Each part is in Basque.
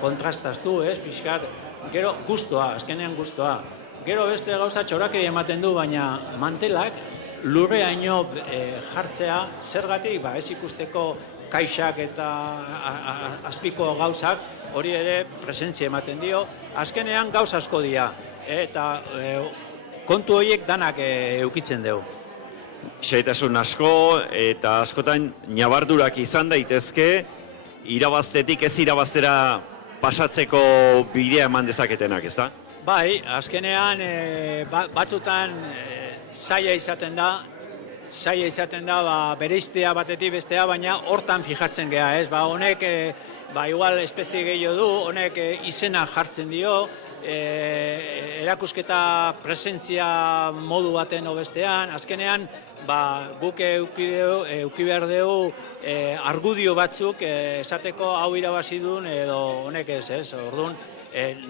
kontrastaztu, pixkat, gero guztua, azkenean guztua. Gero beste gauza txorakeri ematen du, baina mantelak lurreaino jartzea zergatik, ez ikusteko kaixak eta azpiko gauzak, hori ere presentzia ematen dio, azkenean gauz asko dira, eta kontu horiek danak eukitzen dugu. Xehetasun asko eta askotan nabardurak izan daitezke, irabaztetik ez irabaztera pasatzeko bidea eman dezaketenak, ez da? Bai, azkenean batzutan zaila izaten da bereiztea batetik bestea, baina hortan fijatzen geha, ez? Honek, igual espezie gehiago du, honek izena jartzen dio, erakusketa presentzia modu baten bestean, azkenean guk euki behar dugu argudio batzuk esateko hau irabazi duen edo honek ez, orduan,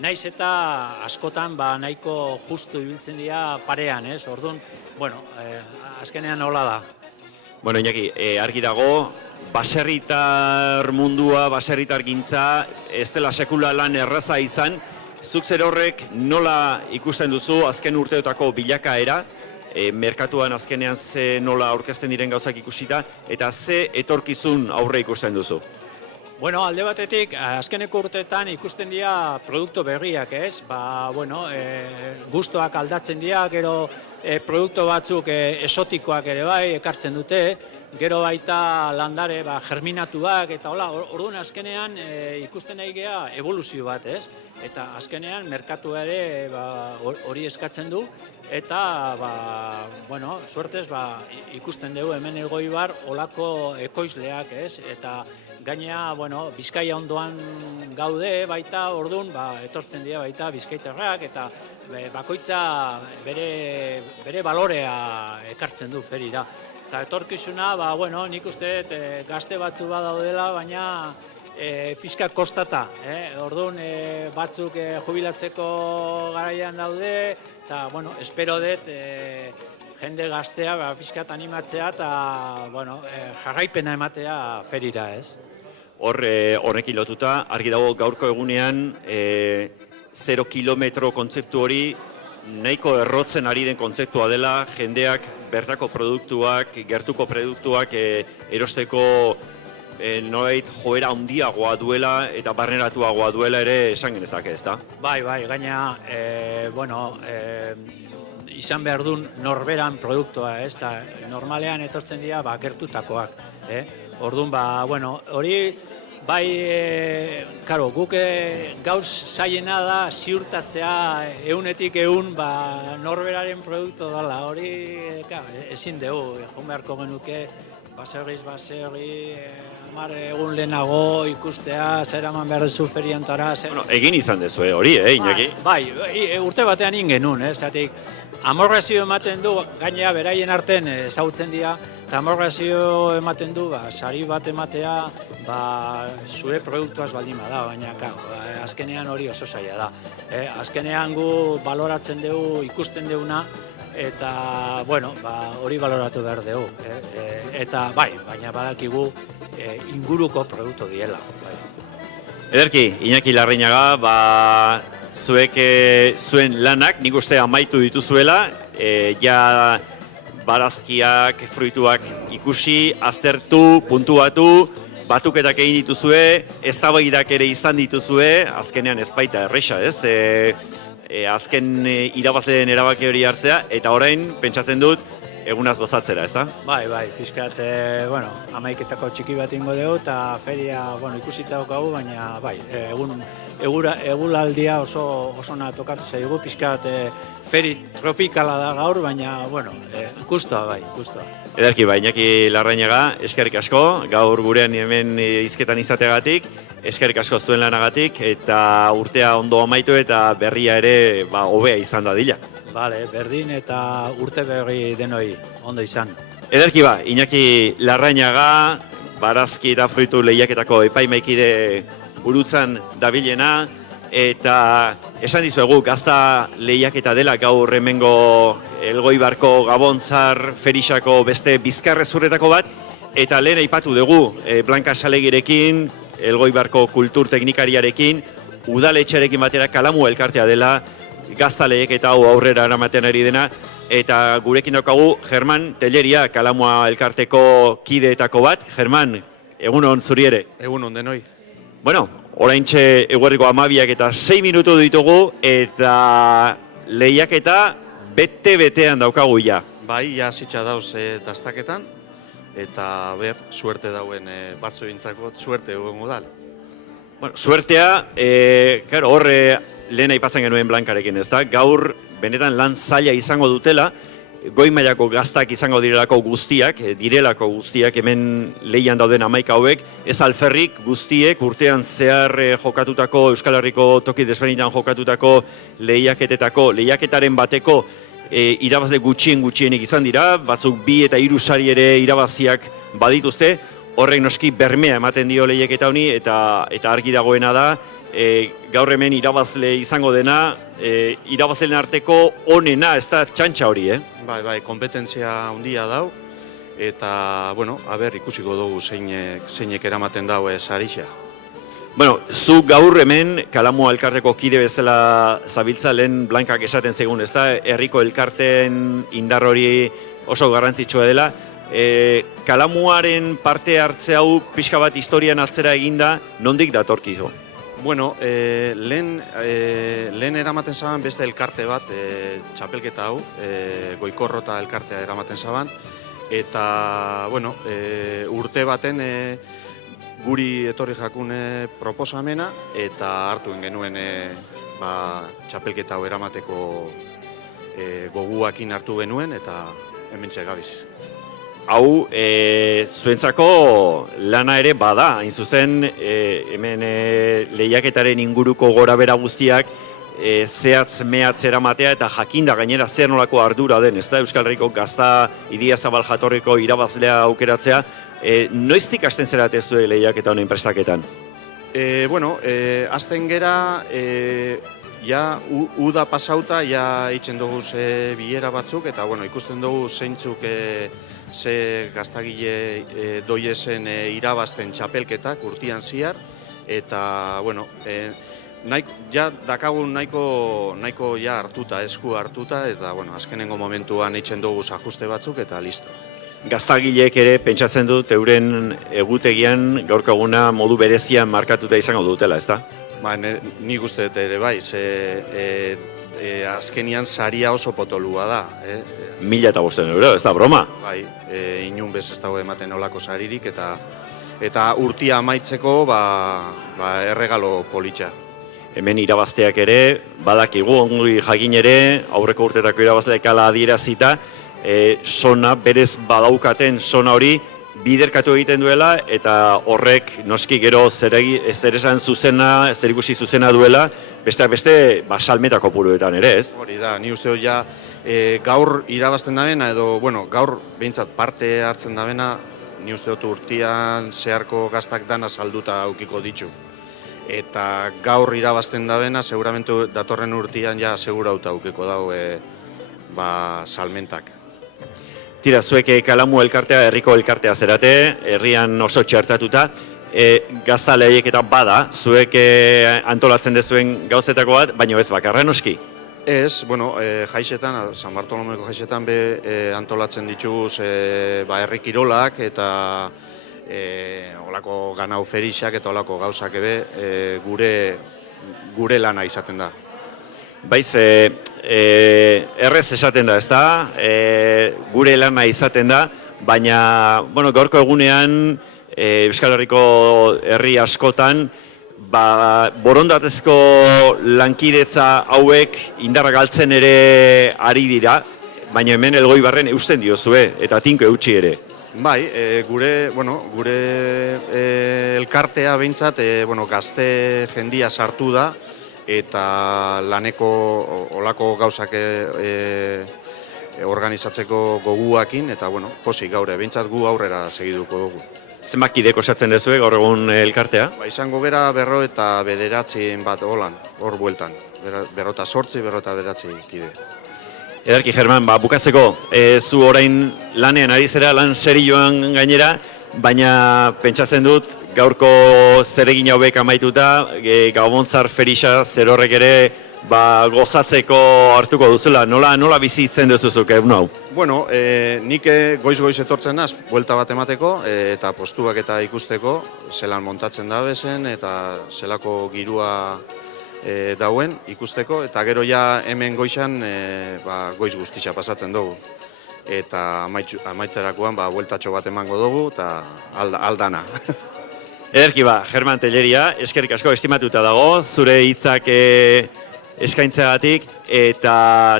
naiz eta askotan nahiko justu ibiltzen dira parean, ez? Orduan, azkenean hola da. Bueno, Iñaki, argi dago, baserritar mundua, baserritar gintza, ez dela sekula lan erraza izan, zuk zer horrek nola ikusten duzu azken urteotako bilakaera, merkatuan azkenean ze nola aurkezten diren gauzak ikusita, eta ze etorkizun aurre ikusten duzu? Bueno, alde batetik, azkeneko urteetan ikusten dira produktu berriak, ez? Gustoak aldatzen dira, gero produktu batzuk esotikoak ere bai, ekartzen dute, gero baita landare germinatuak, eta hola, orduan azkenean ikusten nahi geha evoluzio bat, ez? Eta azkenean merkatua ere hori eskatzen du, eta, suertez, ikusten dugu hemen Elgoibar olako ekoizleak, ez? Eta gainea, Bizkaia ondoan gaude baita, orduan, etortzen dira baita bizkaitarrak, eta bakoitza bere balorea ekartzen du ferira. Eta etorkizuna, nik uste gazte batzu badaudela, baina pixka kostata. Orduan, batzuk jubilatzeko garaian daude, eta, espero dut jende gaztea pixkat animatzea eta jarraipena ematea ferira, ez? Horrekin lotuta, argi dago gaurko egunean 0 kilometro kontzeptu hori nahiko errotzen ari den kontzeptua dela, jendeak bertako produktuak, gertuko produktuak erosteko nolait joera handiagoa duela eta barneratuagoa duela ere esan genezake, ez da? Bai, gaina, izan behar duen norberan produktua, ez da, normalean etortzen dira gertutakoak. Orduan, hori, bai, guk gauz zaiena da ziurtatzea egunetik egun norberaren produktu dela, hori ezin dugu, egon beharko genuke, baserriz baserri, 10 egun lehenago ikustea, zer eman behar duzu feriantara. Egin izan dezu, hori, Iñaki? Bai, urte batean ingen zatik, amorrazio ematen du, gainea beraien arten ezagutzen dira, eta amorrazio ematen du, sari bat ematea, zure produktuaz baldin bada, baina azkenean hori oso zaila da. Azkenean gu baloratzen dugu, ikusten duguna, eta, hori baloratu behar dugu. Eta, baina badakigu inguruko produktu diela. Ederki, Iñaki Larrañaga, zuek zuen lanak, nik uste amaitu dituzuela, ja barazkiak, fruituak ikusi, aztertu, puntuatu, batuketak egin dituzue, eztabaidak ere izan dituzue, azkenean ez baita erresa, ez? Azken irabazleen erabaki hori hartzea, eta orain, pentsatzen dut, egunaz gozatzera, ez da? Bai, pixkat, amaiketako txiki bat ingo dugu, eta feria ikusita daukagu, baina, egulaldia oso na tokatu zaigu, pixkat feri tropikala da gaur, baina, guztua, guztua. Ederki, Iñaki Larrañaga, eskerrik asko, gaur gurean hemen hizketan izateagatik, eskerrik asko zuen lanagatik, eta urtea ondo amaitu eta berria ere hobea izan dadila. Bale, berdin eta urte berri denoi, ondo izan. Ederki Iñaki Larrañaga, barazki eta fruitu lehiaketako epaimaikide burutzan dabilena, eta esan dizuegu, gazta lehiaketa dela gaur hemengo Elgoibarko Gabontzar Ferixako beste bizkarrezurretako bat, eta lehen aipatu dugu Blanka Salegirekin Elgoibarko kultur teknikariarekin, udaletxearekin batera Kalamu elkartea dela, gaztaleek eta hau aurrera eramaten ari dena, eta gurekin daukagu German Telleria, Kalamua elkarteko kideetako bat. German, egunon zuri ere. Egunon denoi. Bueno, oraintxe eguerdiko 12 eta 6 minutu ditugu, eta lehiaketa bete-betean daukagu ja. Bai, ja zitsa dauz dastaketan, eta suerte dauen batzuentzako suerte egongo dal. Bueno, suertea, claro, horre lehen aipatzen genuen Blankarekin, ez da? Gaur benetan lan zaila izango dutela, goi mailako gaztak izango direlako guztiak, hemen lehian dauden 11 hauek, ez alferrik guztiek urtean zehar jokatutako, Euskal Herriko toki desberdinetan jokatutako lehiaketaren bateko irabazle gutxienik izan dira, batzuk 2 eta 3 sari ere irabaziak badituzte, horrek noski bermea ematen dio lehiaketa honi, eta argi dagoena da, gaur hemen irabazle izango dena, irabazleen arteko onena, ez da txantxa hori, Bai, kompetentzia handia dau, eta, bueno, ikusiko dugu zeinek eramaten dau sarixa. Bueno, zu gaur hemen Kalamua elkarteko kide bezala zabiltza, lehen Blankak esaten zegun, ez da, herriko elkarteen indar hori oso garrantzitsua dela. Kalamuaren parte hartze hau pixka bat historian atzera eginda, nondik datorkizu? Bueno, lehen eramaten zaban beste elkarte bat, txapelketa hau, Goikorrota elkartea eramaten zaban, eta, bueno, urte baten guri etorri jakun proposamena, eta hartuen genuen txapelketa hau eramateko goguakin hartu genuen, eta hemen txegabiz. Hau, zuentzako lana ere bada, hain zuzen, hemen lehiaketaren inguruko gorabera guztiak zehatz-mehatz eramatea eta jakinda gainera zer nolako ardura den, ez da, Euskal Herriko gazta Idiazabal jatorriko irabazlea aukeratzea, noiztik hasten zerate zuen lehiaketa honen prestaketan? Bueno, hasten gera, ja, uda pasauta, ja itzen dugu bilera batzuk, eta, bueno, ikusten dugu zeintzuk ze gaztagile doiezen irabazten txapelketak urtian ziar, eta, bueno, ja dakagun nahiko ja hartuta, esku hartuta, eta, bueno, azkenengo momentuan itzen dugu ajuste batzuk, eta listo. Gaztagileek ere pentsatzen dut euren egutegian gaurko eguna modu berezian markatuta izango dutela, ez da? Ba, nik uste dut ere bai, azkenian saria oso potolua da. 1.500 euro, ez da broma? Bai, inun bez ez dago ematen olako saririk, eta urtia amaitzeko erregalo politxa. Hemen irabazteak ere, badakigu, ongi jakin ere, aurreko urtetako irabazteak ala adierazita, sona, berez badaukaten sona hori, biderkatu egiten duela, eta horrek noski gero zer esan zuzena, zer ikusi zuzena duela, besteak beste salmeta kopuruetan ere, ez? Hori da, ni uste dut ja gaur irabazten dabena, edo, bueno, gaur behintzat parte hartzen dabena, ni uste dut urtian zeharko gaztak dana salduta aukiko ditu. Eta gaur irabazten dabena, seguramente datorren urtian ja segurauta aukiko dau salmentak. Tira, zuek Kalamu elkartea, herriko elkartea zerate, herrian oso txertatuta, gazta lehiaketa bada, zuek antolatzen dezuen gauzetako bat, baina ez bakarra noski? Ez, bueno, jaixetan, San Bartolomeko jaixetan antolatzen dituz herri kirolak eta olako ganau ferixak eta olako gauzak gure lana izaten da. Baiz, errez esaten da, ez da, gure lana izaten da, baina, bueno, gaurko egunean Euskal Herriko herri askotan, borondatezko lankidetza hauek indarra galtzen ere ari dira, baina hemen Elgoibarren eusten diozue, eta tinko eutxi ere. Bai, gure elkartea behintzat, gazte jendia sartu da, eta laneko olako gauzak organizatzeko goguakin, eta posik gaur, behintzat gu aurrera segiduko dugu. Zenbat kideko osatzen dezue gaur egun elkartea? Izango gera 109 bat holan, hor bueltan. 108, 109 kide. Ederki, German, bukatzeko, zu orain lanean ari zera, lan serioan gainera, baina pentsatzen dut gaurko zeregin hauek amaituta, Gabontzar Ferixa zer horrek ere gozatzeko hartuko duzula. Nola bizitzen duzuzuk egun hau? Bueno, nik goiz-goiz etortzen naz, buelta bat emateko, eta postuak eta ikusteko, zelan montatzen da bezen, eta zelako girua dauen ikusteko, eta gero ja hemen goizan goiz guztitza pasatzen dugu. Eta amaitzerakoan bueltatxo bat emango dugu, eta aldana. Ederki Germán Telleria, eskerrik asko estimatuta dago, zure hitzak eskaintzeagatik, eta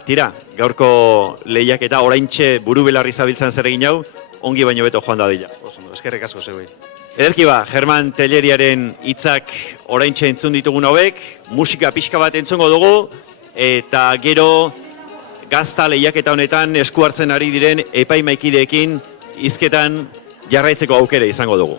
tira, gaurko lehiak eta oraintxe buru belarri zabiltzan zer egin hau, ongi baino beto joan dadila. Eskerrik asko zegoen. Ederki Germán Telleriaren hitzak oraintxe entzun ditugun hauek, musika pixka bat entzungo dugu, eta gero gazta lehiaketa honetan esku hartzen ari diren epaimaikideekin hizketan jarraitzeko aukera izango dugu.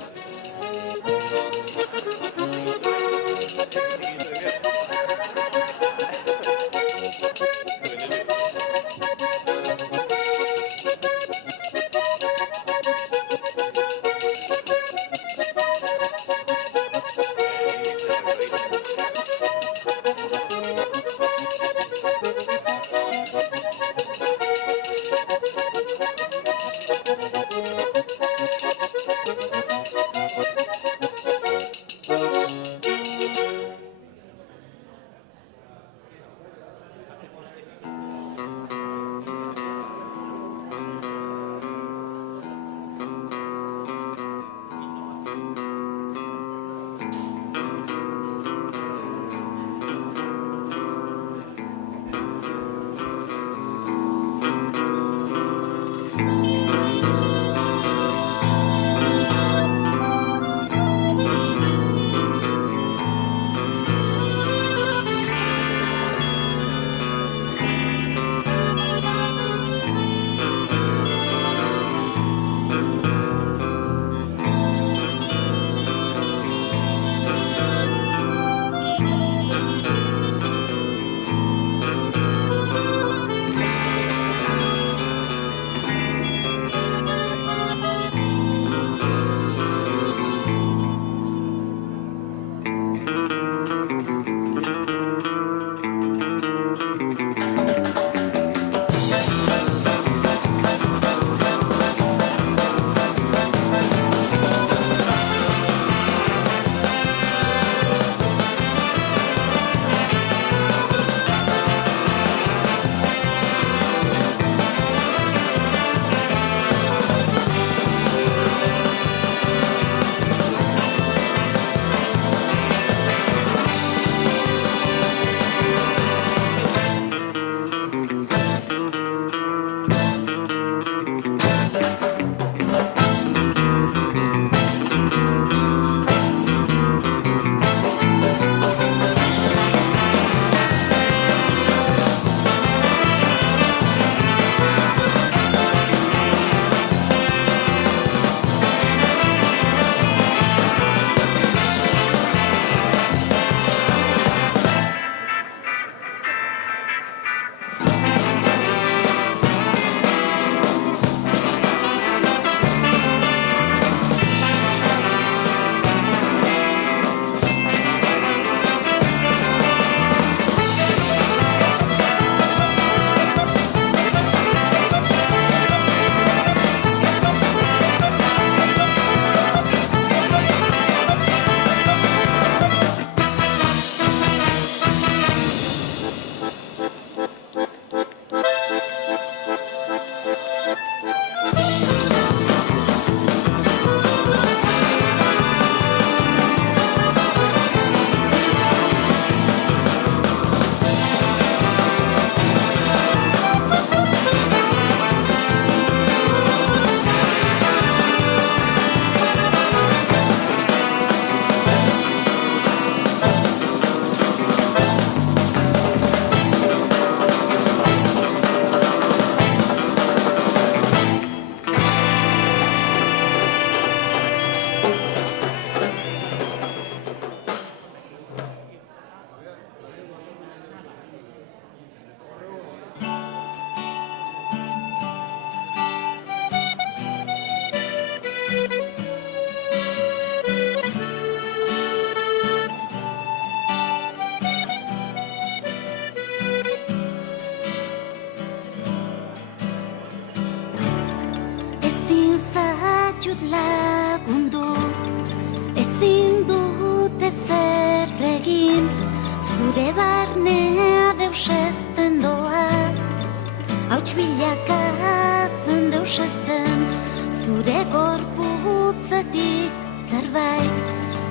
Huts bilakatzen deusezten, zure gorputzetik zerbait,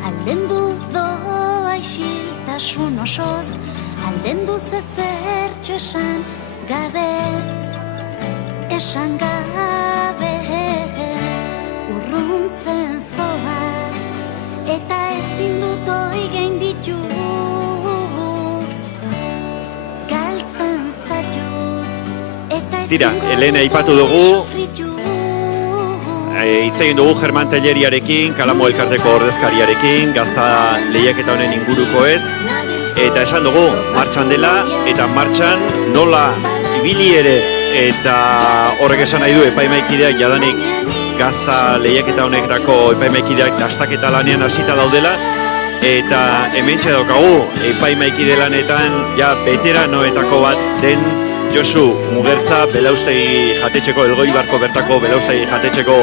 aldenduz doa isiltasun osoz, aldenduz ezertxo esan gabe, urruntzen zoaz, eta ezin dut hoi gainditu, galtzen zaitut, eta Tira, Elena aipatu dugu, hitz egin dugu Germán Telleriarekin, Kalamo Elkarteko ordezkariarekin, gazta lehiaketa honen inguruko ez, eta esan dugu, martxan dela, eta martxan nola ibili ere, eta horrek esan nahi du epaimaikideak jadanik gazta lehiaketa honetako epaimaikideak dastaketa lanean hasita daudela, eta hementxe daukagu epaimaikide lanetan ja veteranoetako bat den Josu Mugertza, Belaustegi jatetxeko, Elgoibarko bertako Belaustegi jatetxeko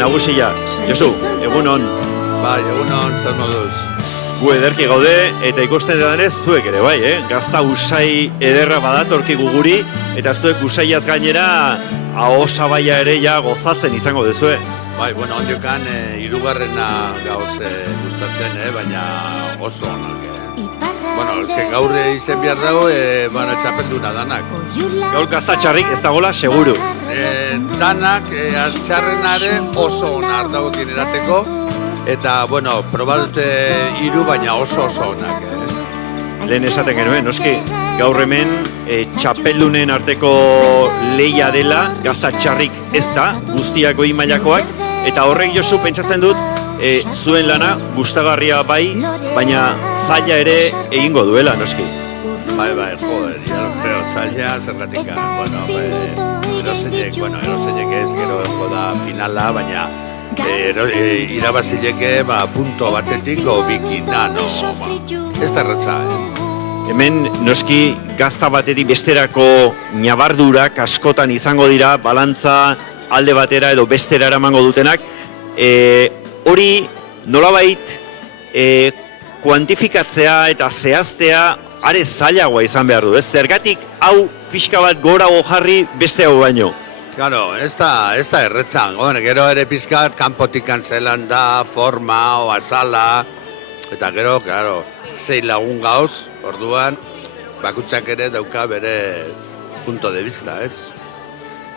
nagusia. Josu, egunon. Bai, egunon, zer moduz. Gu ederki gaude, eta ikusten denez zuek ere, bai, gazta usai ederra badatorki guguri, eta zuek usaiaz gainera ahosabaia ere ja gozatzen izango dezue. Bai, bueno, ondiokan hirugarrena gauz gustatzen, baina oso onak. Bueno, gaur izen behar dago, txapelduna danak. Gaur gazta txarrik ez dagoela, seguru. Danak, txarrenare oso onar dago ginerateko, eta, bueno, probadute hiru baina oso onak. Lehen esaten genuen, noski, gaur hemen txapeldunen arteko lehia dela, gazta txarrik ez da, guztiak goi mailakoak, eta horrek Josu pentsatzen dut, zuen lana gustagarria bai, baina zaila ere egingo duela, noski. Bai, joder, ya lo creo, zaila zergatik, eroseinek ez, gero egongo da finala, baina irabazileke punto batetik o bikina, no, ez da erratza, Hemen, noski, gazta batetik besterako nabardurak askotan izango dira, balantza alde batera edo bestera eramango dutenak, hori nolabait kuantifikatzea eta zehaztea are zailagoa izan behar du, ez? Zergatik hau pixka bat gorago jarri beste hau baino. Claro, ez da erretzan, gero ere pizkat kanpotikan zelan da, forma, o azala, eta gero, claro, 6 lagun gauz, orduan, bakutsak ere dauka bere punto de vista, ez?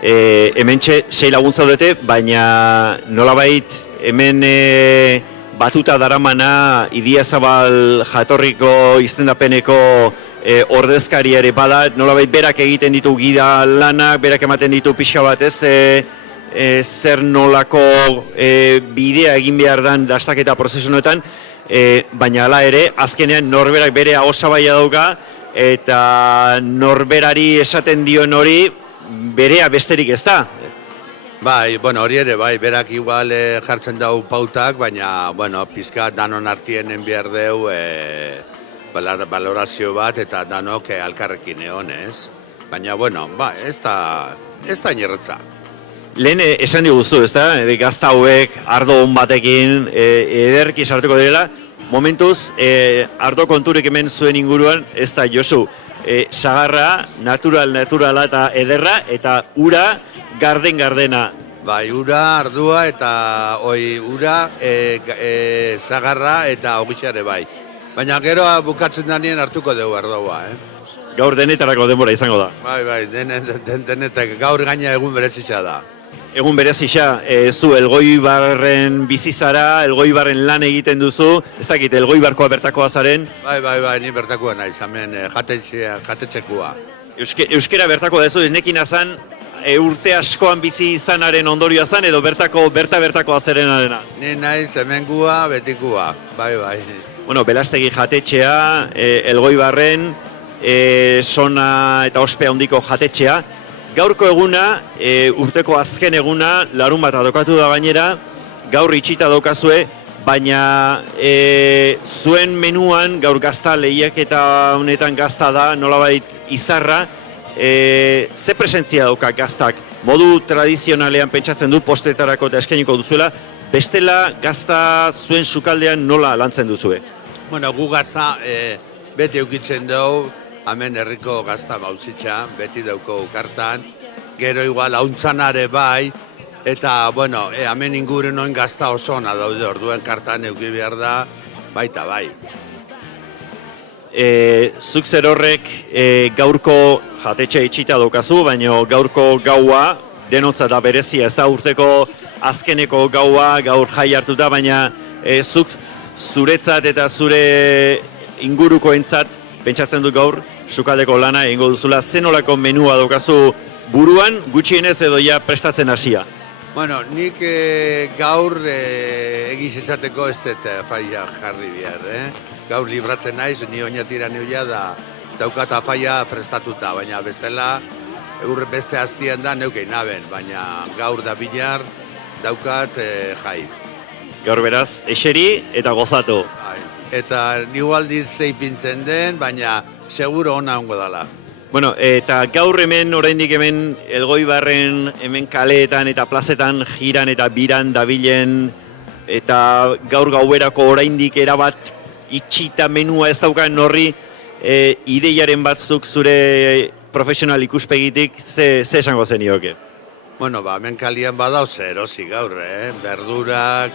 Hementxe 6 lagun zaudete, baina nolabait hemen batuta daramana Idiazabal jatorriko izendapeneko ordezkari ere bada, nolabait berak egiten ditu gida lanak, berak ematen ditu pixa bat ez, zer nolako bidea egin behar dan dastaketa prozesunetan, baina hala ere, azkenean norberak bere ahosabaia dauka, eta norberari esaten dion hori, berea besterik ez da. Bai, hori ere, bai, berak igual jartzen dau pautak, baina, pizkat danon artienen behar deu valorazio bat eta danok alkarrekin egon, ez? Baina, ez da inerretza. Lehen esan diguzu, ez da? Gazta hauek ardo hon batekin ederki sartuko direla. Momentuz, ardo konturik hemen zuen inguruan, ez da Josu. Sagarra, naturala eta ederra, eta ura gardena. Bai, ura, ardua eta ura, sagarra eta ogixare bai. Baina gero bukatzen danien hartuko dugu ardoa, Gaur denetarako denbora izango da. Bai, denetak gaur gaina egun berezitza da. Egun berezitza, zu Elgoibarren bizizara, Elgoibarren lan egiten duzu, ez dakit, Elgoibarkoa bertakoa zaren? Bai, ni bertakoa naiz, hemen jatetxekua. Euskera bertakoa dezu, ez nekin azan, urte askoan bizi izanaren ondorioa zan, edo bertakoa zerenarena? Ni naiz hemengua, betikua, bai. Bueno, Belastegi jatetxea, Elgoibarren, Sona eta Ospea handiko jatetxea. Gaurko eguna, urteko azken eguna, larun bat adokatu da gainera, gaur itxita daukazue, baina zuen menuan, gaur gazta lehiaketa honetan gazta da, nolabait izarra, ze presentzia dauka gaztak? Modu tradizionalean pentsatzen du postetarako eta eskainiko duzuela, bestela gazta zuen sukaldean nola lantzen duzue? Gu gazta beti eukitzen dugu, hemen herriko gazta mauzitza, beti dauko kartan, gero igual hauntzanare bai, eta, bueno, hemen ingurenoen gazta oso ona daude, orduen kartan euki behar da, baita bai. Zuk zer horrek gaurko jatetxe itxita daukazu, baina gaurko gaua denotza da berezia, ez da urteko azkeneko gaua, gaur jai hartuta, baina zuk zuretzat eta zure ingurukoentzat pentsatzen dut gaur sukaldeko lana egingo duzula, zenolako menua daukazu buruan, gutxienez edo ja prestatzen hasia? Bueno, nik gaur egiz esateko ez dut faia jarri behar, Gaur libratzen naiz, ni oinatira neuia da daukat afaia prestatuta, baina bestela beste hastien da neukein naben, baina gaur da bilar daukat jai. Gaur beraz, eseri eta gozatu. Eta nigualdiz zeipintzen den, baina seguro ona ongo dala. Bueno, eta gaur hemen, oraindik hemen, Elgoibarren hemen kaleetan eta plazetan jiran eta biran dabilen, eta gaur gauerako oraindik erabat itxita menua ez daukan horri, ideiaren batzuk zure profesional ikuspegitik ze esango zenioke? Bueno, hemen kalian badau erosi gaur, berdurak,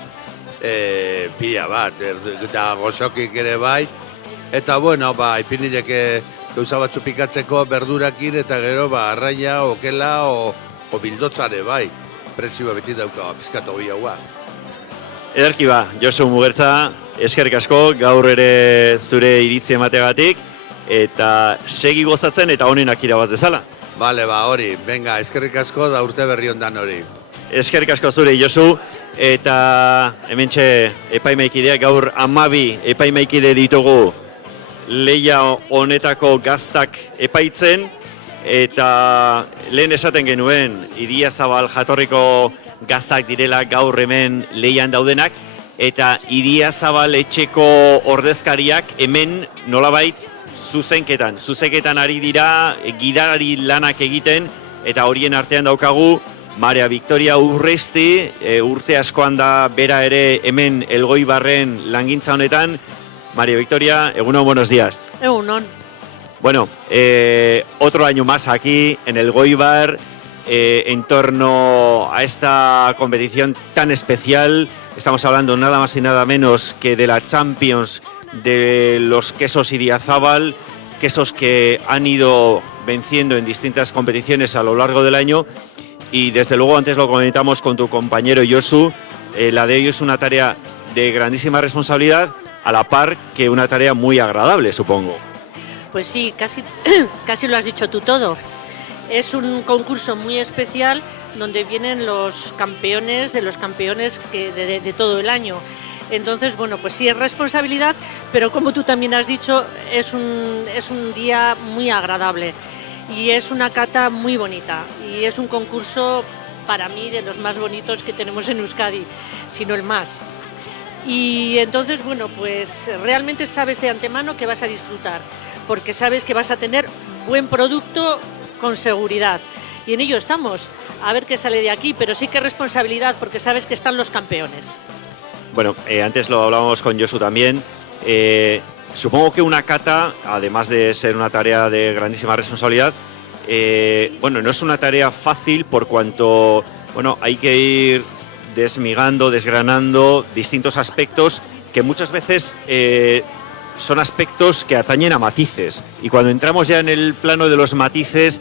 pila bat, eta gozokik ere bai, eta bueno, ipinileke gauza batzu pikatzeko berdurakin, eta gero, arraia, okela, o bildotzare bai, prezioa beti dauka, pizkatu hoi haua. Ederki Josu Mugertza, eskerrik asko, gaur ere zure iritzi emategatik, eta segi gozatzen eta honenak irabaz dezala. Bale, hori, venga, eskerrik asko da urte berri ondan hori. Eskerrik asko zure, Josu, eta hementxe epaimaikidea, gaur 12 epaimaikide ditugu lehia honetako gaztak epaitzen, eta lehen esaten genuen, Idiazabal jatorriko gaztak direla gaur hemen lehian daudenak, eta Idiazabal etxeko ordezkariak hemen nolabait zuzenketan ari dira, gidari lanak egiten, eta horien artean daukagu Maria Victoria Urresti, urte askoan da bera ere hemen Elgoibarren langintza honetan. María Victoria, egunon, buenos días. Egunon. Bueno, otro año más aquí en Elgoibar, en torno a esta competición tan especial. Estamos hablando nada más y nada menos que de la Champions de los quesos Idiazabal, quesos que han ido venciendo en distintas competiciones a lo largo del año. Y desde luego, antes lo comentamos con tu compañero Josu, la de ello es una tarea de grandísima responsabilidad, a la par que una tarea muy agradable, supongo. Pues sí, casi lo has dicho tú todo. Es un concurso muy especial donde vienen los campeones de los campeones de todo el año. Entonces, bueno, pues sí es responsabilidad, pero como tú también has dicho, es un día muy agradable y es una cata muy bonita y es un concurso para mí de los más bonitos que tenemos en Euskadi, si no el más. Y entonces, bueno, pues realmente sabes de antemano que vas a disfrutar, porque sabes que vas a tener buen producto con seguridad. Y en ello estamos, a ver qué sale de aquí, pero sí que responsabilidad, porque sabes que están los campeones. Bueno, antes lo hablábamos con Josu también. Supongo que una cata, además de ser una tarea de grandísima responsabilidad, bueno, no es una tarea fácil por cuanto, bueno, hay que ir desmigando, desgranando distintos aspectos que muchas veces son aspectos que atañen a matices. Y cuando entramos ya en el plano de los matices,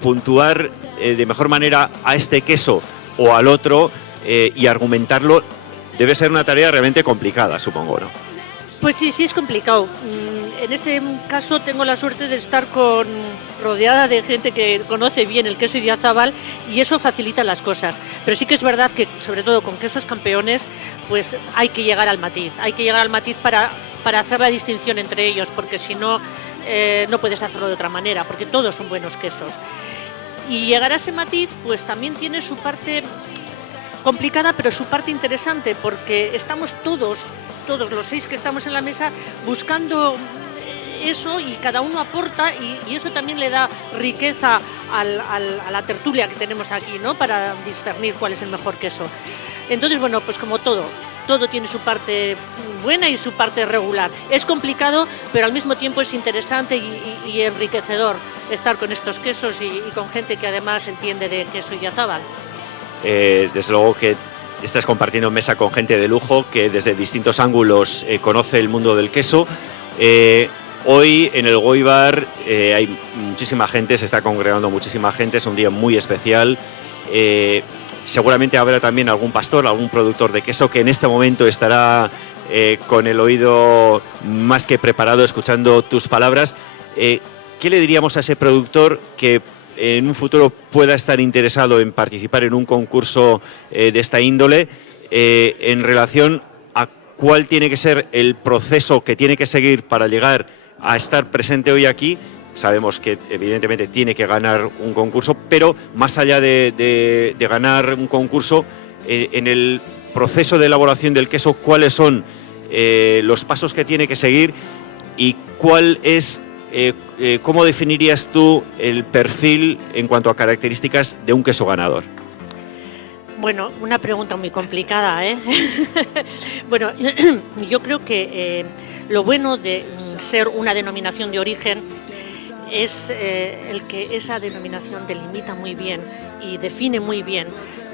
puntuar de mejor manera a este queso o al otro y argumentarlo debe ser una tarea realmente complicada, supongo, ¿no? Pues sí, sí es complicado. En este caso tengo la suerte de estar rodeada de gente que conoce bien el queso Idiazabal y eso facilita las cosas. Pero sí que es verdad que, sobre todo con quesos campeones, pues hay que llegar al matiz. Hay que llegar al matiz para hacer la distinción entre ellos, porque si no, no puedes hacerlo de otra manera, porque todos son buenos quesos. Y llegar a ese matiz, pues también tiene su parte complicada, pero su parte interesante, porque estamos todos los 6 que estamos en la mesa buscando eso y cada uno aporta y eso también le da riqueza a la tertulia que tenemos aquí, ¿no? Para discernir cuál es el mejor queso. Entonces, bueno, pues como todo, todo tiene su parte buena y su parte regular. Es complicado, pero al mismo tiempo es interesante y enriquecedor estar con estos quesos y con gente que además entiende de queso Idiazábal. Desde luego que estás compartiendo mesa con gente de lujo que desde distintos ángulos conoce el mundo del queso. Hoy en el Goibar hay muchísima gente, se está congregando muchísima gente, es un día muy especial. Seguramente habrá también algún pastor, algún productor de queso que en este momento estará con el oído más que preparado escuchando tus palabras. ¿Qué le diríamos a ese productor que en un futuro pueda estar interesado en participar en un concurso de esta índole en relación a cuál tiene que ser el proceso que tiene que seguir para llegar a estar presente hoy aquí? Sabemos que evidentemente tiene que ganar un concurso, pero más allá de ganar un concurso, en el proceso de elaboración del queso, ¿cuáles son los pasos que tiene que seguir y cuál es, cómo definirías tú el perfil en cuanto a características de un queso ganador? Bueno, una pregunta muy complicada, ¿eh? Bueno, yo creo que lo bueno de ser una denominación de origen es el que esa denominación delimita muy bien y define muy bien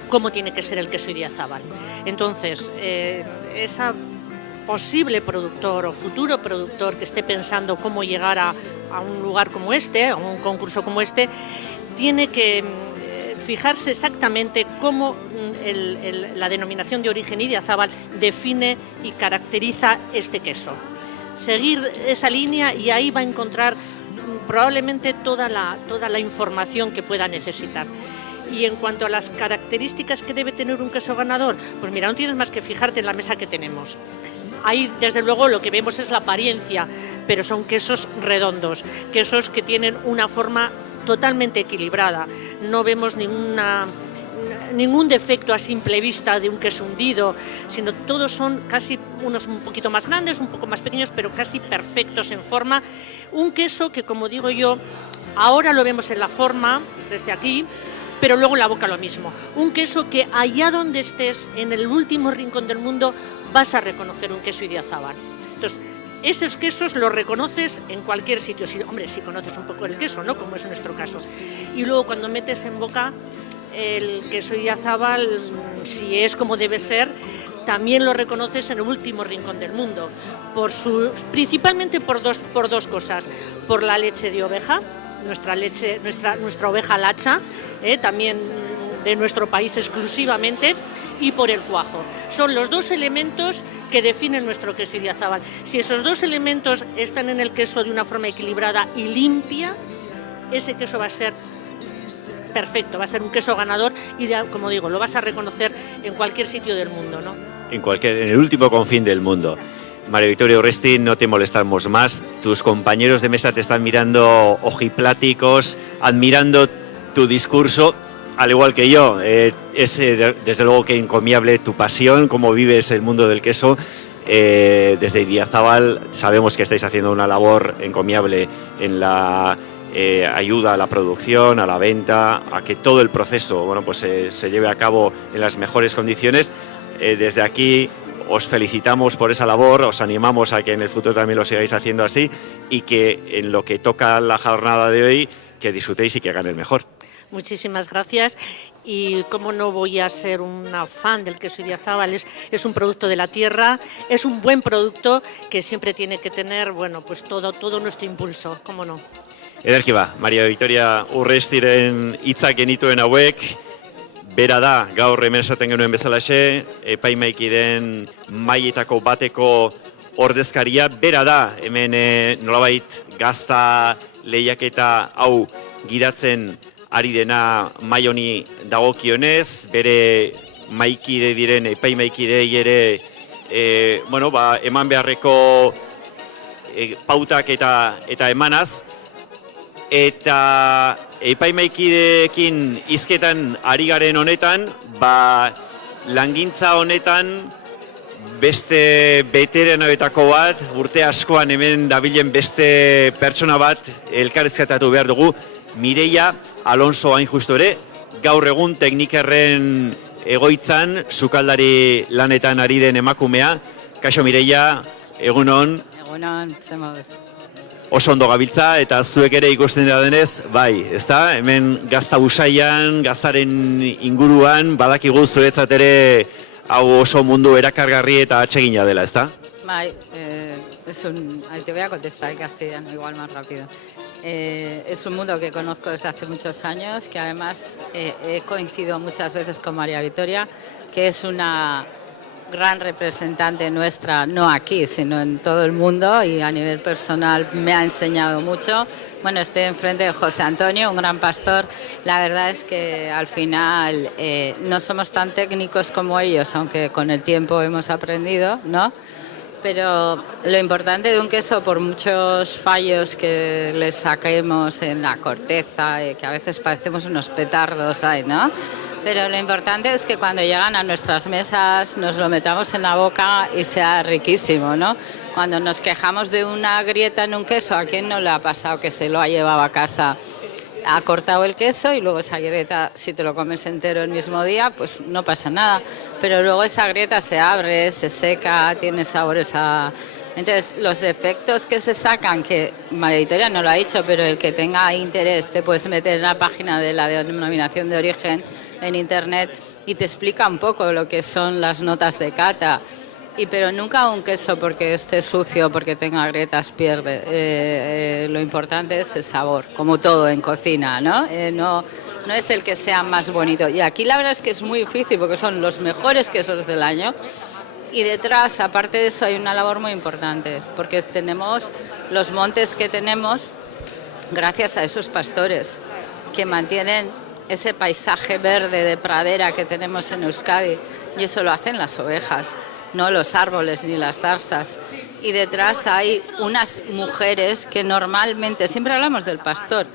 cómo tiene que ser el queso Idiazábal. Entonces, esa posible productor o futuro productor que esté pensando cómo llegar a un lugar como este, a un concurso como este, tiene que fijarse exactamente cómo la denominación de origen Idiazábal define y caracteriza este queso. Seguir esa línea y ahí va a encontrar probablemente toda la información que pueda necesitar. Y en cuanto a las características que debe tener un queso ganador, pues mira, no tienes más que fijarte en la mesa que tenemos. Ahí, desde luego, lo que vemos es la apariencia, pero son quesos redondos, quesos que tienen una forma totalmente equilibrada. No vemos ningún defecto a simple vista de un queso hundido, sino todos son casi unos un poquito más grandes, un poco más pequeños, pero casi perfectos en forma. Un queso que, como digo yo, ahora lo vemos en la forma, desde aquí, pero luego en la boca lo mismo. Un queso que allá donde estés, en el último rincón del mundo, vas a reconocer un queso Idiazábal. Entonces, esos quesos los reconoces en cualquier sitio. Si conoces un poco el queso, ¿no? Como es en nuestro caso. Y luego cuando metes en boca el queso Idiazábal, si es como debe ser, también lo reconoces en el último rincón del mundo. Principalmente por dos cosas. Por la leche de oveja, nuestra oveja lacha, también de nuestro país exclusivamente, y por el cuajo. Son los dos elementos que definen nuestro queso Idiazábal. Si esos dos elementos están en el queso de una forma equilibrada y limpia, ese queso va a ser perfecto, va a ser un queso ganador y, como digo, lo vas a reconocer en cualquier sitio del mundo, ¿no? En el último confín del mundo. María Victoria Urresti, no te molestamos más. Tus compañeros de mesa te están mirando ojipláticos, admirando tu discurso, al igual que yo. Es desde luego que encomiable tu pasión, cómo vives el mundo del queso. Desde Idiazábal sabemos que estáis haciendo una labor encomiable en la ayuda a la producción, a la venta, a que todo el proceso se lleve a cabo en las mejores condiciones. Desde aquí os felicitamos por esa labor, os animamos a que en el futuro también lo sigáis haciendo así y que en lo que toca la jornada de hoy, que disfrutéis y que gane el mejor. Muchísimas gracias. Y cómo no voy a ser una fan del queso Idiazábal, es un producto de la tierra, es un buen producto que siempre tiene que tener, pues todo nuestro impulso, cómo no. Ederki ba, Maria Victoria Urrestiren hitzak genituen hauek, bera da, gaur hemen esaten genuen bezalaxe, epaimaikiden mailetako bateko ordezkaria, bera da, hemen nolabait gazta lehiaketa hau gidatzen ari dena mai honi dagokionez, bere maikide diren epaimaikidei ere eman beharreko pautak eta emanaz, eta epaimaikideekin hizketan ari garen honetan, langintza honetan beste beteranoetako bat, urte askoan hemen dabilen beste pertsona bat elkarrizketatu behar dugu, Mireia Alonso hain justu ere, gaur egun teknikerren egoitzan, sukaldari lanetan ari den emakumea. Kaixo Mireia, egunon, Egunon, zemoduz. oso ondo gabiltza, eta zuek ere ikusten da denez, bai, ezta? Hemen gazta usaian, gaztaren inguruan, badakigu zuretzat ere hau oso mundu erakargarri eta atsegina dela, ezta? Bai, ahí te voy a contestar en castellano, igual más rápido. Es un mundo que conozco desde hace muchos años, que además he coincidido muchas veces con María Victoria, que es una gran representante nuestra, no aquí, sino en todo el mundo, y a nivel personal me ha enseñado mucho. Bueno, estoy enfrente de José Antonio, un gran pastor. La verdad es que al final no somos tan técnicos como ellos, aunque con el tiempo hemos aprendido, ¿no? Pero lo importante de un queso, por muchos fallos que le saquemos en la corteza, que a veces parecemos unos petardos ahí, ¿no? Pero lo importante es que cuando llegan a nuestras mesas nos lo metamos en la boca y sea riquísimo, ¿no? Cuando nos quejamos de una grieta en un queso, ¿a quién no le ha pasado que se lo ha llevado a casa? Ha cortado el queso y luego esa grieta, si te lo comes entero el mismo día, pues no pasa nada. Pero luego esa grieta se abre, se seca, tiene sabores a... Entonces, los defectos que se sacan, que María Victoria no lo ha dicho, pero el que tenga interés, te puedes meter en la página de la denominación de origen en internet y te explica un poco lo que son las notas de cata. Pero nunca un queso porque esté sucio, porque tenga grietas, pierde. Lo importante es el sabor, como todo en cocina, ¿no? No es el que sea más bonito. Y aquí la verdad es que es muy difícil porque son los mejores quesos del año. Y detrás, aparte de eso, hay una labor muy importante, porque tenemos los montes que tenemos gracias a esos pastores que mantienen ese paisaje verde de pradera que tenemos en Euskadi, y eso lo hacen las ovejas, no los árboles ni las zarzas. Y detrás hay unas mujeres que normalmente, siempre hablamos del pastor,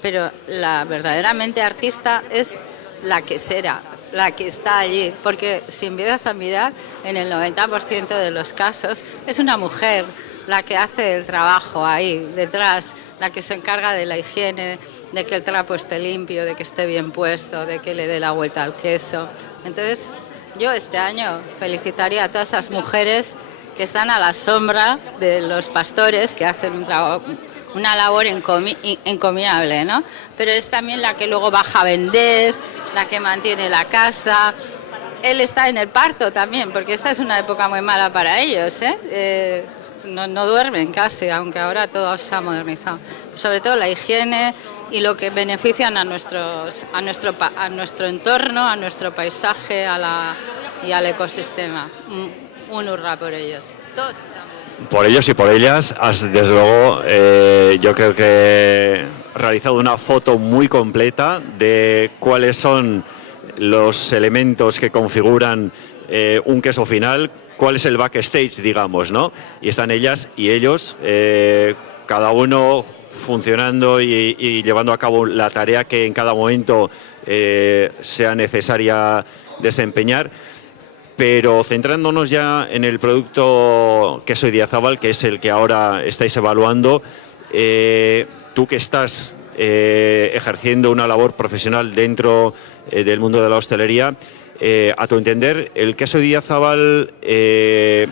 pero la verdaderamente artista es la quesera, la que está allí, porque si empiezas a mirar, en el 90% de los casos es una mujer la que hace el trabajo ahí detrás, la que se encarga de la higiene, de que el trapo esté limpio, de que esté bien puesto, de que le dé la vuelta al queso. Entonces, yo este año felicitaría a todas esas mujeres que están a la sombra de los pastores, que hacen un trabajo, una labor encomiable, ¿no? Pero es también la que luego baja a vender, la que mantiene la casa. Él está en el parto también, porque esta es una época muy mala para ellos, ¿eh? No duermen casi, aunque ahora todo se ha modernizado. Sobre todo la higiene y lo que benefician a nuestro entorno, a nuestro paisaje y al ecosistema. Un hurra por ellos. Todos estamos. Por ellos y por ellas has, desde luego, yo creo que realizado una foto muy completa de cuáles son los elementos que configuran un queso final, cuál es el backstage, digamos, ¿no? Y están ellas y ellos, cada uno funcionando y llevando a cabo la tarea que en cada momento sea necesaria desempeñar. Pero centrándonos ya en el producto Queso Idiazábal, que es el que ahora estáis evaluando, tú que estás ejerciendo una labor profesional dentro del mundo de la hostelería, a tu entender, el queso Idiazábal, ¿qué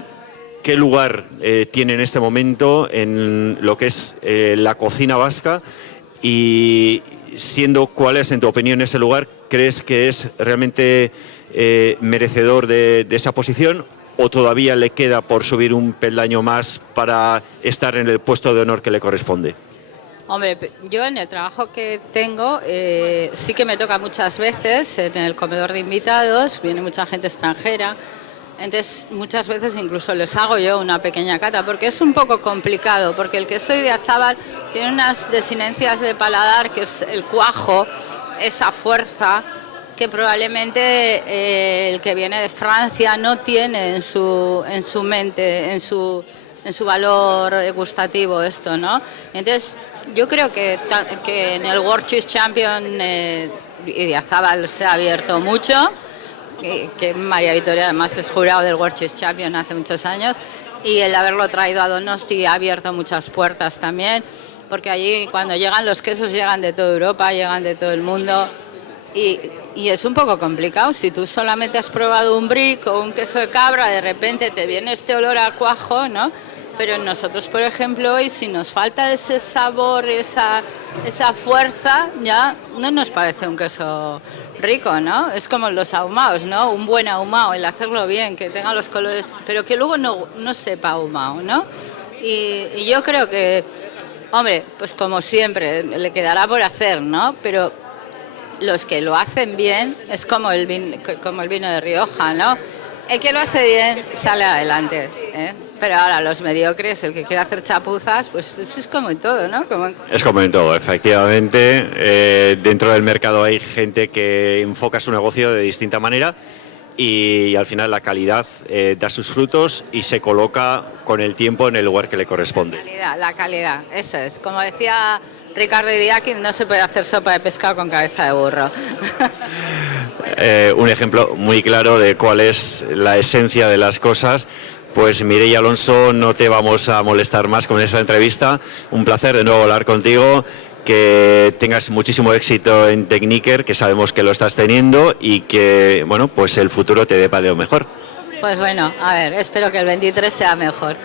lugar tiene en este momento en lo que es la cocina vasca? Y siendo cuál es, en tu opinión, ese lugar, ¿crees que es realmente merecedor de esa posición, o todavía le queda por subir un peldaño más para estar en el puesto de honor que le corresponde? Hombre, yo en el trabajo que tengo sí que me toca muchas veces en el comedor de invitados, viene mucha gente extranjera, entonces muchas veces incluso les hago yo una pequeña cata, porque es un poco complicado, porque el queso Idiazábal tiene unas desinencias de paladar, que es el cuajo, esa fuerza que probablemente el que viene de Francia no tiene en su mente, en su valor gustativo esto, ¿no? Entonces, yo creo que en el World Cheese Champion Idiazábal se ha abierto mucho, que María Victoria además es jurado del World Cheese Champion hace muchos años, y el haberlo traído a Donosti ha abierto muchas puertas también, porque allí cuando llegan los quesos llegan de toda Europa, llegan de todo el mundo. Y es un poco complicado. Si tú solamente has probado un brick o un queso de cabra, de repente te viene este olor a cuajo, ¿no? Pero nosotros, por ejemplo, hoy, si nos falta ese sabor, esa fuerza, ya no nos parece un queso rico, ¿no? Es como los ahumados, ¿no? Un buen ahumado, el hacerlo bien, que tenga los colores, pero que luego no sepa ahumado, ¿no? Y yo creo que, hombre, pues como siempre, le quedará por hacer, ¿no? Pero los que lo hacen bien es como el vino de Rioja, ¿no? El que lo hace bien sale adelante, ¿eh? Pero ahora los mediocres, el que quiere hacer chapuzas, pues es como en todo, ¿no? Es como en todo, efectivamente. Dentro del mercado hay gente que enfoca su negocio de distinta manera y al final la calidad da sus frutos y se coloca con el tiempo en el lugar que le corresponde. La calidad, eso es. Como decía Ricardo Iriaki, no se puede hacer sopa de pescado con cabeza de burro. Un ejemplo muy claro de cuál es la esencia de las cosas. Pues Mireia Alonso, no te vamos a molestar más con esta entrevista. Un placer de nuevo hablar contigo. Que tengas muchísimo éxito en Techniker, que sabemos que lo estás teniendo y que, bueno, pues el futuro te dé para lo mejor. Pues bueno, a ver, espero que el 23 sea mejor.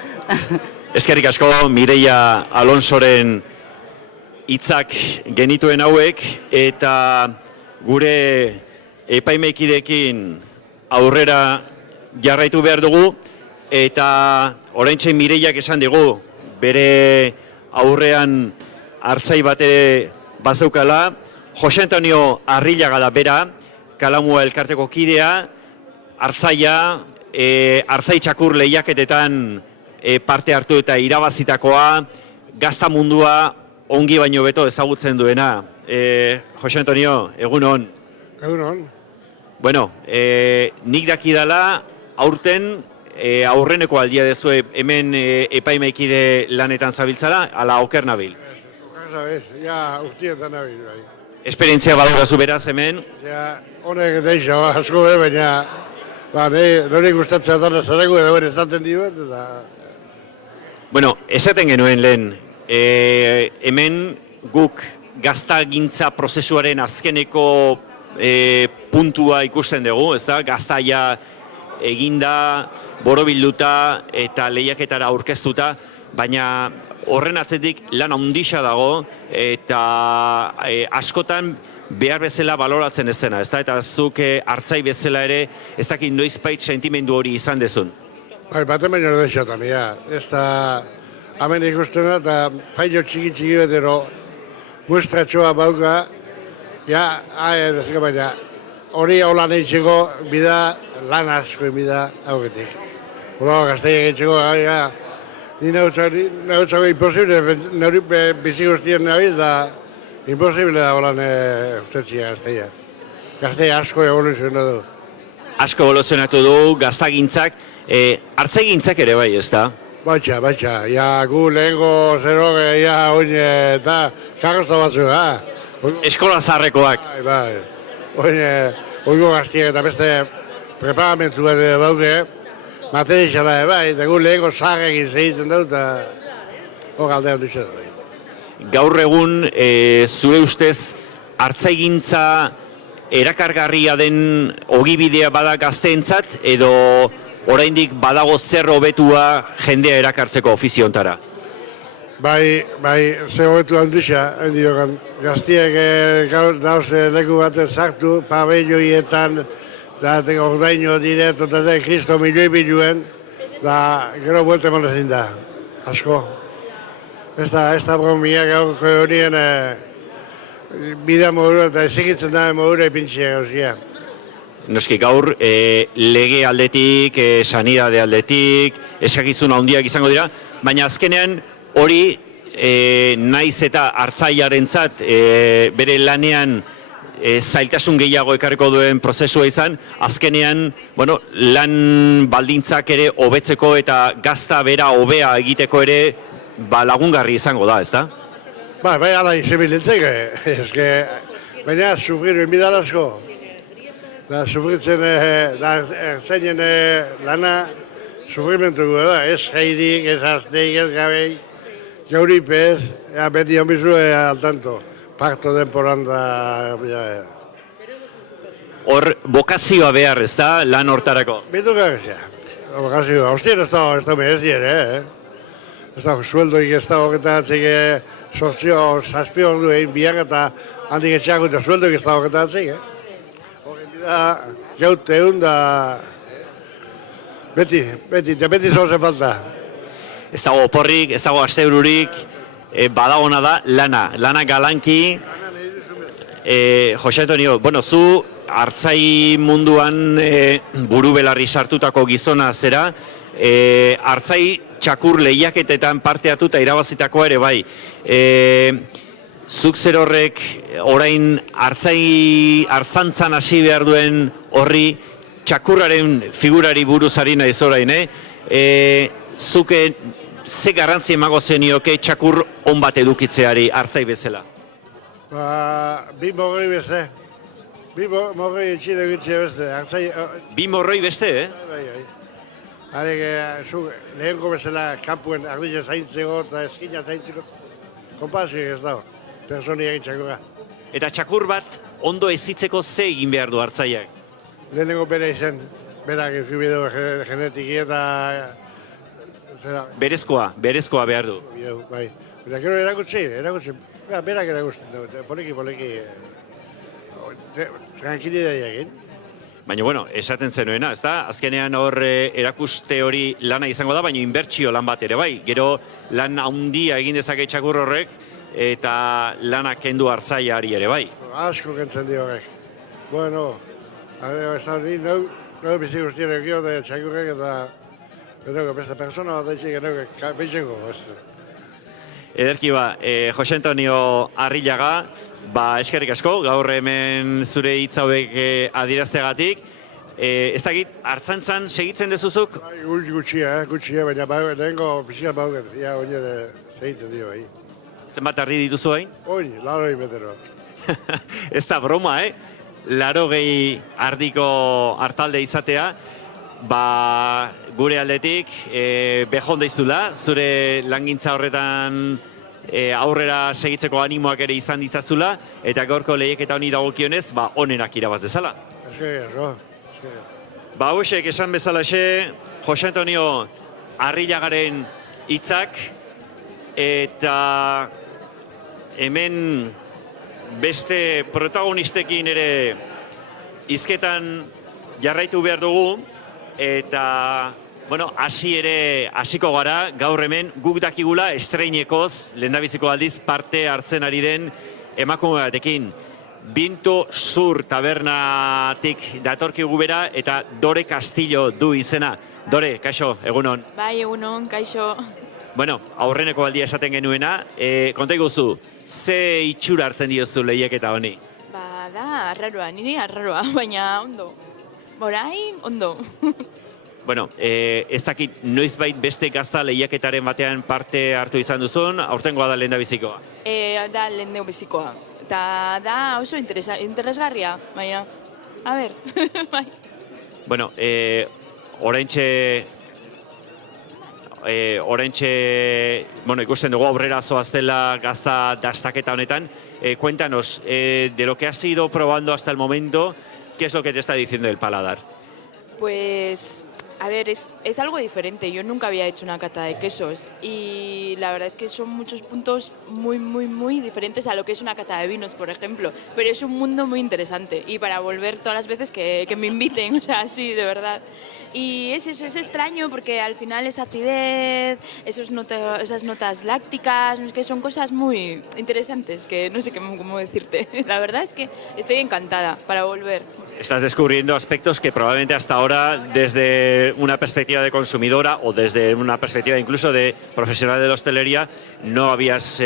Eskerrik asko Mireia Alonsoren hitzak genituen hauek eta gure epaimaikideekin aurrera jarraitu behar dugu. Eta oraintxe Mireiak esan digu, bere aurrean hartzai bate bazeukala, Jose Antonio Arrillaga da bera, Kalamua elkarteko kidea, hartzaia, hartzai txakur lehiaketetan parte hartu eta irabazitakoa, gazta mundua ongi baino beto ezagutzen duena. Jose Antonio, egun hon. Egun hon. Bueno, nik dakidala aurten aurreneko aldia dezue hemen epaimaikide lanetan zabiltzala, ala oker nabil? Oker zabez, ja urtietan nabil, bai. Esperientzia badurazu beraz hemen? Ja, honek deixo asko baina nori gustatzen dara zaregu edo bere esaten diot, eta... Bueno, esaten genuen lehen, hemen guk gaztagintza prozesuaren azkeneko puntua ikusten dugu, ez da? Gaztaia eginda, borobilduta eta lehiaketara aurkeztuta, baina horren atzetik lan handia dago eta askotan behar bezala baloratzen ez dena, ezta? Eta zuk hartzai bezala ere ez dakit noizbait sentimendu hori izan dezun. Bai, baten baino deixotan, ja. Ez da, hemen ikusten da, eta failo txiki betero muestratxoa bauka, ja, baina hori hola neitzeko bida lan asko bida haugetik. Hora, gazteia egitxeko, ni nahutzako imposible, nori bizi guztien nabil, eta imposible da holan ustetzia gazteia. Gazteia asko evoluzionatu du. Asko evoluzionatu du, gaztagintzak, hartzaigintzak ere bai, ez da? Baitxa, ja, gu lehenko zerok, ja, oin, eta karrozta batzu, Eskola zaharrekoak. Bai, oingo gaztiak eta beste preparamentu bat bauke, materiala bai, eta gu lehenko zaharrekin segitzen dut, eta hor galdean dutxet. Gaur egun, zure ustez, hartzaigintza erakargarria den ogibidea bada gazteentzat, edo oraindik badago zer hobetua jendea erakartzeko ofiziontara? Bai, zer hobetu handixa, handiogan. Gaztiek dauz leku baten sartu, pabelloietan, da ordaino diret, eta kristo milioi biluen, da gero buelte manezin da, asko. Ez da bromia gaurko horien bidea modura eta ezikitzen da modura ipintxea gauzia. Noski gaur, lege aldetik, sanidade aldetik, eskakizun handiak izango dira, baina azkenean hori naiz eta hartzaiarentzat bere lanean zailtasun gehiago ekarriko duen prozesua izan, azkenean lan baldintzak ere hobetzeko eta gazta bera hobea egiteko ere lagungarri izango da, ezta? Bai, ala izebilentzek, baina sufriru enbidal asko. Da sufritzen, da ertzainen lana sufrimentuko da, ez jaidik, ez azteik, ez gabei, gauripez, beti honbizu al tanto, parto temporan da... hor bokazioa behar, ez da, lan hortarako. Bitu gagazia. Bokazioa. Hostien ez da merezi ere, Ez da, sueldoik ez da hoketatzek, sortzio, zazpio ordu egin biak eta handik etxeako eta sueldoik ez da hoketatzek, Horren bida, jaute egun da, beti zozen falta. Ez dago oporrik, ez dago asteururik, badagona da lana galanki. Jose Antonio, bueno, zu artzai munduan buru belarri sartutako gizona zera, artzai txakur lehiaketetan parte hartuta irabazitakoa ere bai. Zuk zer horrek orain hartzantzan hasi behar duen horri txakurraren figurari buruz ari naiz orain, zuke ze garrantzi emango zenioke txakur on bat edukitzeari hartzai bezala? Bi morroi beste. Bi morroi etxile egitxe beste. Bi morroi beste, Bai. Harek, lehenko bezala kampuen ardize zaintzeko eta eskina zaintzeko konpazioik ez dago. Personi egin txakurra. Eta txakur bat ondo ezitzeko ze egin behar du hartzaiak? Lehenengo bere izen, berak eukibidu genetiki eta... Berezkoa behar du. Bai. Eta gero erakutsi. Berak erakutsi, poliki. Tranquilidad egin. Baina, bueno, esaten zenuena, ez da? Azkenean hor erakuste hori lana izango da, baina inbertsio lan bat ere bai. Gero lan handia egin dezake txakur horrek, eta lanak kendu hartzaiari ere bai. Asko kentzen di horrek. Bueno, ez da, nau bizi guztien egio da txakurrek eta beste persona bat eitzik genauke bitxengo. Ederki ba, Jose Antonio Arrillaga, eskerrik asko, gaur hemen zure hitz hauek adierazteagatik. Ez dakit, hartzantzan segitzen dezuzuk? Gutxia, baina lehenko pixia bauket, oinere segitzen dio, bai. Zenbat ardi dituzu hain? Oin, 80 metro. Ez da broma, 80 ardiko hartalde izatea, gure aldetik behon deizula, zure langintza horretan aurrera segitzeko animoak ere izan ditzazula, eta gaurko lehiaketa honi dagokionez, onenak irabaz dezala. Eskerrik asko. Hauexek esan bezalaxe, Jose Antonio Arrillagaren hitzak, eta hemen beste protagonistekin ere hizketan jarraitu behar dugu, eta hasiko gara, gaur hemen guk dakigula estreinekoz lehendabiziko aldiz parte hartzen ari den emakume batekin. Binto Sur tabernatik datorkigu bera eta Dore Castillo du izena. Dore, kaixo, egunon. Bai, egunon, kaixo. Bueno, aurreneko aldia esaten genuena, konta iguzu, ze itxura hartzen diozu lehiaketa honi? Da, arraroa, niri arraroa, baina ondo. Orain, ondo. Bueno, ez dakit noizbait beste gazta lehiaketaren batean parte hartu izan duzun, aurtengoa da lehendabizikoa? Da lehendabizikoa. Eta da oso interesgarria, baina, a ber, bai. Bueno, oraintxe, ikusten dugu aurrera zoaztela gazta dastaketa honetan. Cuéntanos, de lo que has ido probando hasta el momento, ¿qué es lo que te está diciendo el paladar? Pues, a ver, es algo diferente. Yo nunca había hecho una cata de quesos y la verdad es que son muchos puntos muy diferentes a lo que es una cata de vinos, por ejemplo. Pero es un mundo muy interesante y para volver todas las veces que me inviten, o sea, sí, de verdad. Y es eso, es extraño porque al final esa acidez, esas notas lácticas, que son cosas muy interesantes que no sé cómo decirte. La verdad es que estoy encantada para volver. Estás descubriendo aspectos que probablemente hasta ahora, desde una perspectiva de consumidora o desde una perspectiva incluso de profesional de la hostelería, no habías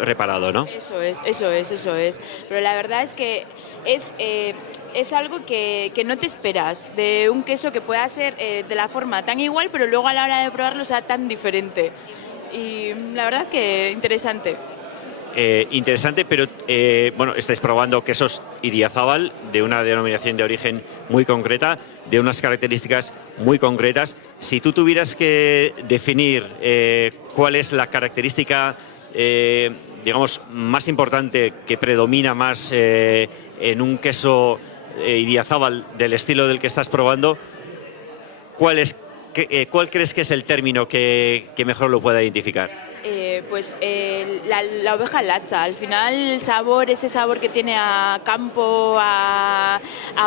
reparado, ¿no? Eso es. Pero la verdad es que es algo que no te esperas, de un queso que pueda ser de la forma tan igual, pero luego a la hora de probarlo sea tan diferente. Y la verdad que interesante. Interesante, pero estáis probando quesos Idiazábal, de una denominación de origen muy concreta, de unas características muy concretas. Si tú tuvieras que definir cuál es la característica, digamos, más importante que predomina más en un queso Idiazabal, del estilo del que estás probando, ¿cuál crees que es el término que mejor lo pueda identificar? Pues la oveja latxa. Al final el sabor, ese sabor que tiene a campo, a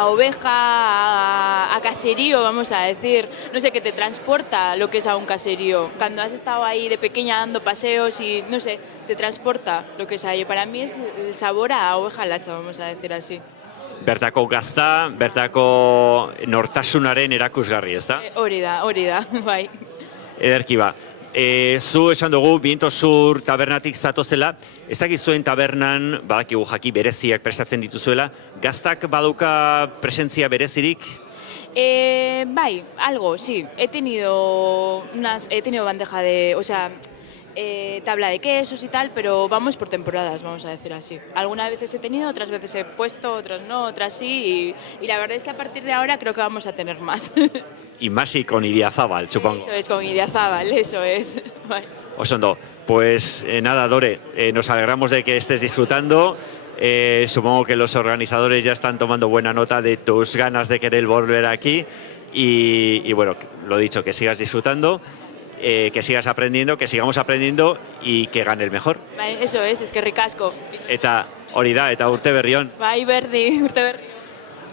oveja, a caserío, vamos a decir. No sé, que te transporta lo que es a un caserío. Cuando has estado ahí de pequeña dando paseos y, no sé, te transporta lo que es ahí. Para mí es el sabor a oveja latxa, vamos a decir así. Bertako gazta, bertako nortasunaren erakusgarri, ezta? Hori da, bai. Ederki ba. Zu esan dugu, Viento Sur tabernatik zatozela, ez dakit zuen tabernan, badakigu jaki bereziak prestatzen dituzuela, gaztak baduka presentzia berezirik? Bai, algo, sí. He tenido bandeja de, o sea, tabla de quesos y tal, pero vamos por temporadas, vamos a decir así. Algunas veces he tenido, otras veces he puesto, otras no, otras sí, y la verdad es que a partir de ahora creo que vamos a tener más. Y más y con Idiazabal, supongo. Eso es, con Idiazabal, eso es. Vale. Osondo, pues nada, Dore, nos alegramos de que estés disfrutando. Supongo que los organizadores ya están tomando buena nota de tus ganas de querer volver aquí. Y bueno, lo dicho, que sigas disfrutando, que sigas aprendiendo, que sigamos aprendiendo y que gane el mejor. Vale, eso es que ricasco. Eta hori da, eta urte berri on. Bai, urte berri.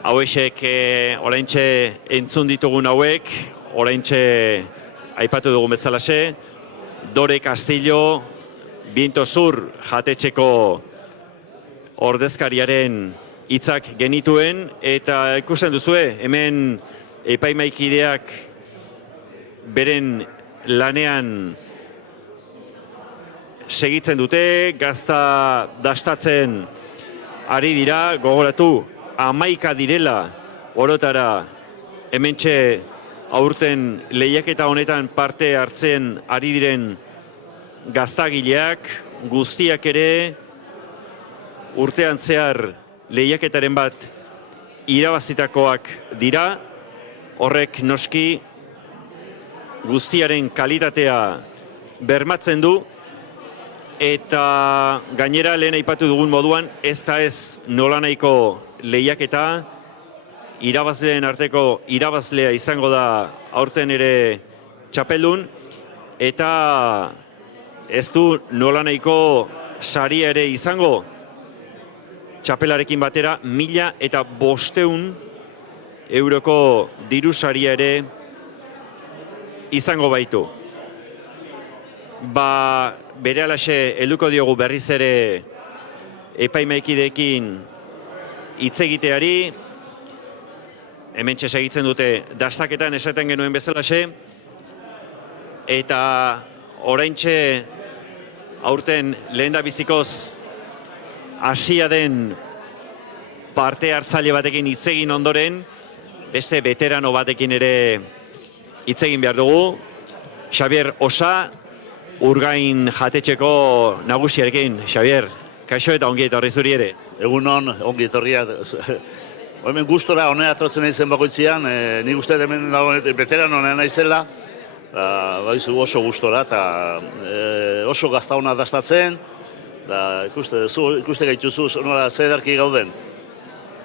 Hauexek oraintxe entzun ditugun hauek, oraintxe aipatu dugun bezalaxe, Dore Castillo, Viento Sur jatetxeko ordezkariaren hitzak genituen, eta ikusten duzue, hemen epaimaikideak beren lanean segitzen dute, gazta dastatzen ari dira, gogoratu, 11 direla orotara hementxe aurten lehiaketa honetan parte hartzen ari diren gaztagileak, guztiak ere urtean zehar lehiaketaren bat irabazitakoak dira, horrek noski guztiaren kalitatea bermatzen du, eta gainera lehen aipatu dugun moduan, ez da ez nolanahiko lehiaketa, irabazleen arteko irabazlea izango da aurten ere txapeldun, eta ez du nolanahiko saria ere izango txapelarekin batera 1.500 euroko diru saria ere izango baitu. Berehalaxe helduko diogu berriz ere epaimaikideekin hitz egiteari, hementxe segitzen dute dastaketan esaten genuen bezalaxe, eta oraintxe aurten lehendabizikoz hasia den parte hartzaile batekin hitz egin ondoren, beste veterano batekin ere hitz egin behar dugu, Xabier Osa, Urgain jatetxeko nagusiarekin. Xabier, kaixo eta ongi etorri zuri ere. Egunon, ongi etorria. Hemen gustora honera atrotzen naizen bakoitzian, nik uste hemen beteran honera naizela, oso gustora eta oso gazta hona dastatzen, ikuste gaituzu nola zederki gauden.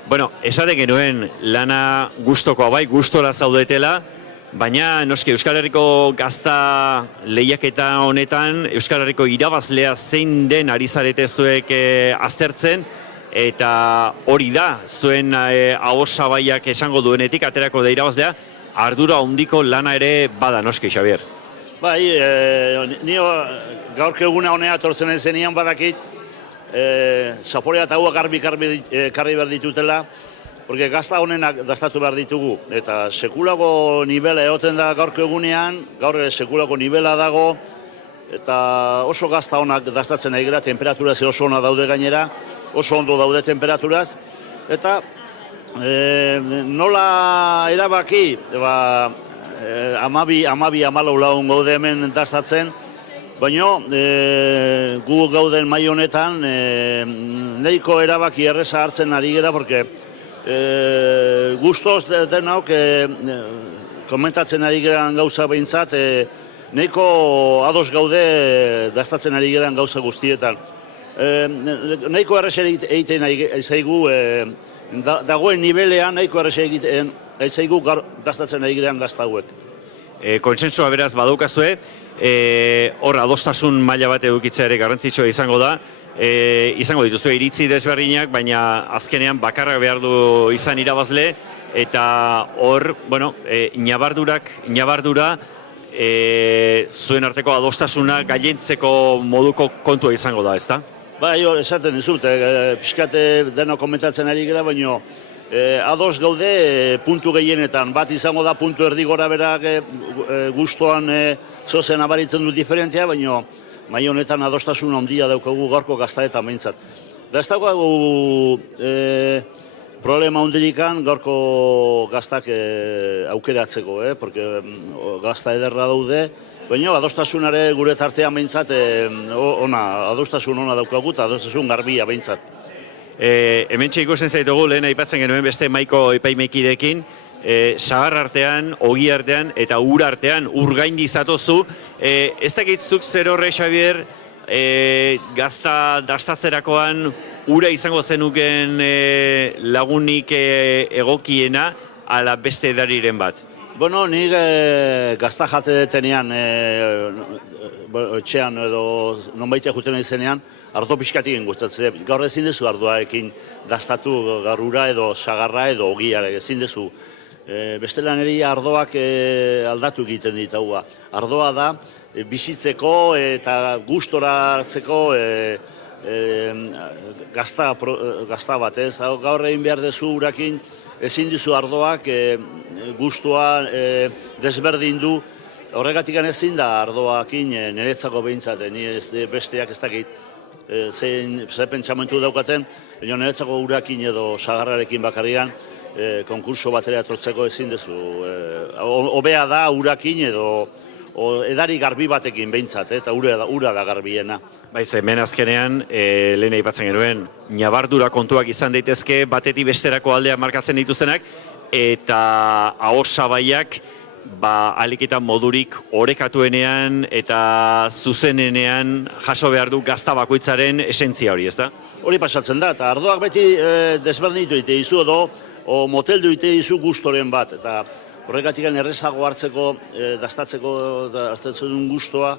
Bueno, esate genuen lana gustokoa bai, gustora zaudetela, baina noski Euskal Herriko gazta lehiaketa honetan, Euskal Herriko irabazlea zein den ari zarete zuek aztertzen, eta hori da, zuen ahosabaiak esango duenetik aterako da irabazlea, ardura handiko lana ere bada noski, Xabier. Bai, nio gaurko eguna honea atortzen zenian badakit, zaporea eta hauak karri behar ditutela, porque gazta honenak dastatu behar ditugu, eta sekulako nivela egoten da gaurko egunean, gaur sekulako nivela dago, eta oso gazta honak dastatzen nahi gara, temperaturaz oso ona daude gainera, oso ondo daude temperaturaz, eta nola erabaki, 12-14 lagun gaude hemen dastatzen, baina gu gauden mai honetan nahiko erabaki erreza hartzen ari gara, porque gustoz denauk komentatzen ari geran gauza behintzat, nahiko ados gaude dastatzen ari geran gauza guztietan. nahiko errez egiten zaigu, dagoen nivelean nahiko errez egiten zaigu dastatzen ari girean gazta hauek. Kontsensua beraz badaukazue, hor adostasun maila bat edukitzea ere garrantzitsua izango da, izango dituzue iritzi desberdinak, baina azkenean bakarrak behar du izan irabazle, eta hor, bueno, ñabardura, zuen arteko adostasuna gailentzeko moduko kontua izango da, ezta? Bai, esaten dizut, pixkate dena komentatzen ari gara, baina ados gaude puntu gehienetan. Bat izango da puntu erdi gora berak gustoan zozen abaritzen du diferentea, baina mai honetan adostasun handia daukagu gaurko gaztaetan behintzat. Da ez daukagu problema hundirikan gaurko gaztak aukeratzeko, porque gazta ederra daude, baina adostasunare gure tartean behintzat adostasun ona daukagu eta adostasun garbia behintzat. Hementxe ikusten zaitugu, lehen aipatzen genuen beste maiko epaimaikidekin, sagar artean, ogi artean eta ur artean, ur gaindi zatozu. Ez dakitzuk zer horre, Xabier, gazta dastatzerakoan ura izango zenuken lagunik egokiena ala beste edariren bat? Bueno, nik gazta jate detenean, etxean edo nonbaitea juten izenean, ardo pixkatik gustatzen. Gaur ezin dezu ardoaekin dastatu gaur ura edo sagarra edo ogia, ezin dezu. Bestela niri ardoak aldatu egiten ditaua. Ardoa da bizitzeko eta gustora hartzeko gazta bat, ez? Gaur egin behar dezu urakin, ezin dizu ardoak gustua desberdindu. Horregatik ezin da ardoakin niretzako behintzat, ni besteak ez dakit ze pentsamentu daukaten, niretzako urakin edo sagarrarekin bakarrian konkurso batera etortzeko ezin dezu. Hobea da urakin edo edari garbi batekin behintzat, eta ura da garbiena. Baiz, hemen azkenean, lehen aipatzen genuen, ñabardura kontuak izan daitezke batetik besterako aldea markatzen dituztenak, eta ahosabaiak aliketa modurik orekatuenean eta zuzenenean jaso behar du gazta bakoitzaren esentzia hori, ezta? Hori pasatzen da, eta ardoak beti desberditu ite dizu edo moteldu ite dizu gustoren bat, eta horregatik errezago hartzeko, dastatzen duen gustoa,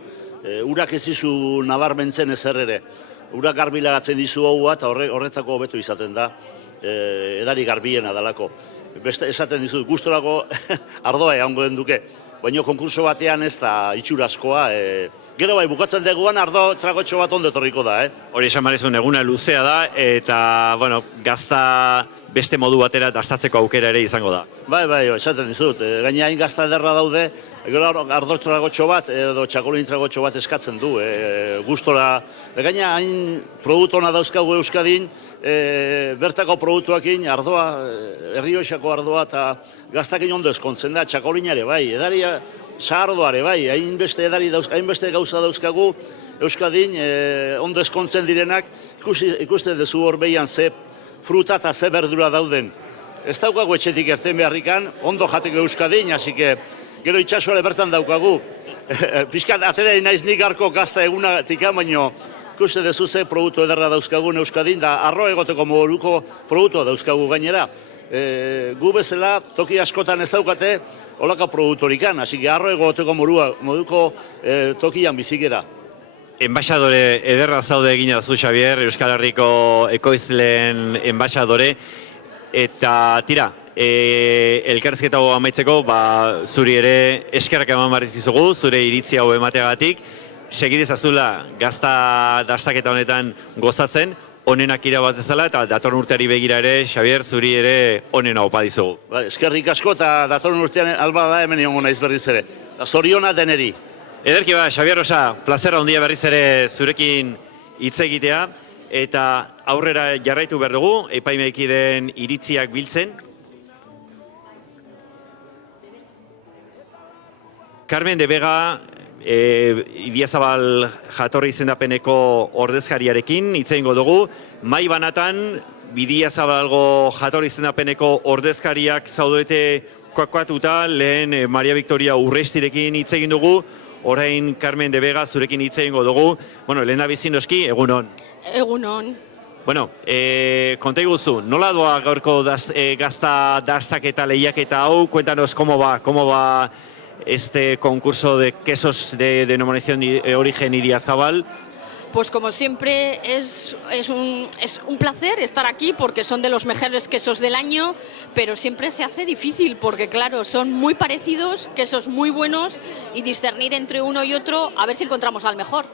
urak ez dizu nabarmentzen ezer ere. Urak garbilagatzen dizu hau eta horretako hobeto izaten da, edari garbiena dalako. Beste esaten dizu, gustorako ardoa egongo den duke, baina konkurso batean ez da itxurazkoa. Gero bai, bukatzen deguan ardo tragotxo bat ondo etorriko da. Hori esan barezun eguna luzea da, eta gazta beste modu batera dastatzeko aukera ere izango da. Bai, esaten dizut. Gaina hain gazta ederra daude, gero ardo tragotxo bat edo txakolin tragotxo bat eskatzen du. Gustora, gaina hain produktu ona dauzkagu Euskadin, bertako produktuakin ardoa, Errioxako ardoa eta gaztakin ondo eskontzen da, txakolinare bai, edaria sahardoare bai, hainbeste gauza dauzkagu Euskadin ondo eskontzen direnak, ikusten duzu hor behian ze fruta eta ze berdura dauden. Ez daukagu etxetik erten beharrikan, ondo jateko Euskadin, hasi gero itxasoare bertan daukagu. Piskat atera naiz nik garko gazta egunatik, baino ikusten duzu ze produktu ederra dauzkagun Euskadin, da arro egoteko moduko produktua dauzkagu gainera. Gu bezala toki askotan ez daukate holako produktorikan, hasi arro egoteko moduko tokian bizikera. Enbaixadore ederra zaude egina dazu, Xabier, Euskal Herriko ekoizleen enbaixadore, eta tira, elkarrizketa hau amaitzeko, zuri ere eskerrak eman barriz izugu, zure iritzi hau emateagatik, segidezazula gazta dastaketa honetan gozatzen, onenak irabaz dezala, eta datorren urteari begira ere, Xabier, zuri ere onena opa dizugu. Eskerrik asko eta datorren urtean alba da hemen egongo naiz berriz ere. Zoriona deneri. Ederki Xabier Rosa, plazera ondia berriz ere zurekin hitz egitea, eta aurrera jarraitu behar dugu, epaimaikideen iritziak biltzen. Carmen de Vega, Idiazabal jatorri izendapeneko ordezkariarekin hitz egingo dugu, mai banatan Idiazabalgo jatorri izendapeneko ordezkariak zaudete koakatuta, lehen Maria Victoria Urrestirekin hitz egin dugu, orain Carmen de Vega zurekin hitz egingo dugu. Lehen da bizin noski, egunon. Egunon. Bueno, konta iguzu, nola doa gaurko gazta dastaketa lehiaketa hau? Cuéntanos cómo va este concurso de quesos de denominación de origen Idiazabal. Pues como siempre es un placer estar aquí porque son de los mejores quesos del año, pero siempre se hace difícil porque claro, son muy parecidos, quesos muy buenos y discernir entre uno y otro a ver si encontramos al mejor.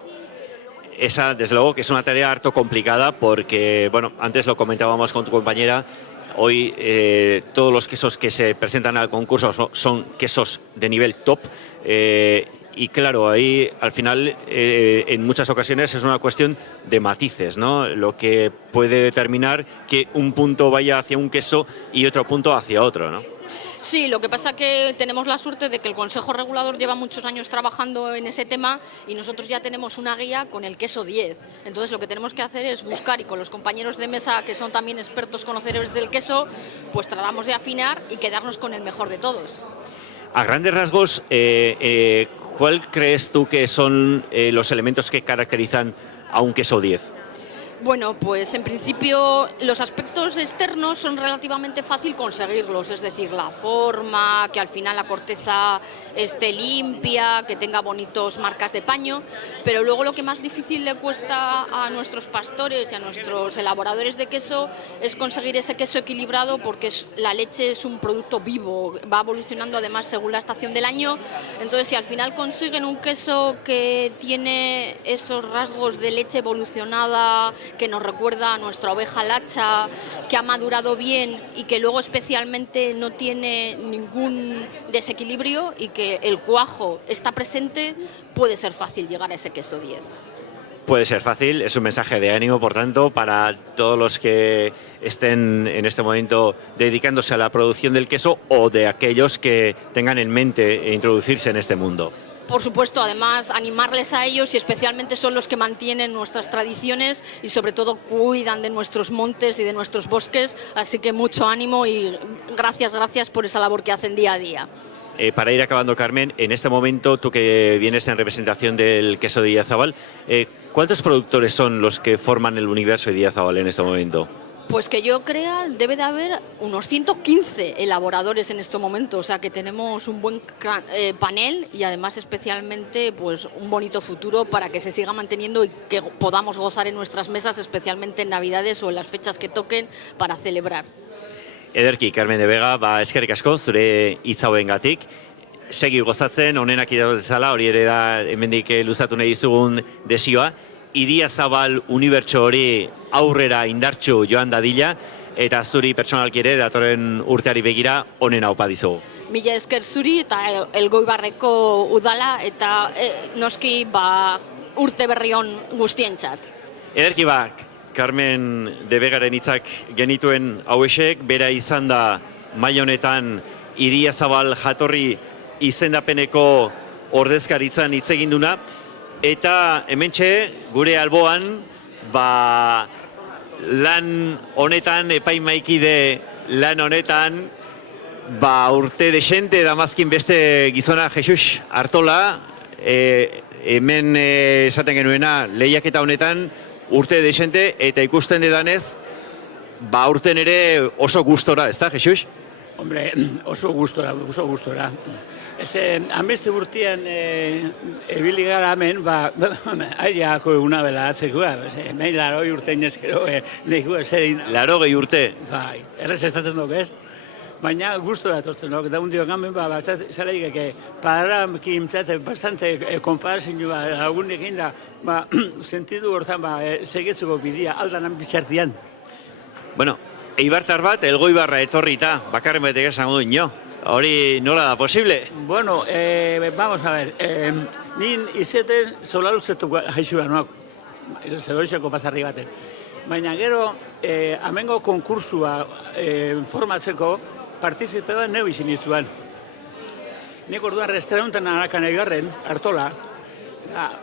Esa, desde luego, que es una tarea harto complicada porque, bueno, antes lo comentábamos con tu compañera, hoy todos los quesos que se presentan al concurso son quesos de nivel top. Y claro, ahí al final en muchas ocasiones es una cuestión de matices, ¿no? Lo que puede determinar que un punto vaya hacia un queso y otro punto hacia otro, ¿no? Sí, lo que pasa que tenemos la suerte de que el Consejo Regulador lleva muchos años trabajando en ese tema y nosotros ya tenemos una guía con el queso 10. Entonces lo que tenemos que hacer es buscar y con los compañeros de mesa que son también expertos conocedores del queso, pues tratamos de afinar y quedarnos con el mejor de todos. A grandes rasgos, ¿cuál crees tú que son los elementos que caracterizan a un queso 10? Bueno, pues en principio los aspectos externos son relativamente fácil conseguirlos, es decir, la forma, que al final la corteza esté limpia, que tenga bonitos marcas de paño, pero luego lo que más difícil le cuesta a nuestros pastores y a nuestros elaboradores de queso es conseguir ese queso equilibrado porque la leche es un producto vivo, va evolucionando además según la estación del año, entonces si al final consiguen un queso que tiene esos rasgos de leche evolucionada, que nos recuerda a nuestra oveja lacha, que ha madurado bien y que luego especialmente no tiene ningún desequilibrio y que el cuajo está presente, puede ser fácil llegar a ese queso 10. Puede ser fácil, es un mensaje de ánimo, por tanto, para todos los que estén en este momento dedicándose a la producción del queso o de aquellos que tengan en mente introducirse en este mundo. Por supuesto, además, animarles a ellos y especialmente son los que mantienen nuestras tradiciones y sobre todo cuidan de nuestros montes y de nuestros bosques, así que mucho ánimo y gracias por esa labor que hacen día a día. Para ir acabando, Carmen, en este momento, tú que vienes en representación del queso de Idiazabal, ¿cuántos productores son los que forman el universo de Idiazabal en este momento? Pues que yo crea, debe de haber unos 115 elaboradores en este momento, o sea que tenemos un buen panel y además especialmente pues un bonito futuro para que se siga manteniendo y que podamos gozar en nuestras mesas, especialmente en Navidades o en las fechas que toquen para celebrar. Ederki, Carmen de Vega, eskerrik asko, zure hitz hauengatik. Segi gozatzen, onenak irabaztezala, hori ere da hemendik luzatu nahi dizugun desioa. Idiazabal unibertso hori aurrera indartsu joan dadila, eta zuri pertsonalki ere datorren urteari begira onena opa dizugu. Mila esker zuri eta Elgoibarreko udala eta noski urte berri on guztientzat. Ederki Carmen de Vegaren hitzak genituen hauexek, bera izan da mai honetan Idiazabal jatorri izendapeneko ordezkaritzan hitz egin duna, eta hementxe gure alboan lan honetan, epaimaikide lan honetan, urte desente damazkin beste gizona Jesus Artola, hemen esaten genuena lehiaketa honetan urte desente eta ikusten dedanez, urten ere oso gustora, ez da, Jesus? Hombre, oso gustora. Hanbeste urtean ebili gara hemen, aireako eguna bela atzekoa. Hemen 80 urte inezkero, nahikoa zerin. 80 urte? Bai, errez estaten duk ez. Baina gustora tortzen duk, da un dio gamen, zara ikake, pararamki imtzate bastante konparazio lagunekin da, sentidu hortan, segetzuko bidea aldanan bitxartian. Bueno, eibartar bat, Elgoibarra etorrita, bakarren batek esango duen jo. Hori nola da posible? Bueno, vamos a ver, nin izeten solalutzetuko haixua noak, zegoizeko pasarri baten. Baina gero, amengo konkursua formatzeko partizipean neu izin izuan. Nik orduan restaurantan arakan egarren, Artola,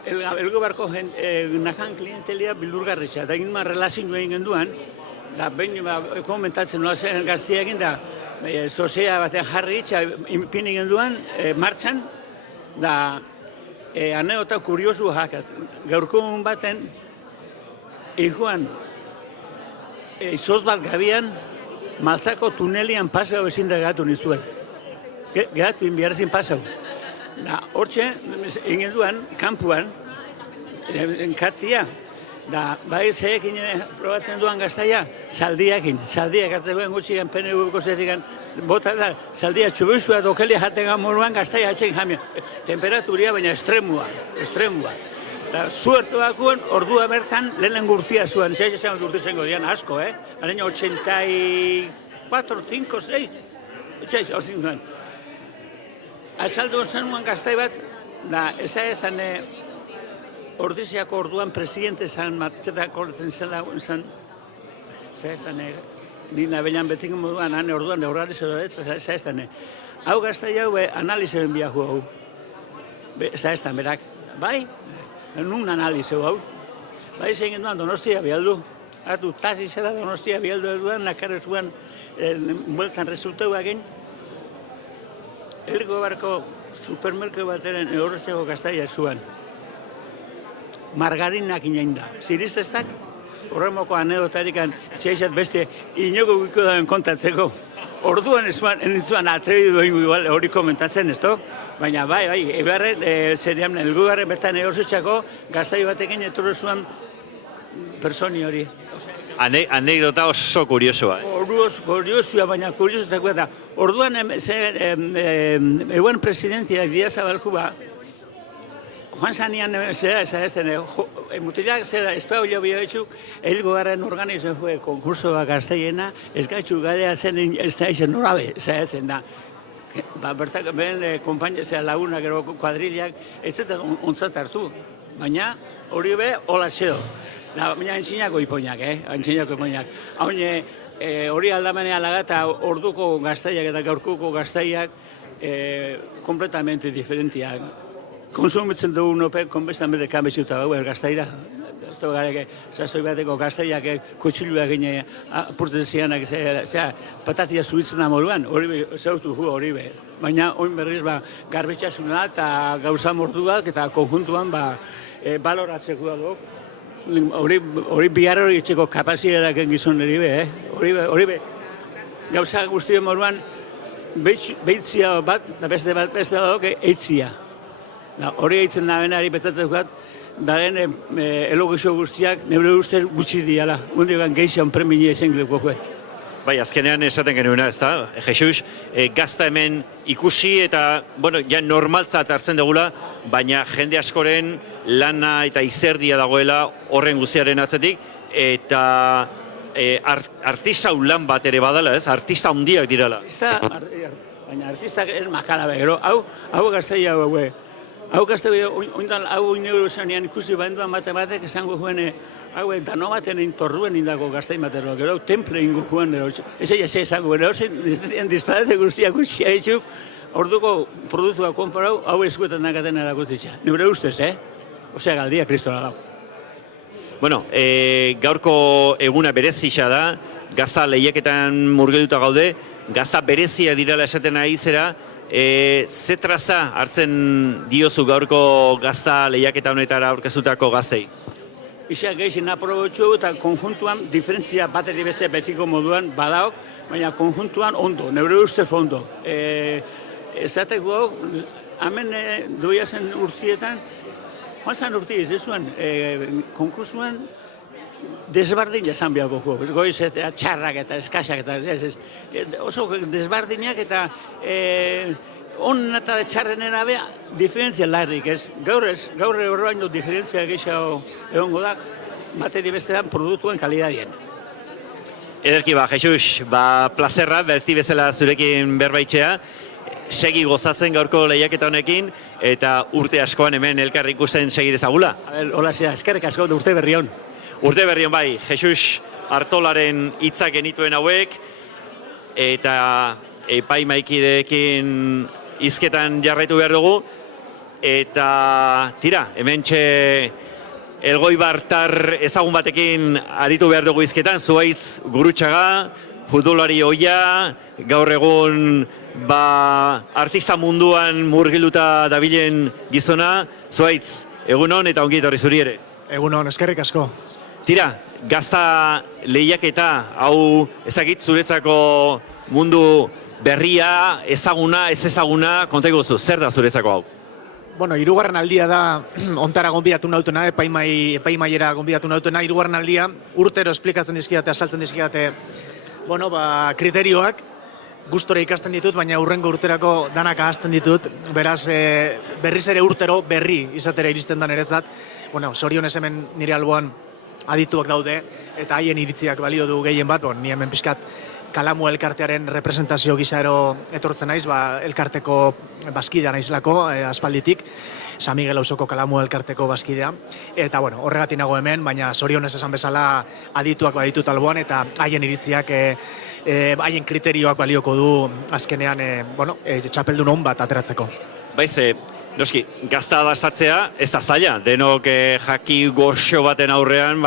Elgoibarko nahan klientelia bildurgarritza, eta egin relazioa egin genduan, da behin komentatzen nola zen gaztiakin da, sozia batean jarri itxa ipini genduan, martxan, da anekdota kuriosu jakat. Gaurko baten, Ikuan, izoz bat gabian, Maltzako tunelian pasau ezin da gatu nizuen. Geratu inbiarazin pasau. Hortxe, egin duan, kanpuan, katia, da, bai zeekin probatzen duan gaztaia, saldiak hartzen gutxigan PNV-ko zetik bota da, saldia txubuzua dokelia jategan moruan gaztaia hatxen jamia. Temperaturia baina estremua. Eta suertu bakuen, ordua bertan, lehen gurtia zuen, zaiz esan urte zengo dian asko, Garen 84, 5, 6, zaiz, horzin duen. Azaldu zenuan gaztai bat, da, ezan Ordiziako orduan presidente zan, matxetako horretzen zela, zan, nina belan betik moduan, orduan neurrari zan, hau gaztai hau analizeen biahu hau. Zan, berak, bai, nun analizeu hau. Bai, zein duan Donostia bialdu. Artu, tazi zela Donostia bialdu eduan, nakarre zuen, bueltan resultau egin. Elgo barko supermerko bateren horretxeko gaztaia zuen. Margarinak inain da. Ziristeztak, horremoko anedotarikan zeixat beste inoko guiko dauen kontatzeko. Orduan entzuan atrebidu egin hori komentatzen, ez to? Baina bai, ebarren, zerian, elgugarren bertan egorzutxako gaztai batekin etorre zuen personi hori. Anekdota oso kuriosoa. Kuriosua, baina kuriosutako da. Orduan, eguan presidenziak Diazabalku ba, Juan Sanian mutilak espeo jo bioetxuk, elgogarren organizuen jue konkursoa gazteiena, ez gaitxu gadeatzen ez zaizen norabe, zaitzen da. Bertak, behen kompainia, lagunak, kuadriliak, ez ez ontzat hartu, baina hori be, hola zeo. Baina entzinako ipoinak, hori aldamenea lagata orduko gaztaiak eta gaurkuko gaztaiak kompletamente diferentiak. Konsumitzen dugu nopek, konbestan bete kanbezuta gau, gaztaira. Ez dugu gareke, sasoi bateko gaztaiak, kutxiluak gine, apurtzen zianak, patatia zuitzen moduan, hori zautu gu hori be. Baina, oin berriz, garbetxasuna eta gauza morduak eta konjuntuan baloratzeko duk. Hori bihar hori etxeko kapazitateak gizon eri be, hori be. Gauza guztien moduan, behitzia bat, eta beste dut, eitzia. Hori eitzen da benari betzatzen dukat, daren elogizo guztiak neure ustez gutxi diala. Undiogan geixian premini ezen gilekuak. Bai, azkenean esaten genuena, ez da? Jesus, gazta hemen ikusi eta, ja normaltzat hartzen dugula, baina jende askoren lana eta izerdia dagoela horren guztiaren atzetik, eta artisau lan bat ere badala, ez? Artista handiak dirala. Baina artistak ez makala behero, hau gazteia hau Hau gazte oindan, hau neurosanean ikusi bainduan batek esango juen, hau dano baten intorruen indako gaztein batero, gero temple ingo juen, ez esango, gero zen disparate guztiak usia itxuk, orduko produktua konparau, hau eskuetan nakaten erakutzitza. Neure ustez, Osea, galdia kristona dago. Bueno, gaurko eguna berezia da, gazta lehiaketan murgilduta gaude, gazta berezia direla esaten ari zera, ze traza hartzen diozu gaurko gazta lehiaketa honetara aurkezutako gaztei? Isa gehizien aprobotxu eta konjuntuan diferentzia bateri beste betiko moduan badaok, baina konjuntuan ondo, neure ustez ondo. Ezateko, hemen doia zen urtietan, joan zen urti ez zuen, konkursuan desbardin esan biako jugu. Goiz txarrak eta eskaxak eta oso desbardinak eta onen eta txarren erabe diferentzia larrik ez. Gaur horrein dut diferentzia gehiago egongo da, bateri bestean produktuen kalidadien. Ederki Jesus, plazerra, berti bezala zurekin berbaitzea, segi gozatzen gaurko lehiaketa honekin, eta urte askoan hemen elkar ikusten segi dezagula. Hola zea, eskerrik asko urte berri hon. Urte berri hon bai, Jesus Artolaren hitzak genituen hauek, eta epaimaikideekin hizketan jarraitu behar dugu, eta tira, hementxe Elgoibartar ezagun batekin aritu behar dugu hizketan, Zuhaitz Gurutxaga, futbolari ohia, gaur egun artista munduan murgiluta dabilen gizona. Zuhaitz, egunon eta ongi etorri zuri ere. Egunon, eskerrik asko. Tira, gazta lehiaketa, hau ezagit zuretzako mundu berria, ezaguna, ez ezaguna, konta iguzu, zer da zuretzako hau? Bueno, hirugarren aldia da ontara gonbidatu nautena, epaimaiera gonbidatu nautena, hirugarren aldia urtero esplikatzen dizkidate, asaltzen dizkidate, bueno, kriterioak, gustore ikasten ditut, baina urrengo urterako danak ahazten ditut, beraz berriz ere urtero berri izatera iristen da niretzat. Bueno, zorionez hemen nire alboan adituak daude, eta haien iritziak balio du gehien bat, ni hemen pixkat Kalamu elkartearen representazio gizaro etortzen naiz, elkarteko bazkidea naizlako, aspalditik, San Miguel auzoko Kalamu elkarteko bazkidea, eta bueno, horregatik nago hemen, baina zorionez esan bezala adituak baditut alboan, eta haien iritziak, haien kriterioak balioko du azkenean, txapeldun hon bat ateratzeko. Baize, noski, gazta dastatzea ez da zaila, denok jaki goxo baten aurrean,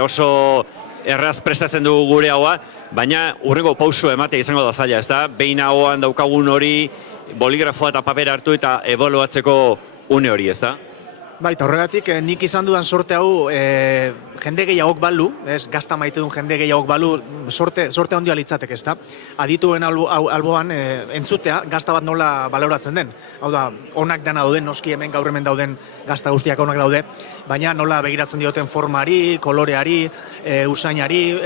oso erraz prestatzen dugu gure haua, baina urrengo pauso ematea izango da zaila, ez da? Behin hauan daukagun hori, boligrafoa eta paper hartu eta ebaluatzeko une hori, ez da? Baita, horregatik, nik izan dudan sorte hau jende gehiagok balu, gazta maite duen jende gehiagok balu, sorte handia litzatek, ez da? Adituen alboan entzutea, gazta bat nola baloratzen den. Hau da, onak dena dauden, noski hemen gaur hemen dauden gazta guztiak onak daude, baina nola begiratzen dioten formari, koloreari, usainari,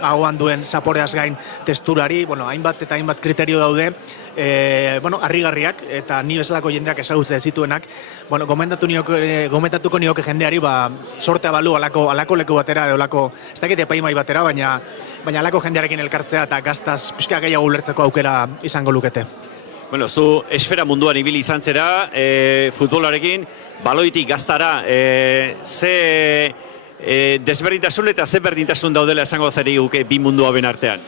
ahoan duen zaporeaz gain testurari, hainbat eta hainbat kriterio daude, harrigarriak, eta ni bezalako jendeak ezagutze zituenak, gomentatuko nioke jendeari, sortea balu alako leku batera, edo alako, ez dakit epaimai batera, baina alako jendearekin elkartzea eta gaztaz pixka gehiago ulertzeko aukera izango lukete. Bueno, zu esfera munduan ibili izan zera, futbolarekin, baloitik gaztara, ze desberdintasun eta ze berdintasun daudela esango zeri guke bi mundu hauen artean?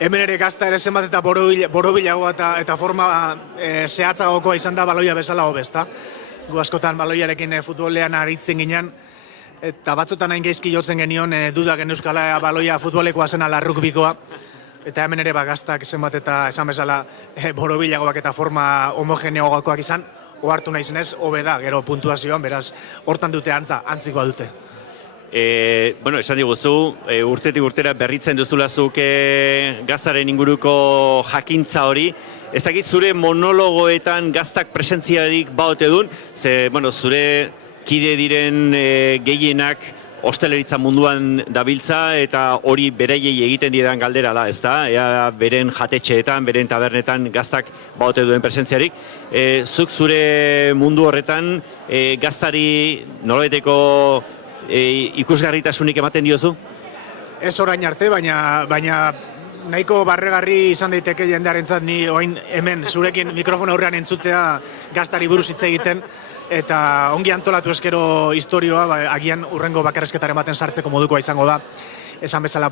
Hemen ere gazta ere zenbat eta borobilagoa eta forma zehatzagokoa izan da baloia bezala hobezta. Gu askotan baloiarekin futbolean aritzen ginen, eta batzutan hain geizki jotzen genion dudak geneuskala baloia futbolekoa zen ala rugbikoa. Eta hemen ere gaztak zenbat eta esan bezala borobilagoak eta forma homogeneoakoak izan, ohartu nahi zenez, hobe da, gero puntuazioan, beraz, hortan dute antzik badute. Esan diguzu, urtetik urtera berritzen duzulazuk gaztaren inguruko jakintza hori. Ez dakit zure monologoetan gaztak presentziarik baote duen, zure kide diren gehienak hosteleritza munduan dabiltza eta hori beraiei egiten diedan galdera da, ez da? Ea beren jatetxeetan, beren tabernetan gaztak baote duen presentziarik. Zuk zure mundu horretan gaztari nolabaiteko ikusgarritasunik ematen diozu? Ez orain arte, baina nahiko barregarri izan daiteke jendearentzat ni orain hemen zurekin mikrofon aurrean entzutea gaztari buruz hitz egiten, eta ongi antolatu eskero historioa, agian urrengo bakarrezketaren baten sartzeko modukoa izango da. Esan bezala,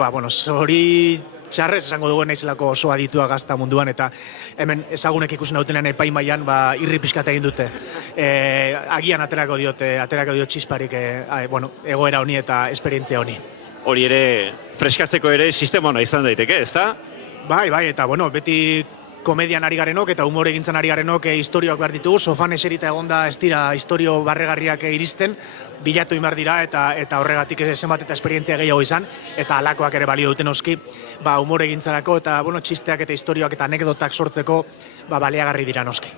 hori txarrez esango dugu naizelako oso aditua gazta munduan, eta hemen ezagunek ikusten dautenean epaimaian irri pixkat egin dute. Agian aterako diot txisparik egoera honi eta esperientzia honi. Hori ere, freskatzeko ere sistema hona izan daiteke, ez da? Bai, eta beti komedian ari garenok eta humore egintzen ari garenok historioak behar ditugu, sofan eserita egonda ez dira historio barregarriak iristen, bilatu imar dira eta horregatik zenbat eta esperientzia gehiago izan, eta alakoak ere balio duten oski, humore egintzarako eta txisteak eta historioak eta anekdotak sortzeko baliagarri dira noski.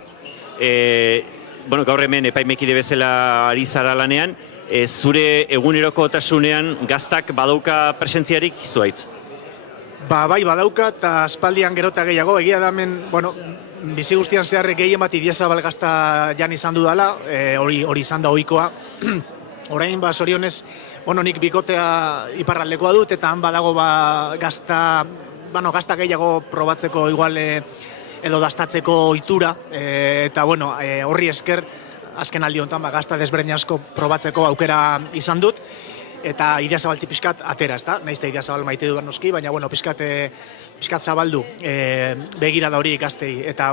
Gaur hemen epaimekide bezala ari zara lanean, zure egunerokotasunean gaztak badauka presentziarik zuaitz? Bai, badauka, eta aspaldian gerota gehiago, egia da hemen, bizi guztian zeharrek gehien bat Idiazabal gazta jan izan dudala, hori izan da ohikoa. Orain, zorionez, nik bikotea iparraldekoa dut, eta han badago gazta gehiago probatzeko igual edo dastatzeko ohitura, eta horri esker, azken aldi honetan gazta desberdin asko probatzeko aukera izan dut, eta Idiazabalti pixkat atera, ez da? Naizte Idiazabal maite duan noski, baina pixkat zabaldu begira da hori gazteri. Eta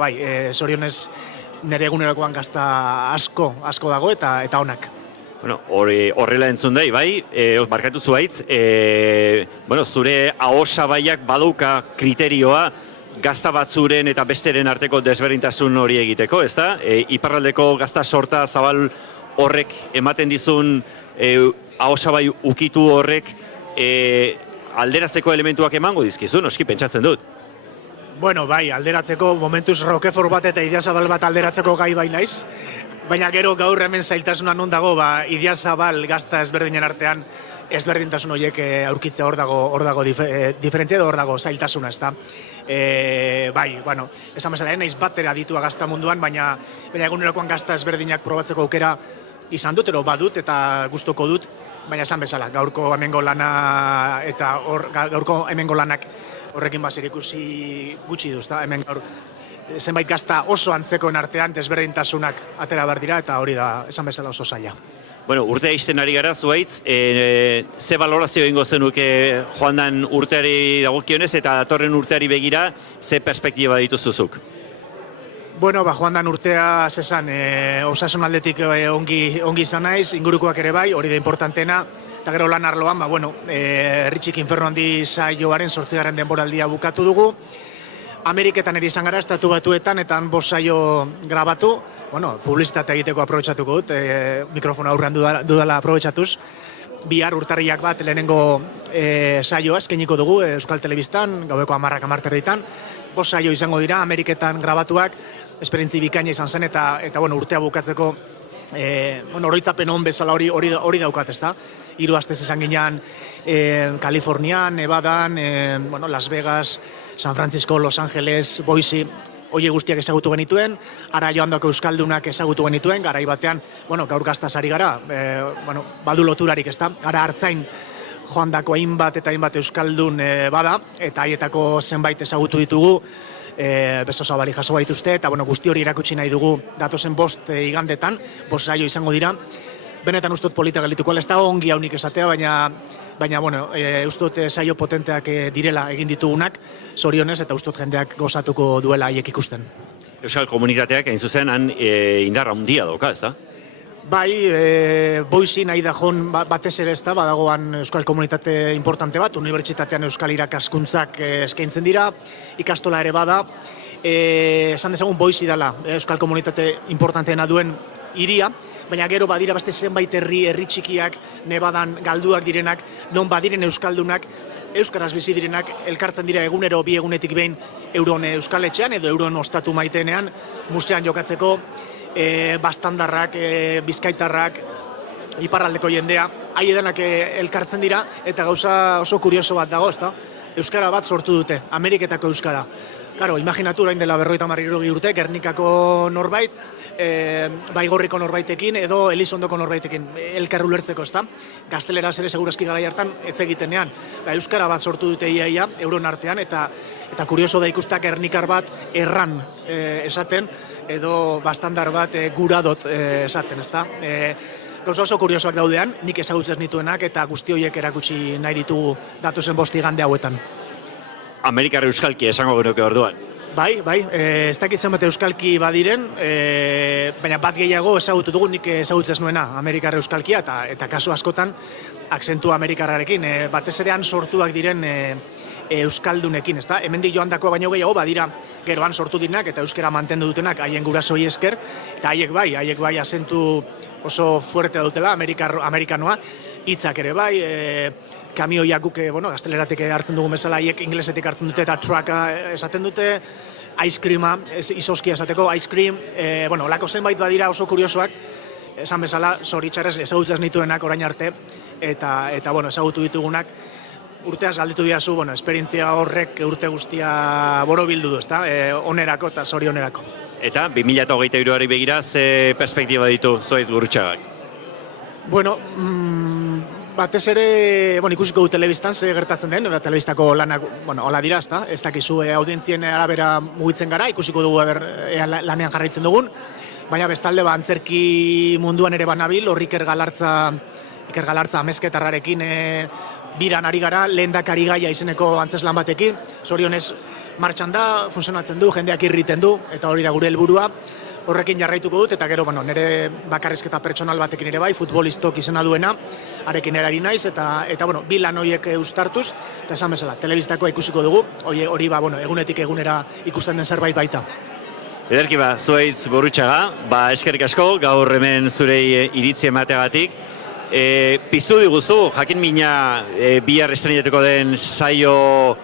zorionez nire egunerokoan gazta asko dago eta onak. Horrela entzun bai, barkatu zuaitz, zure ahosabaiak badauka kriterioa gazta batzuren eta besteren arteko desberdintasun hori egiteko, ez da? Iparraldeko gazta sorta zabal horrek ematen dizun ahosabai ukitu horrek alderatzeko elementuak emango dizkizu, noski pentsatzen dut. Bueno, bai, alderatzeko momentuz Roquefort bat eta Idiazabal bat alderatzeko gai bai naiz. Baina gero gaur hemen zailtasuna non dago, Idiazabal gazta ezberdinen artean ezberdintasun horiek aurkitzea hor dago diferentzia edo hor dago zailtasuna, ezta. Bai, bueno, esan bezala, naiz batera ditua gazta munduan, baina egunerokoan gazta ezberdinak probatzeko aukera izan dut, ero badut eta gustuko dut, baina esan bezala, gaurko hemengo lana eta gaurko hemengo lanak horrekin bazer ikusi gutxi duzta, hemen gaur zenbait gazta oso antzekoen artean desberdintasunak atera behar dira eta hori da esan bezala oso zaila. Bueno, urtea izten ari gara, zuaitz, ze balorazio egingo zenuke joan den urteari dagokionez eta datorren urteari begira, ze perspektiba dituzuzuk? Bueno, joan den urtea zesan, osasun aldetik ongi izan naiz, ingurukoak ere bai, hori da importantena, eta gero lan arloan, Ritxik Inferno Handi saioaren 8. denboraldia bukatu dugu. Ameriketan ere izan gara, Estatu Batuetan, eta 5 saio grabatu. Bueno, publizitate egiteko aprobetxatuko dut, mikrofona aurrean dudala aprobetxatuz. Bihar urtarriak bat lehenengo saioa eskeniko dugu Euskal Telebistan, gaueko 10:00 5 saio izango dira, Ameriketan grabatuak, esperientzi bikaina izan zen, eta urtea bukatzeko oroitzapen hon bezala hori daukat, ezta? 3 astez izan ginean Kalifornian, Nevadan, Las Vegas, San Francisco, Los Angeles, Boise, hori guztiak ezagutu genituen, ara joandako euskaldunak ezagutu genituen, garai batean, gaur gaztaz ari gara, badu loturarik, ezta? Ara hartzain joandako hainbat eta hainbat euskaldun bada, eta haietako zenbait ezagutu ditugu, beso zabali jaso baituzte, eta guzti hori erakutsi nahi dugu datozen 5 igandetan, 5 saio izango dira. Benetan ustot polita galituko, ez da ongi haunik esatea, baina ustot saio potenteak direla egin ditugunak, zorionez, eta ustot jendeak gozatuko duela haiek ikusten. Euskal komunitateak, hain zuzen, han indarra handia dauka, ez da? Bai, Boise nahi da joan batez ere ez da, badagoan euskal komunitate importante bat, unibertsitatean euskal irakaskuntzak eskaintzen dira, ikastola ere bada, esan dezagun Boise dela, euskal komunitate importanteena duen hiria, baina gero badira beste zenbait herri txikiak, Nevadan galduak direnak, non badiren euskaldunak, euskaraz bizi direnak, elkartzen dira egunero 2 egunetik behin euron euskaletxean edo euron ostatu maitenean, musean jokatzeko, bastandarrak, bizkaitarrak, iparraldeko jendea, haiedenak elkartzen dira, eta gauza oso kurioso bat dago, ezta? Euskara bat sortu dute, Ameriketako euskara. Karo, imaginatu orain dela 50 urte, Gernikako norbait, Baigorriko norbaitekin edo Elizondoko norbaitekin elkar ulertzeko, ezta? Gazteleraz ere segurazki garai hartan etz egitenean. Euskara bat sortu dute iaia, euron artean, eta kurioso da ikustak Gernikar bat erran esaten, edo bastandar bat guradot esaten, ezta? Gauza oso kuriosoak daudean, nik ezagutzen nituenak eta guzti horiek erakutsi nahi ditugu datozen 5 igande hauetan. Amerikar euskalki esango genuke orduan. Bai, ez dakitzen bat euskalki badiren, baina bat gehiago ezagutu dugu nik ezagutzen nuena Amerikar euskalkia, eta kasu askotan akzentu amerikarrarekin, batez erean sortuak diren euskaldunekin, ezta? Hemendik joandako baino gehiago badira geroan sortu direnak eta euskara mantendu dutenak haien gurasoi esker, eta haiek bai azentu oso fuerte dutela amerikanoa, hitzak ere bai, kamioiak guk, gazteleratik hartzen dugun bezala, haiek inglesetik hartzen dute eta trucka esaten dute, ice creama, izoskia esateko, ice cream, lako zenbait badira oso kuriosoak, esan bezala, zoritxarrez ezagutzen nituenak orain arte, eta ezagutu ditugunak, urteaz galditu diazu, esperientzia horrek urte guztia borobildu du, ezta? Onerako eta zorionerako. Eta 2023ari begira, ze perspektiba ditu Zuaitz Gurrutxagak? Batez ere, ikusiko du telebistan ze gertatzen den, telebistako lanak, hola dira, ezta? Ez dakizu audientzien arabera mugitzen gara, ikusiko dugu lanean jarraitzen dugun, baina bestalde antzerki munduan ere banabil, hor Iker Galartza amezketarrarekin biran ari gara, lehendakari gaia izeneko antzeslan batekin, zorionez martxan da, funtzionatzen du, jendeak irriten du, eta hori da gure helburua, horrekin jarraituko dut, eta gero, nire bakarrizketa pertsonal batekin ere bai, futbolistok izena duena, arekin erari naiz, eta bi lan horiek uztartuz, eta esan bezala, telebistakoa ikusiko dugu, hori egunetik egunera ikusten den zerbait baita. Ederki Zuaitz Gurrutxaga, eskerrik asko, gaur hemen zure iritzi emateagatik, Piztu diguzu, jakin mina bihar estrenatuko den saio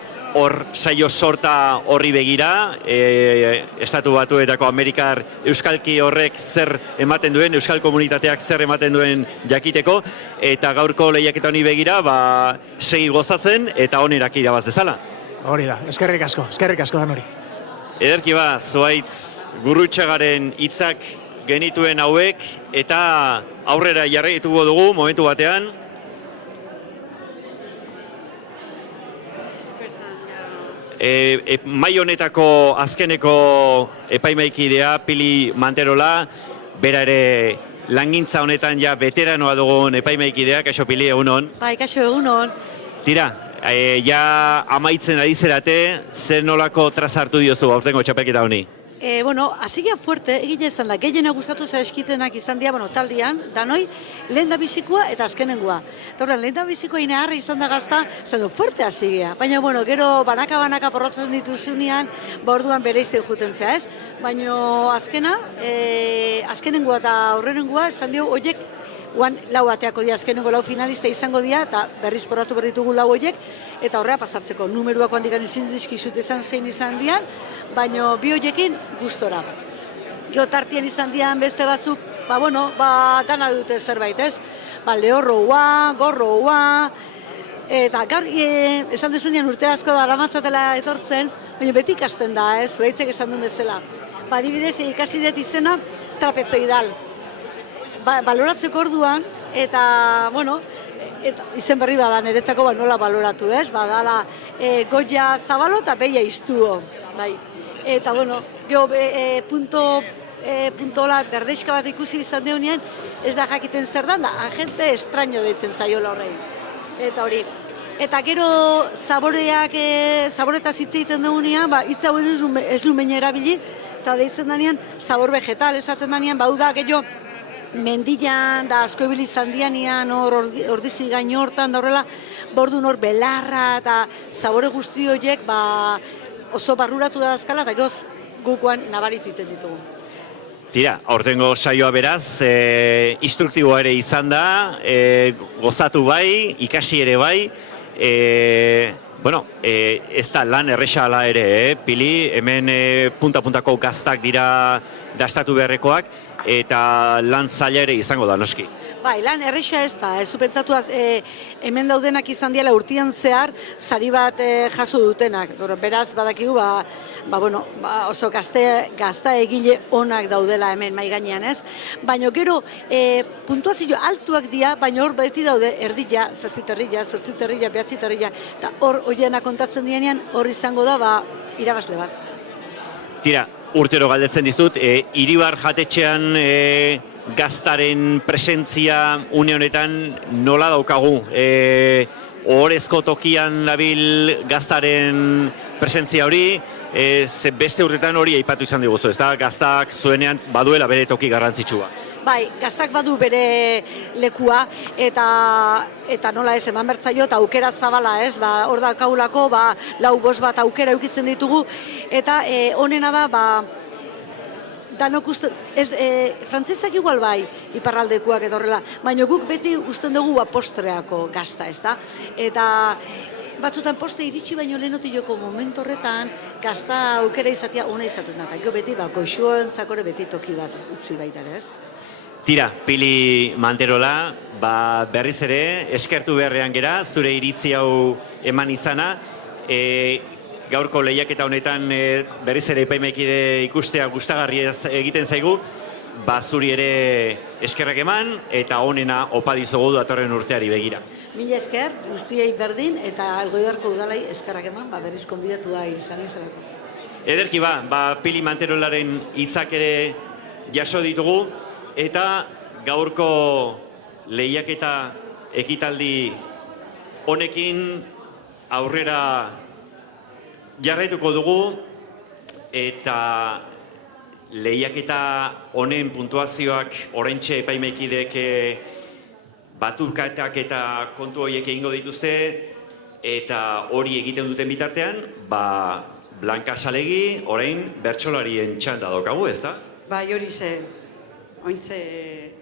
sorta horri begira, Estatu Batuetako Amerikar euskalki horrek zer ematen duen, euskal komunitateak zer ematen duen jakiteko, eta gaurko lehiaketa honi begira, segi gozatzen eta onerak irabaz dezala. Hori da, eskerrik asko dan hori. Ederki Zuhaitz Gurrutxagaren hitzak genituen hauek, eta aurrera jarraituko dugu momentu batean. Mai honetako azkeneko epaimaikidea Pili Manterola, bera ere langintza honetan ja veteranoa dugun epaimaikidea. Kaixo Pili, egunon? Bai, kaixo egunon. Tira, ja amaitzen ari zerate, zer nolako trazartu diozu aurtengo txapelketa honi? Bueno, hasigia fuerte, egile izan da, gehiena gustatu zaizkitenak izan dira, taldean, danoi, lehen da bizikoa eta azkenengoa. Lehen da bizikoa ineharra izan da gazta, zen du, fuerte hasigia. Baina, gero banaka porrotzen dituzunean, orduan bere izte juten zea, ez? Baina, azkenengoa eta aurrenengoa, izan dio, horiek, lau bateako dira, azkenengo lau finalista izango dira, eta berriz porratu berditugu lau horiek, eta horrea pasatzeko numeruak handikan izin dizkizut esan zein izan dian, baina bi horiekin gustora. Geotartien izan dian beste batzuk, dana dute zerbait, ez? Lehorroa, gorroa, eta gaur, esan dezunean urte asko da aramatzatela etortzen, baina beti ikasten da, ez? Zuhaitzek esan duen bezala. Adibidez, ikasi dut izena trapezoidal. Baloratzeko orduan, eta, izen berri da niretzako nola baloratu, ez? Badala goia zabalo eta behia iztuo. Eta, geho puntola berdeixka bat ikusi izan deunean, ez da jakiten zer da agente estraño deitzen zaiola horrein. Eta hori. Eta gero zaboretaz hitz egiten deunean, hitz hau ez lumen erabili, eta deitzen denean, zabor vegetal esaten denean, da gehiago, mendian da asko ibili izan dianian, ordizi gaino hortan da horrela, bordun hor belarra eta zabore guzti horiek oso barruratu da dazkala eta goz gukoan nabaritu iten ditugu. Tira, aurtengo saioa beraz, instruktiboa ere izan da, gozatu bai, ikasi ere bai, ez da lan errexala ere, Pili, hemen punta-puntako gaztak dira dastatu beharrekoak, eta lan zaila ere izango da, noski. Lan errexa ez da, ez pentsatu hemen daudenak izan diela urtean zehar, sari bat jaso dutenak. Beraz, badakigu, oso gazta egile onak daudela hemen mai gainean, ez? Baina gero, puntuazio altuak dira, baina hor beti daude erdila, zazpiterrila, zortziterrila, behatziterrila, eta hor horienak kontatzen dienean, hor izango da, irabazle bat. Tira, urtero galdetzen dizut, Iribar jatetxean gaztaren presentzia une honetan nola daukagu? Ohorezko tokian dabil gaztaren presentzia hori, beste urtetan hori aipatu izan diguzu, ez da? Gaztak zuenean baduela bere toki garrantzitsua. Gaztak badu bere lekua eta nola ez eman bertzaio eta aukera zabala, ez? Hor dakaulako, 4-5 bat aukera eukitzen ditugu eta honena da, danok uste, frantzesak igual iparraldekuak eta horrela, baina guk beti usten dugu postreako gazta, ez da? Eta batzutan poste iritsi baino lehenotiloko momentu horretan gazta aukera izatea ona izaten da, eta beti goxuentzakore beti toki bat utzi baita, ez? Tira, Pili Manterola, berriz ere, eskertu beharrean gera, zure iritzi hau eman izana, gaurko lehiaketa honetan berriz ere epaimaikide ikustea gustagarri egiten zaigu, zuri ere eskerrak eman eta honena opa dizugu datorren urteari begira. Mila esker, guztiei berdin eta Elgoibarko udalai eskerrak eman, berriz konbidatua izan izanako. Ederki Pili Manterolaren hitzak ere jaso ditugu, eta gaurko lehiaketa ekitaldi honekin aurrera jarraituko dugu, eta lehiaketa honen puntuazioak oraintxe epaimaikidek baturkatak eta kontu horiek egingo dituzte, eta hori egiten duten bitartean, Blanka Salegi orain bertsolarien txanda daukagu, ez da? Hori ze, ointze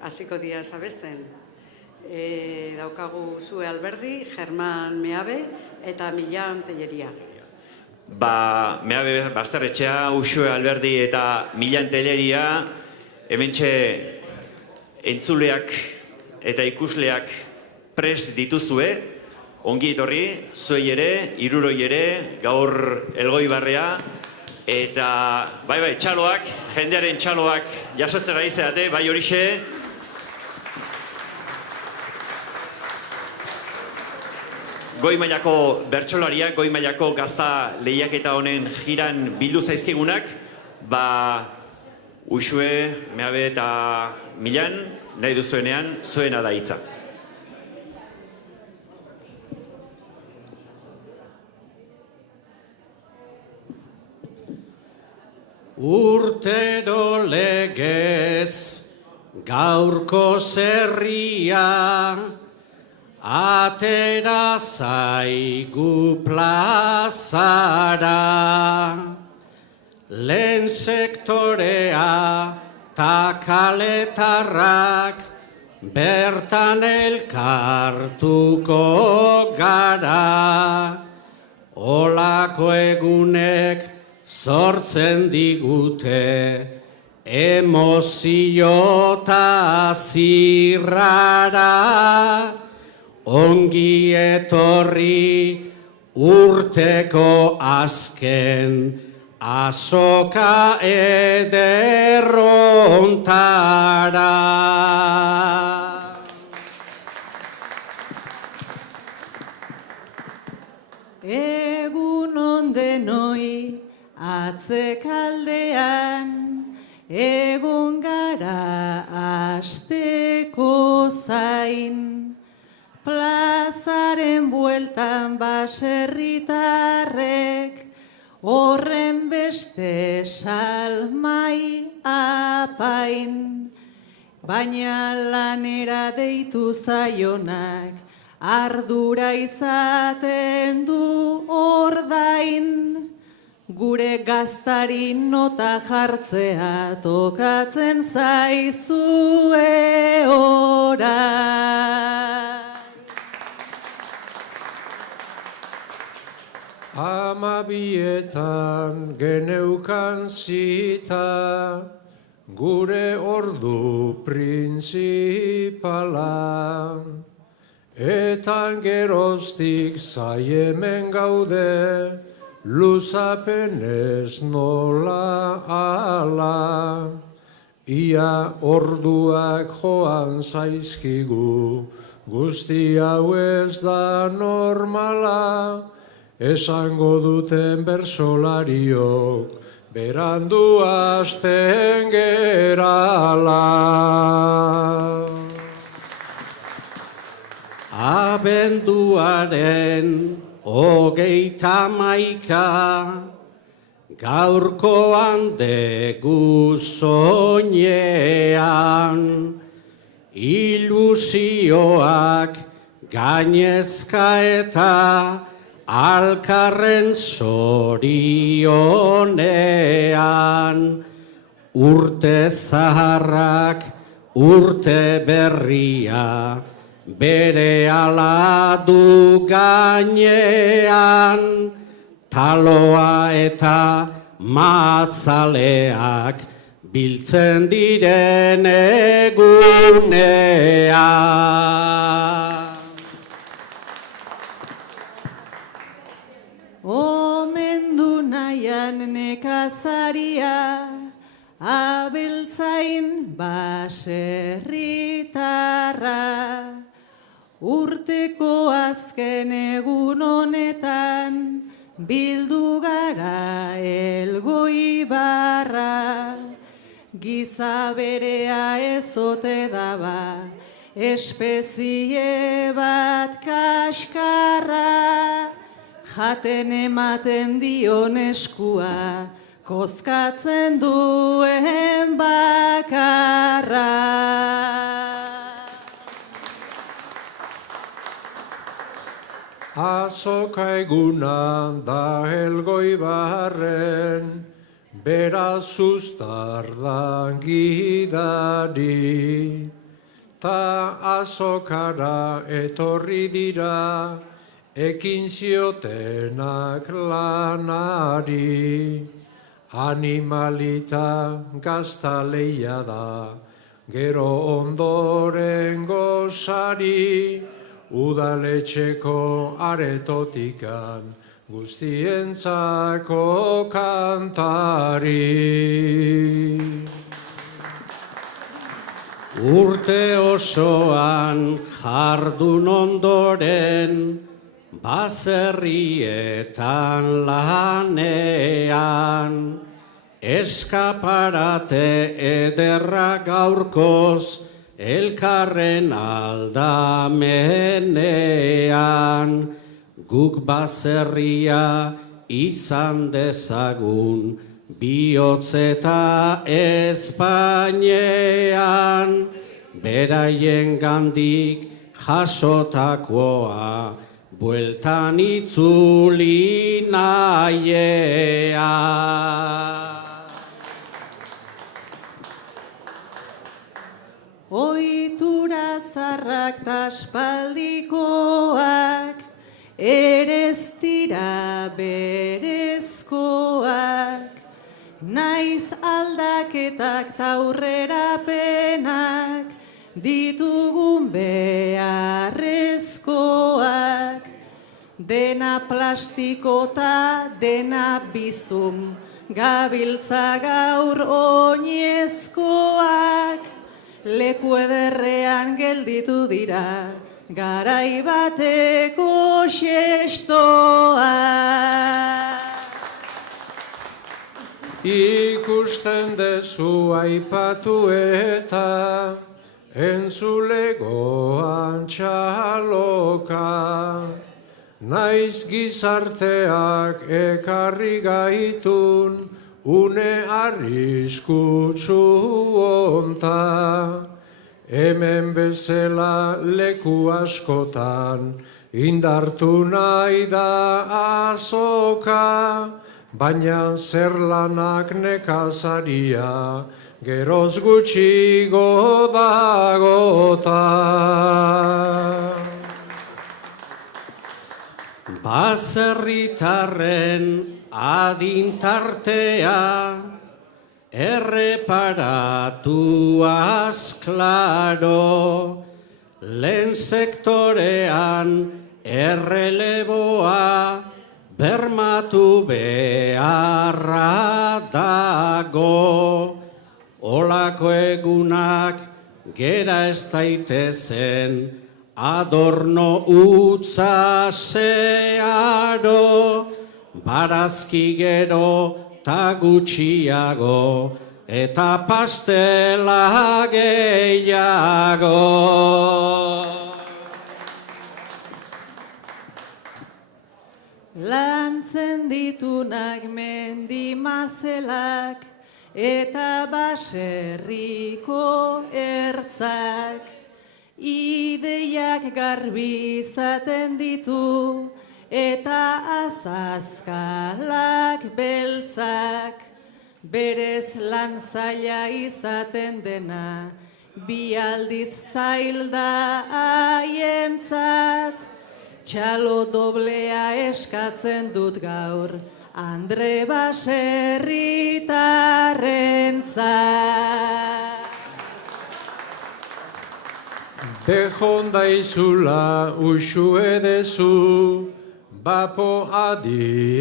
hasiko dira zabesten. daukagu Zue Alberdi, German Meabe eta Milan Telleria. Meabe Basterretxea, Uxue Alberdi eta Milan Telleria, hementxe entzuleak eta ikusleak prest dituzue, ongi etorri, zuei ere, hiruroi ere, gaur Elgoibarrea, eta bai, txaloak, jendearen txaloak jasotzen ari zarete, bai horixe. Goi mailako bertsolariak, goi mailako gazta lehiaketa honen jiran bildu zaizkigunak, Uxue, Meabe eta Milan, nahi duzuenean, zuena da hitza. Urtero legez gaurko zerria atera zaigu plazara, lehen sektorea ta kaletarrak bertan elkartuko gara, olako egunek sortzen digute emozio ta zirrara, ongi etorri urteko azken azoka ederrontara. Egun ondenoi atzekaldean, egon gara asteko zain, plazaren bueltan baserritarrek, horren beste salmai apain, baina lanera deitu zaionak, ardura izaten du ordain, gure gaztari nota jartzea tokatzen zaizue orain. Amabietan geneukan zita, gure ordu printzipala, eta geroztik zaiemen gaude, luzapenez nola ala. Ia orduak joan zaizkigu, guzti hau ez da normala, esango duten bersolariok, berandu hasten gerala. Abenduaren 31, gaurkoan degu soinean, ilusioak gainezka eta alkarren zorionean, urte zaharrak, urte berria, bere ala du gainean, taloa eta matzaleak biltzen diren egunean. Omendu nahian nekazaria, abeltzain baserritarra, urteko azken egun honetan, bildu gara Elgoibarra, giza berea ezote daba, espezie bat kaskarra, jaten ematen dion eskua, kozkatzen duen bakarra. Azoka egunan da Elgoibarren, beraz uztardan gidari, ta azokara etorri dira, ekin ziotenak lanari. Animalita gaztaleia da, gero ondoren gozari, udaletxeko aretotikan, guztientzako kantari. Urte osoan jardun ondoren, baserrietan lanean, eskaparate ederra gaurkoz, elkarren aldamenean, guk baserria izan dezagun, bihotz eta Espainean, beraien gandik jasotakoa, bueltan itzuli nahiea. Ohitura zarrak ta aspaldikoak, ere ez dira berezkoak, naiz aldaketak ta aurrerapenak, ditugun beharrezkoak, dena plastiko ta dena bizum, gabiltza gaur oinezkoak, leku ederrean gelditu dira, garai bateko xestoa. Ikusten dezu aipatu eta entzulegoan txaloka, naiz gizarteak ekarri gaitun, une arriskutsu onta, hemen bezala leku askotan, indartu nahi da azoka, baina zer lanak nekazaria, geroz gutxigo dagota. Baserritarren adintartea, erreparatuaz klaro, lehen sektorean erreleboa, bermatu beharra dago, olako egunak gera ez daitezen, adorno utza zeharo, barazki gero ta gutxiago, eta pastela gehiago. Lantzen ditunak mendimazelak, eta baserriko ertzak, ideiak garbi izaten ditu, eta azazkalak beltzak, berez lan zaila izaten dena, bi aldiz zailda haientzat, txalo doblea eskatzen dut gaur, Andre baserritarrentzat. Bejon daizula usu edezu, bapo adierazia,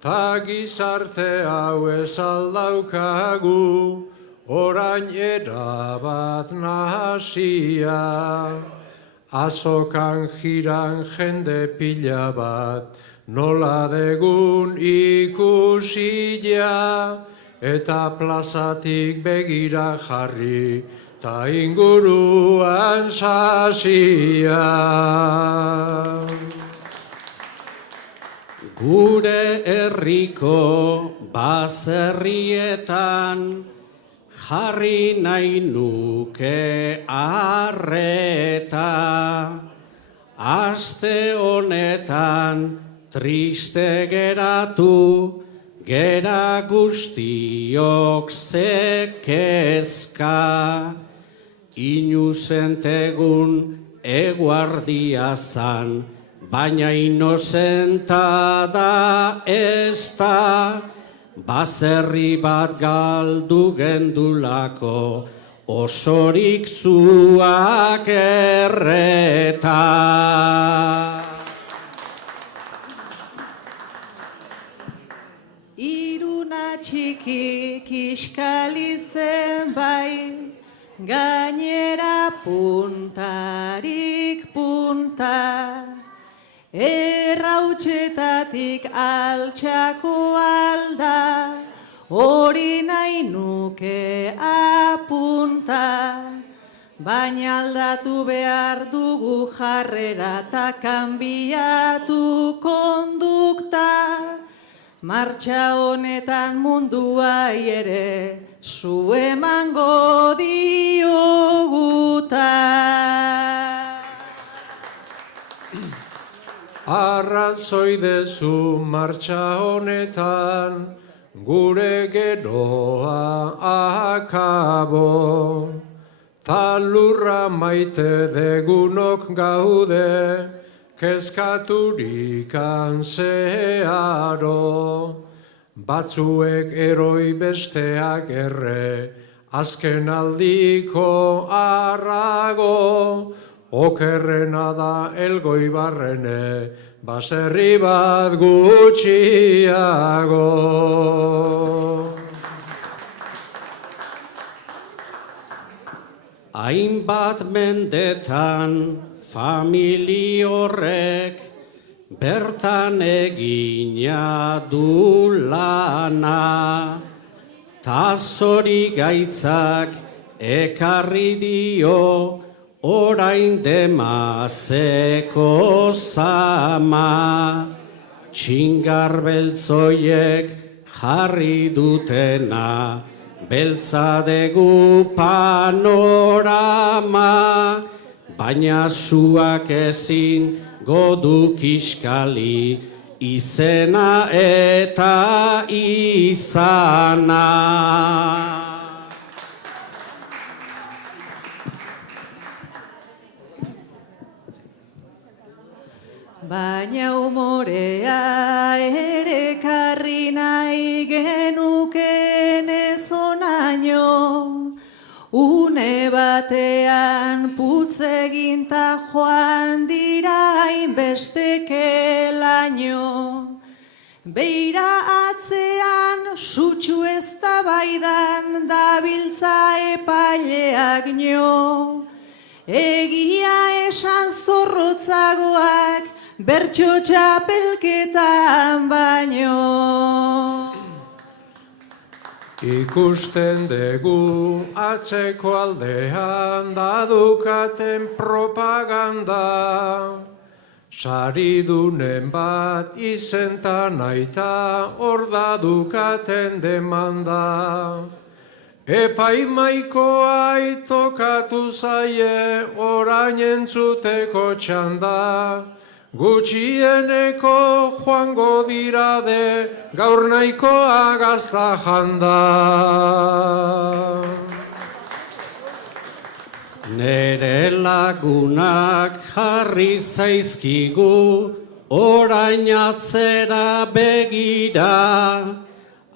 ta gizarte hau ez aldaukagu, orain erabat nahasia. Azokan jiran jende pila bat, nola degun ikusia, eta plazatik begira jarri, ta inguruan sasia. Gure herriko baserrietan, jarri nahi nuke arreta, aste honetan triste geratu, gera guztiok zekezka, inuzentegun eguardia zan, baina inozenta da ez da, baserri bat galdu gendulako, osorik zuak erreta. Iruna txiki kiskali zen bai, gainera puntarik punta, errautxetatik altxako alda, hori nahi nuke apunta, baina aldatu behar dugu jarrera eta kanbiatu kondukta, martxa honetan munduai ere zu emango dioguta. Arrazoi dezu martxa honetan, gure geroa akabo. Ta lurra maite degunok gaude, kezkaturikan zeharo. Batzuek eroi besteak erre, azken aldiko arrago. Okerrena da elgoi barrene, baserri bat gutxiago. Hainbat mendetan famili horrek bertan egina du lana, ta zori gaitzak ekarri dio orain demazeko zama, txingar beltzoiek jarri dutena, beltza degu panorama, baina zuak ezin godu kiskali, izena eta izana. Baina umorea ere karri nahi genuken ez onaino, une batean putz eginta joan dira hainbesteke laino. Beira atzean sutsu eztabaidan dabiltza epaileak nio, egia esan zorrotzagoak bertso txapelketan baino. Ikusten dugu atzeko aldean dadukaten propaganda, saridunen bat izentan aita hor dadukaten demanda. Epaimaikoa tokatu zaie orain entzuteko txanda, gutxieneko joango dirade gaur nahikoa gazta janda. Nere lagunak jarri zaizkigu orain atzera begira,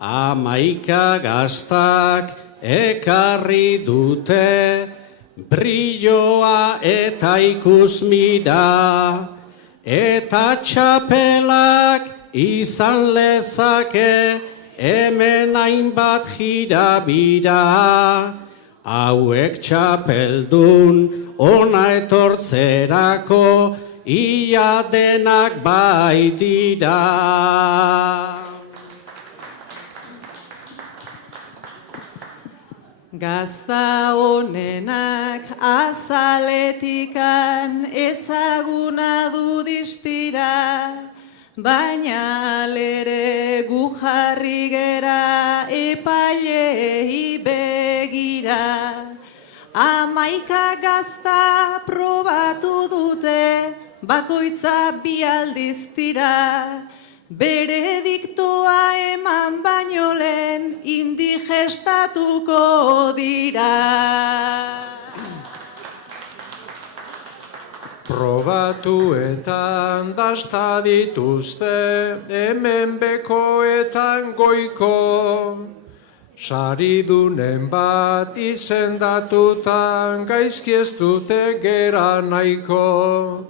11 gaztak ekarri dute brilloa eta ikusmira, eta txapelak izan lezake hemen hainbat jirabira, hauek txapeldun ona etortzerako ia denak baitira. Gazta honenak azaletikan ezaguna du distira, baina alere gu jarri gera epailei begira. 11 gazta probatu dute, bakoitza 2 aldiz tira, berediktoa eman baino lehen indigestatuko dira. Probatuetan dasta dituzte, hemen bekoetan goiko. Saridunen bat izendatutan gaizki ez dute gera nahiko.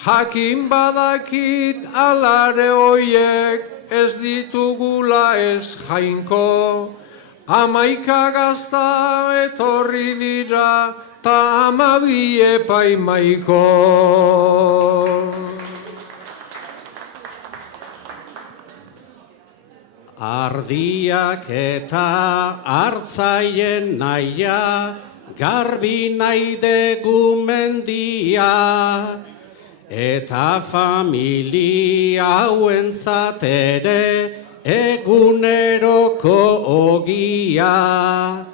Jakin badakit alare hoiek ez ditugula ez jainko. 11 gazta etorri dira ta 12 epaimaiko. Ardiak eta hartzaien naia, garbi nahi dugu mendia, eta familia hauentzat ere eguneroko ogia.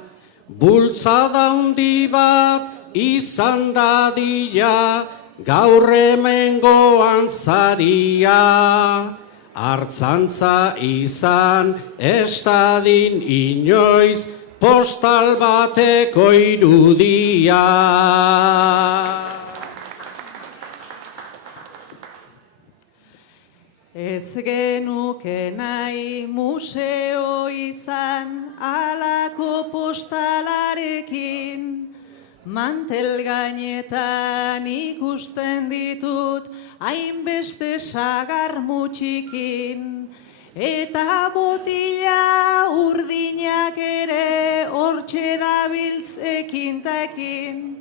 Bultzada handi bat izan dadila, gaur hemengoan zaria. Artzantza izan ez dadin inoiz, postal bateko irudia. Ez genuke nahi museo izan alako postalarekin, mantel gainetan ikusten ditut hainbeste sagar mutxikin, eta botila urdinak ere hortxe dabiltz ekintakin.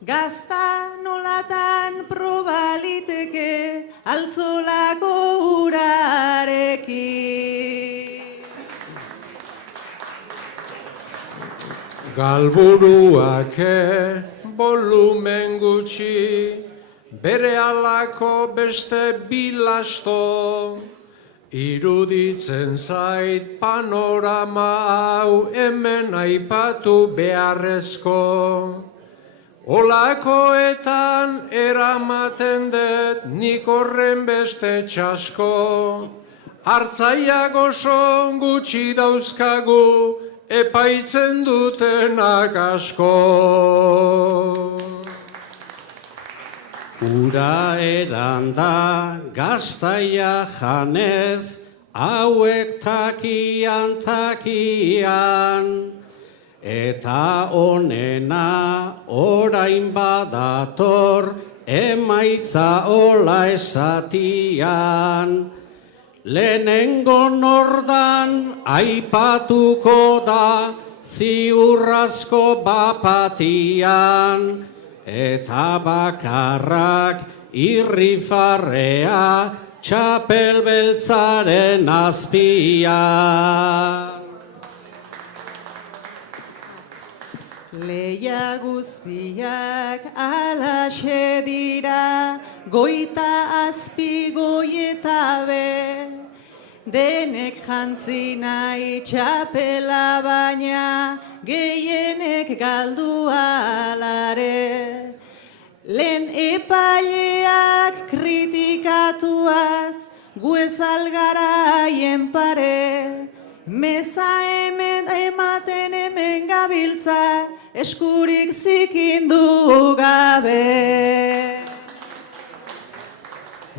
Gazta nolatan probaliteke altzolako urarekin. Galburuake volumen gutxi, bere alako beste bilasto. Iruditzen zait panorama hau hemen aipatu beharrezko. Olakoetan eramaten dut nik horren beste txasko. Hartzaiak oso gutxi dauzkagu, epaitzen dutenak asko. Ura eranda gaztaia janez, hauek takian, eta onena orain badator emaitza ola esatian. Lehenengo nordan aipatuko da ziurrazko bapatian, eta bakarrak irrifarrea txapel beltzaren azpian. Leia guztiak alaxe dira, goita azpi goieta be. Denek jantzi nahi txapela baina, gehienek galdu alare. Lehen epaileak kritikatuaz, gu ez algaraien pare. Meza hemen ematen hemen gabiltza, eskurik zikindu gabe.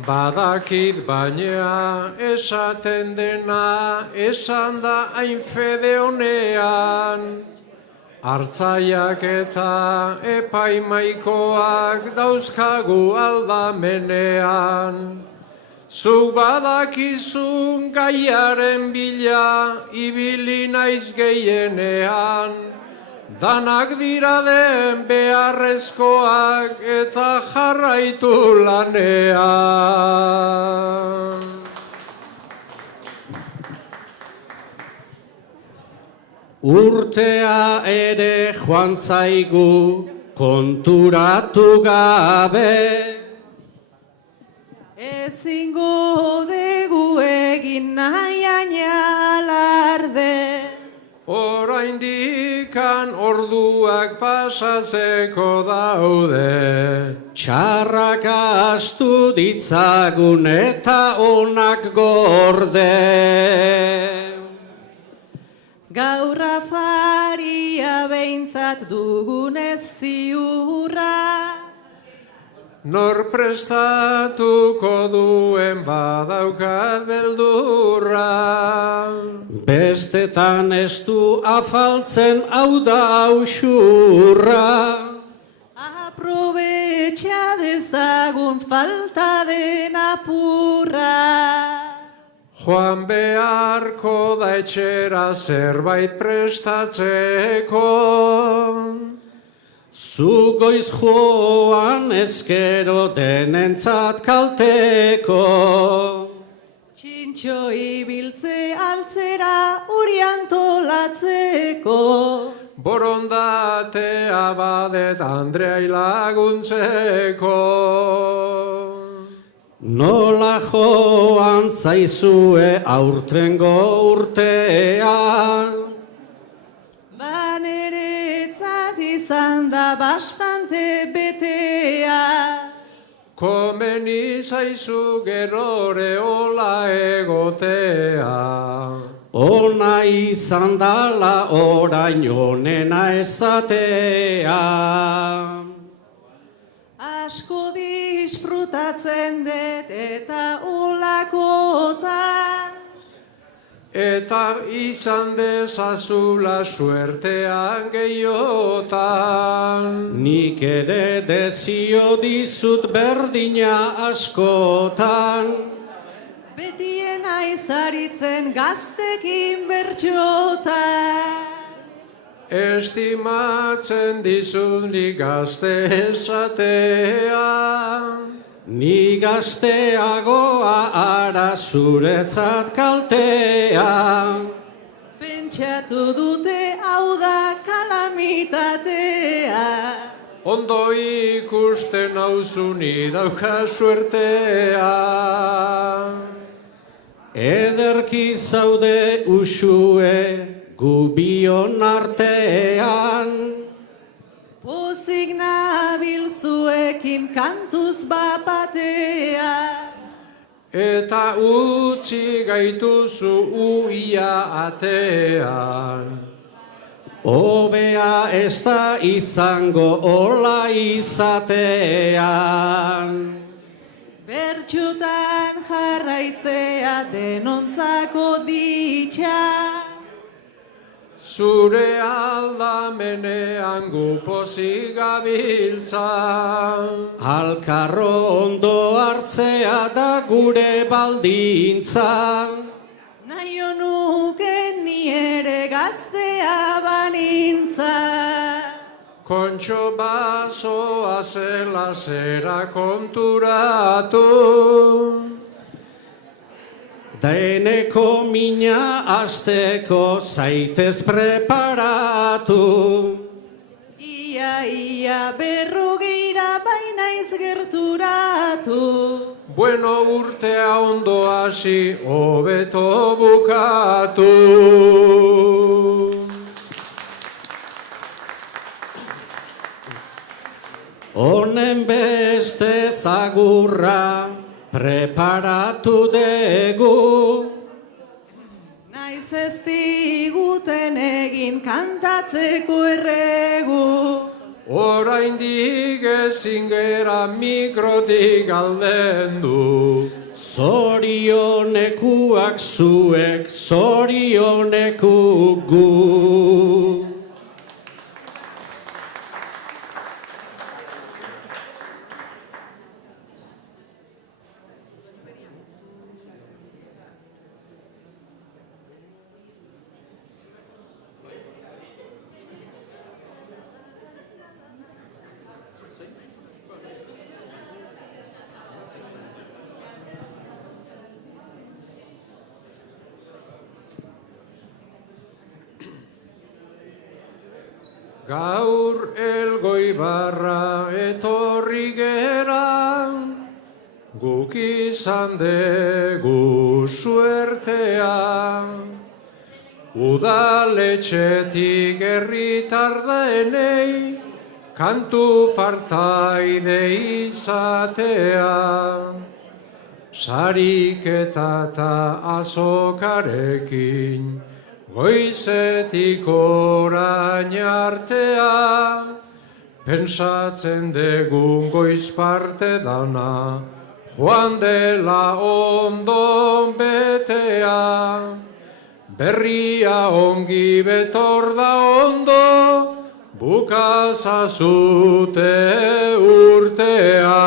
Badakit baina esaten dena esan da hain fede honean. Hartzaiak eta epaimaikoak dauzkagu aldamenean. Zuk badakizun gaiaren bila ibili naiz gehienean. Danak dira den beharrezkoak eta jarraitu lanean. Urtea ere joan zaigu konturatu gabe. Ezingo dugu egin nahian alarde. Oraindikan orduak pasatzeko daude. txarrak astu ditzagun eta onak gorde. Gaur afaria behintzat dugunez ziurra, Nor prestatuko duen badaukat beldurra. Bestetan ez du afaltzen hau da auxurra. aprobetxa dezagun falta den apurra. Joan beharko da etxera zerbait prestatzeko. Zu goiz joan ezkero denentzat kalteko. Txintxo ibiltze altzera uri antolatzeko. Borondatea badet Andreai laguntzeko. Nola joan zaizue aurtengo urtean. Baneretzat izan da bastante betea. Komeni zaizu gerore ola egotea. Ona izan dala orain honena ezatea. Asko disfrutatzen dut eta olakotan. Eta izan dezazula suertean gehiotan. Nik ere dezio dizut berdina askotan. Betien aizaritzen gaztekin bertxotan. Estimatzen dizut nik gazte esatea. Ni gazteagoa ara zuretzat kaltea. Pentsatu dute hau da kalamitatea. Ondo ikusten nauzu ni dauka suertea. Ederki zaude usue gubion artean. Pozik nabil zuekin kantuz bapatea. Eta utzi gaituzu uia atean. Hobea ez da izango hola izatean. Bertxotan jarraitzea denontzako ditxa. Zure aldamenean gu pozik gabiltza. Alkarro ondo hartzea da gure baldintza. Nahi honuke ni ere gaztea banintza. Kontxo basoa zela zera konturatu. Daeneko mina asteko zaitez preparatu. Ia berrogeira bainaiz gerturatu. Bueno, urtea ondo hasi, hobeto bukatu. Honen beste zagurra preparatu dugu. Naiz ez diguten egin kantatzeko erregu. Oraindik ezin gera mikrotik aldendu. Zorionekuak zuek, zorioneku gu. Gaur Elgoibarra etorri gera, guk izan dugu suertea. Udaletxetik herritar denei kantu partaide izatea, sariketa eta azokarekin, goizetik orain artea, pentsatzen degun goiz parte dana, joan dela ondo betea, berria ongi betor da ondo, bukazazute urtea.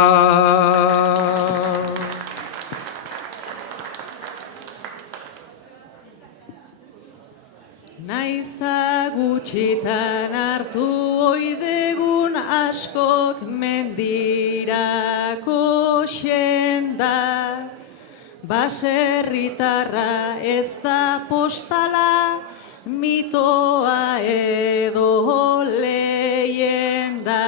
Naiza gutxitan hartu oidegun askok mendirako xenda, baserritarra ez da postala, mitoa edo leyenda,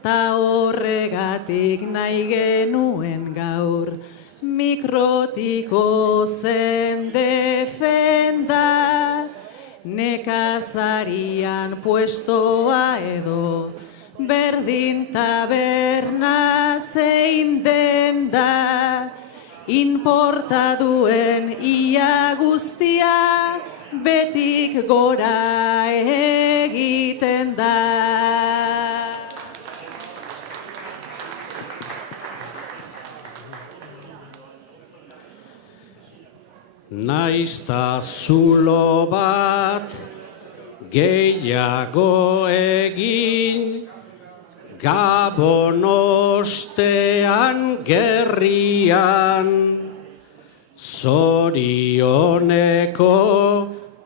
ta horregatik nahi genuen gaur, mikrotiko zen defenda, nekazarian puestoa edo, berdin taberna zein denda, inporta duen ia guztia, betik gora egiten da. Naizta zulo bat gehiago egin, Gabon ostean gerrian, zorioneko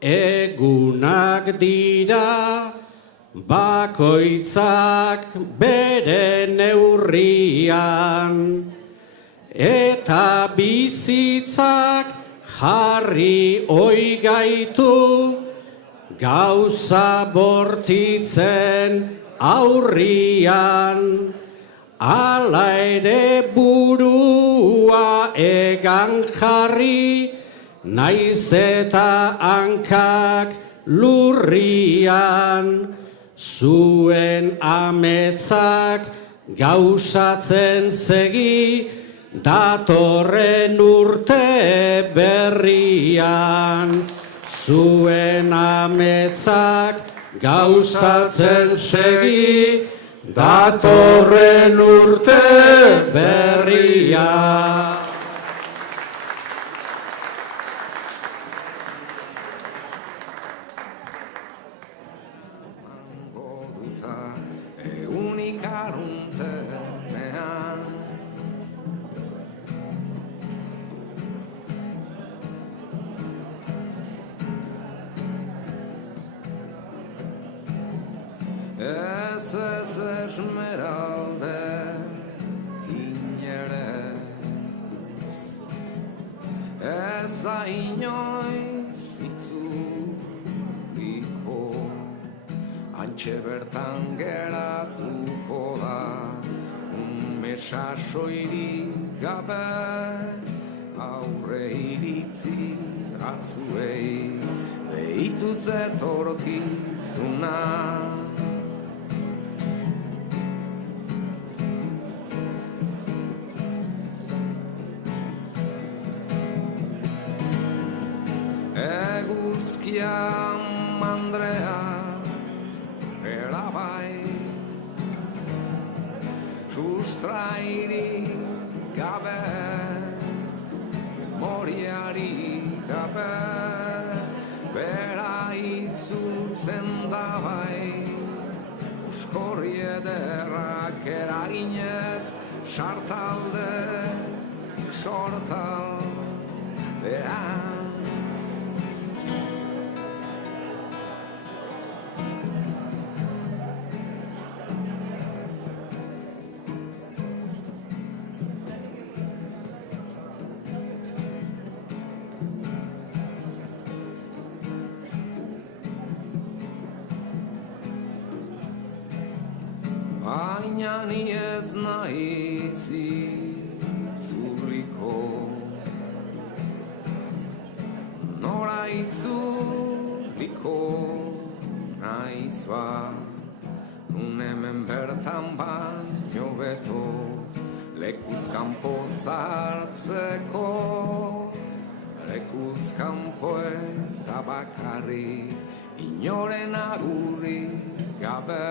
egunak dira, bakoitzak bere neurrian, eta bizitzak jarri oi gaitu, gauza bortitzen aurrian, ala ere burua egan jarri, naiz eta hankak lurrian, zuen ametzak gauzatzen segi, datorren urte berrian. Zuen ametzak gauzatzen segi, datorren urte berrian. Ez esmeralde inerez, ez da inoiz itzuliko, antxe bertan geratuko da, mesasoirik gabe, aurre iritzi atzuei, deitu zetorkizuna. Eguzkia mandrea erabai, sustrairik gabe, memoriarik gabe, bera itzultzen da bai, uskorri ederrak eraginez, sartalde, sortaldean. Baina ni ez naiz itzuliko, nora itzuliko naiz ba, nun hemen bertan baino beto, lekuz kanpo zartzeko, lekuz kanpo eta bakarri, inoren agurri gabe.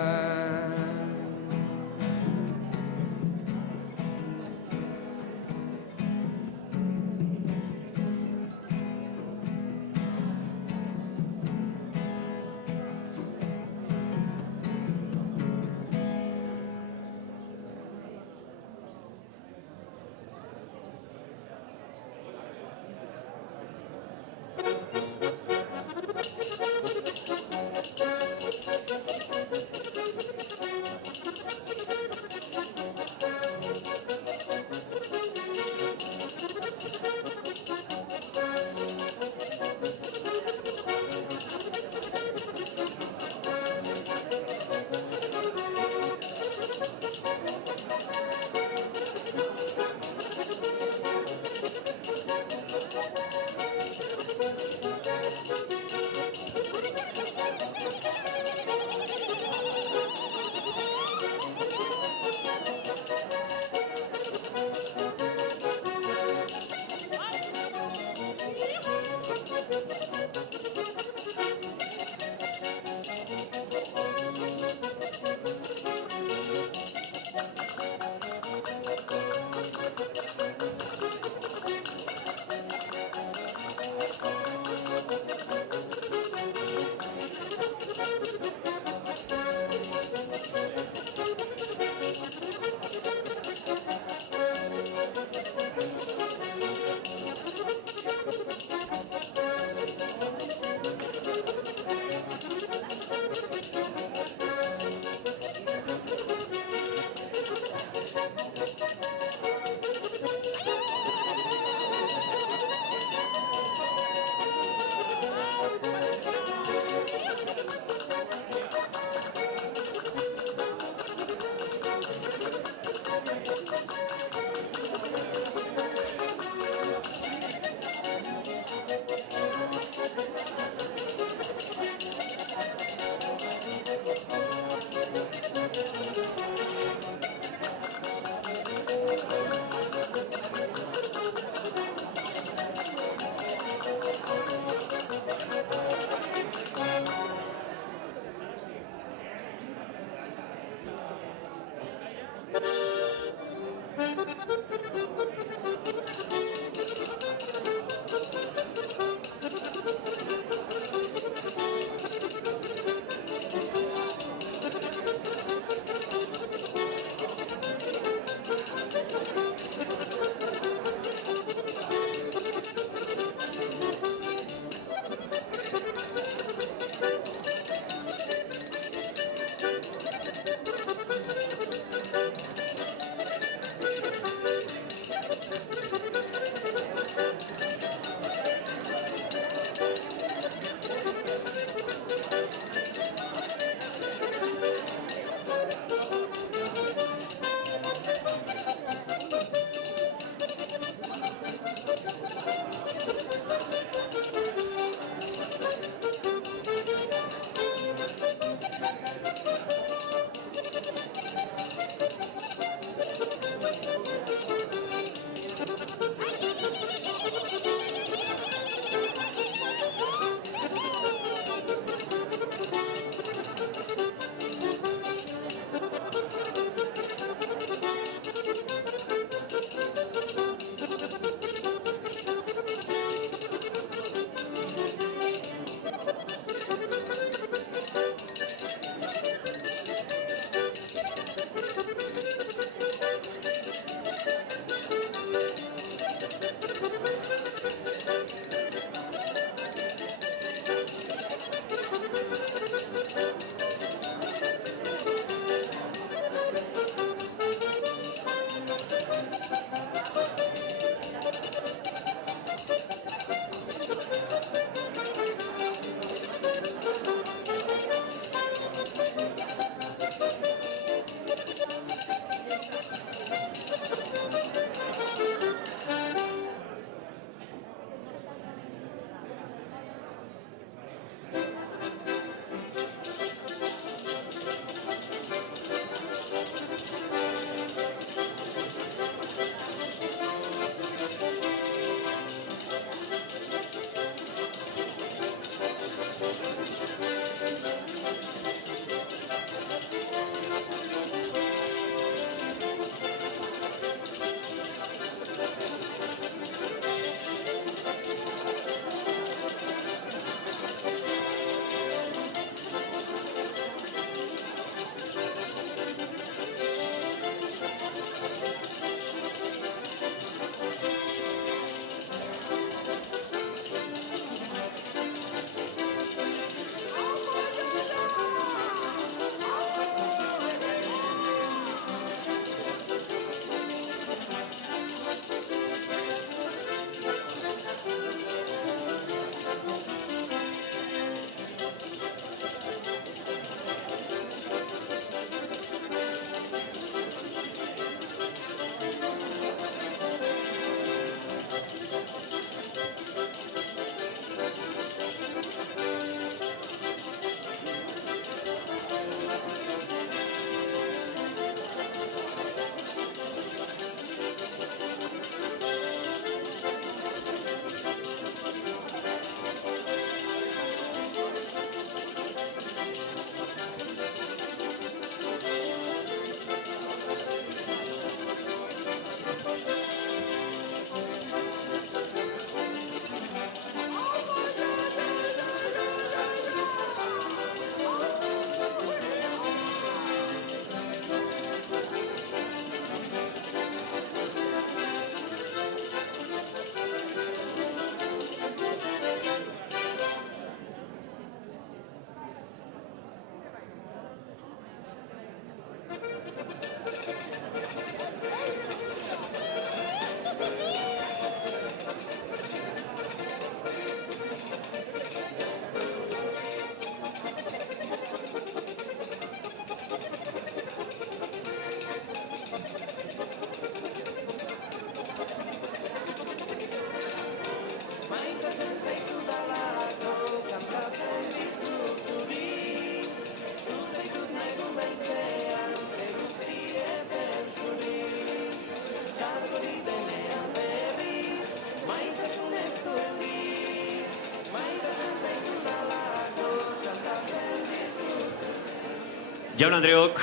Jaun Andreok,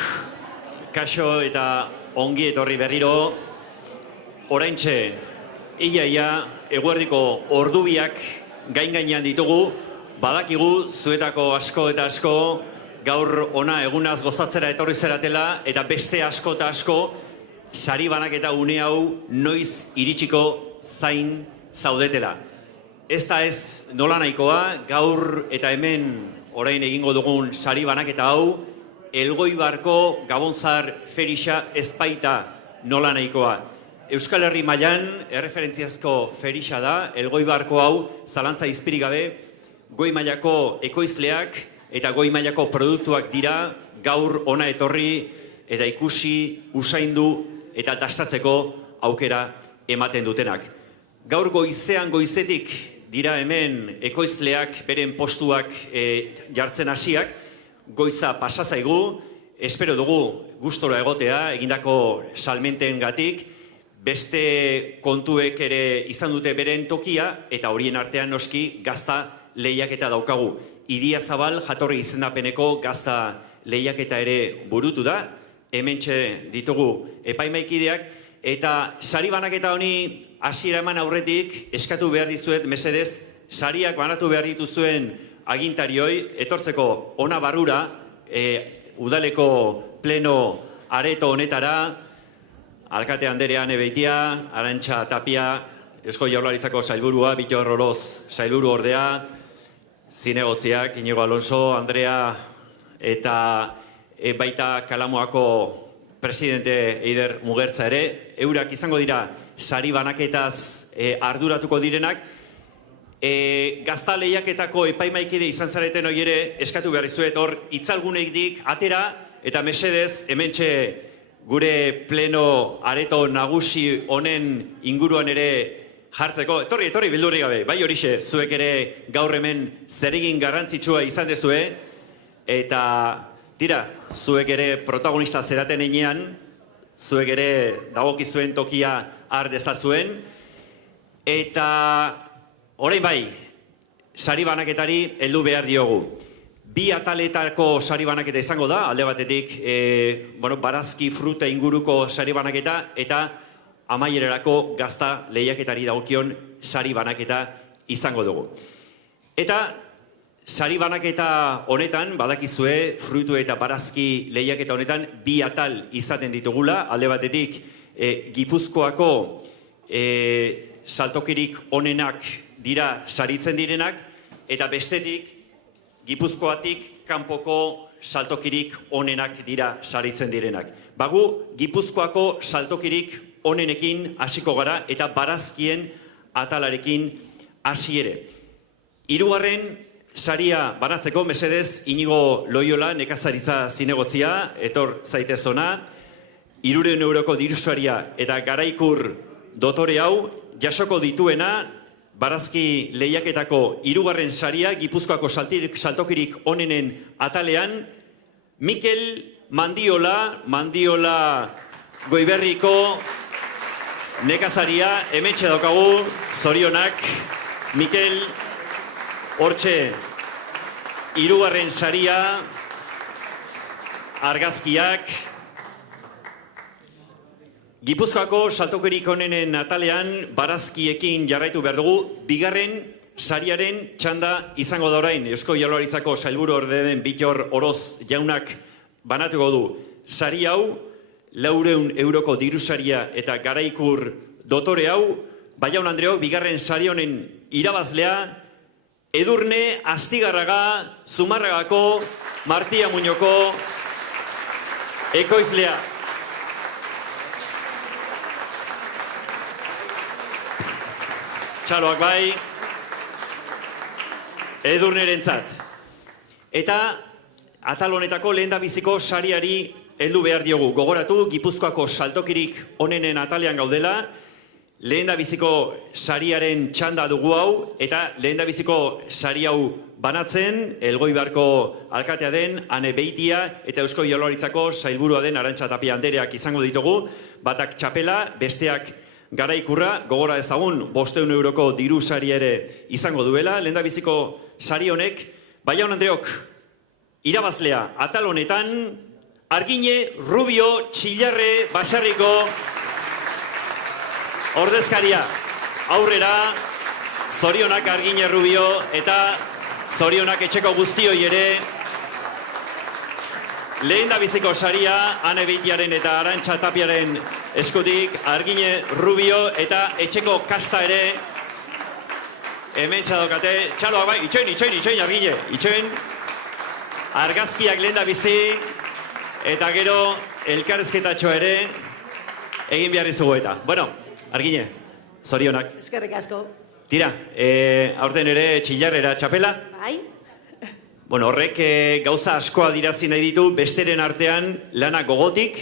kaixo eta ongi etorri berriro, oraintxe, ia eguerdiko ordubiak gain-gainean ditugu, badakigu zuetako asko eta asko gaur ona egunaz gozatzera etorri zeratela eta beste asko eta asko sari banaketa une hau noiz iritsiko zain zaudetela. Ez da ez nola nahikoa, gaur eta hemen orain egingo dugun sari banaketa hau, Elgoibarko Gabonzar Ferixa ezpaita nola nahikoa. Euskal Herri mailan erreferentziazko ferixa da, Elgoibarko hau zalantza izpirik gabe, goi mailako ekoizleak eta goi mailako produktuak dira gaur ona etorri eta ikusi, usaindu eta dastatzeko aukera ematen dutenak. Gaur goizetik dira hemen ekoizleak beren postuak jartzen hasiak, goiza pasa zaigu, espero dugu gustora egotea egindako salmentengatik, beste kontuek ere izan dute beren tokia eta horien artean noski gazta lehiaketa daukagu. Idia Zabal jatorri izendapeneko gazta lehiaketa ere burutu da, hementxe ditugu epaimaikideak, eta sari banaketa honi hasiera eman aurretik eskatu behar dizuet mesedez, sariak banatu behar dituzuen agintarioi, etortzeko ona barrura, udaleko pleno areto honetara, alkate Anderea Nebeitia, Arantxa Tapia, Eusko Jaurlaritzako sailburua, Bittor Oroz sailburu ordea, zinegotziak, Inigo Alonso, Andrea, eta baita Kalamoako presidente Eider Mugertza ere, eurak izango dira sari banaketaz arduratuko direnak, gazta lehiaketako epaimaikide izan zareten hori ere eskatu behar dizuet hor itzalguneik atera eta mesedez hementxe gure pleno areto nagusi honen inguruan ere jartzeko. Etorri bildurri gabe, bai horixe, zuek ere gaur hemen zeregin garrantzitsua izan dezue eta tira, zuek ere protagonista zeraten enean, zuek ere dagokizuen tokia har dezazuen eta orain bai, sari banaketari heldu behar diogu. Bi ataletako sari banaketa izango da, alde batetik barazki fruta inguruko sari banaketa eta amaierarako gazta lehiaketari dagokion sari banaketa izango dugu. Eta sari banaketa honetan, badakizue, fruitu eta barazki lehiaketa honetan bi atal izaten ditugula, alde batetik Gipuzkoako saltokirik onenak dira saritzen direnak, eta bestetik Gipuzkoatik kanpoko saltokirik onenak dira saritzen direnak. Bagu, Gipuzkoako saltokirik onenekin hasiko gara eta barazkien atalarekin hasi ere. Hirugarren saria banatzeko mesedez Inigo Loiola nekazaritza zinegotzia, etor zaitez ona, 300 euroko dirusaria eta garaikur dotore hau jasoko dituena barazki lehiaketako hirugarren saria Gipuzkoako saltokirik onenen atalean Mikel Mandiola Goiberriko nekazaria hementxe daukagu, zorionak, Mikel, hortxe hirugarren saria, argazkiak, Gipuzkoako saltokirik onenen atalean barazkiekin jarraitu behar dugu, bigarren sariaren txanda izango da orain. Eusko Jaurlaritzako sailburu ordeen Bittor Oroz jaunak banatuko du. Sari hau, 400 euroko dirusaria eta garaikur dotore hau, Jaun Andreok, bigarren sari honen irabazlea, Edurne Astigarraga, Zumarragako, Martia Muñoko, ekoizlea. Txaloak bai, Edurnerentzat. Eta atal honetako lehendabiziko sariari heldu behar diogu. Gogoratu, Gipuzkoako saltokirik onenen atalean gaudela, lehendabiziko sariaren txanda dugu hau, eta lehendabiziko sari hau banatzen, Elgoibarko alkatea den, Ane Beitia, eta Eusko Jaurlaritzako sailburua den Arantxa Tapia Andereak izango ditugu. Batak txapela, besteak garaikurra, gogora ezagun 500 euroko diru sari ere izango duela. Lehendabiziko sari honek, Baiaun Andreok, irabazlea atal honetan, Argine Rubio Txillarre Basarriko ordezkaria. Aurrera, zorionak Argine Rubio eta zorionak etxeko guztioi ere. Lehendabiziko saria, Ane Beitiaren eta Arantxa Tapiaren eskutik, Argine Rubio eta etxeko kasta ere. Hemen txadokate, txaloak bai, itxoin, Argine, itxoin. Argazkiak lehendabizi eta gero elkarrezketatxoa ere egin behar izugu eta. Bueno, Argine, zorionak. Eskerrik asko. Tira, aurten ere Txillarrera txapela. Bai. Bueno, horrek gauza askoa dirazi nahi ditu, besteren artean lana gogotik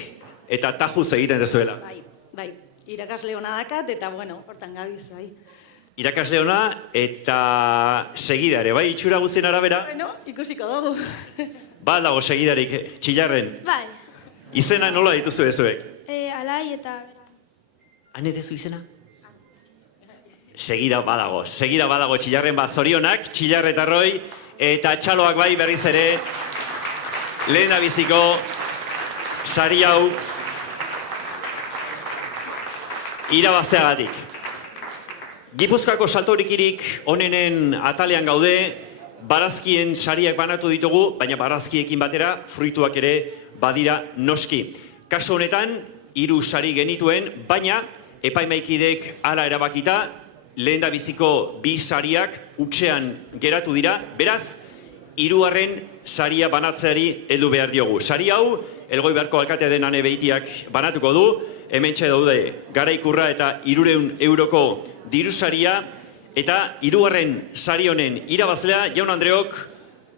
eta tajuz egiten dezuela. Bai, irakasle hona dakat eta bueno, hortan gabiz, bai. Irakasle hona eta segida ere, bai, itxura guztien arabera? Bueno, ikusiko dugu. Ba dago segidarik Txillarren. Bai. Izena nola dituzu ezuek? Alai eta... Hane dezu izena? Segida badago Txillarren bat zorionak, Txillarretarroi eta txaloak bai berriz ere lehendabiziko sari hau irabazteagatik. Gipuzkoako saltorikirik onenen atalean gaude, barazkien sariak banatu ditugu, baina barazkiekin batera fruituak ere badira noski. Kasu honetan, 3 sari genituen, baina epaimaikidek hala erabakita, lehendabiziko 2 sariak utxean geratu dira, beraz, 3. saria banatzeari heldu behar diogu. Sari hau, Elgoibarko alkatea den Ane Beitiak banatuko du, hementxe daude garaikurra eta 300 euroko diru saria, eta 3. sari honen irabazlea, Jaun Andreok,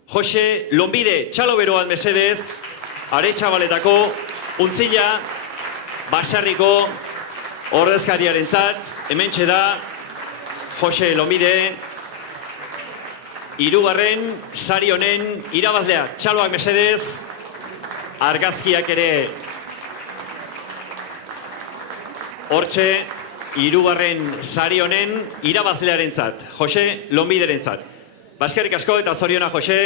Jose Lonbide, txalo beroan mesedez, Aretxabaletako untzila Basarriko ordezkariarentzat, hementxe da, Jose Lonbide, 3. sari honen irabazlea, txaloak mesedez, argazkiak ere hortxe, 3. sari honen irabazlearentzat, Jose Lonbiderentzat. Baskerrik asko eta zoriona Jose,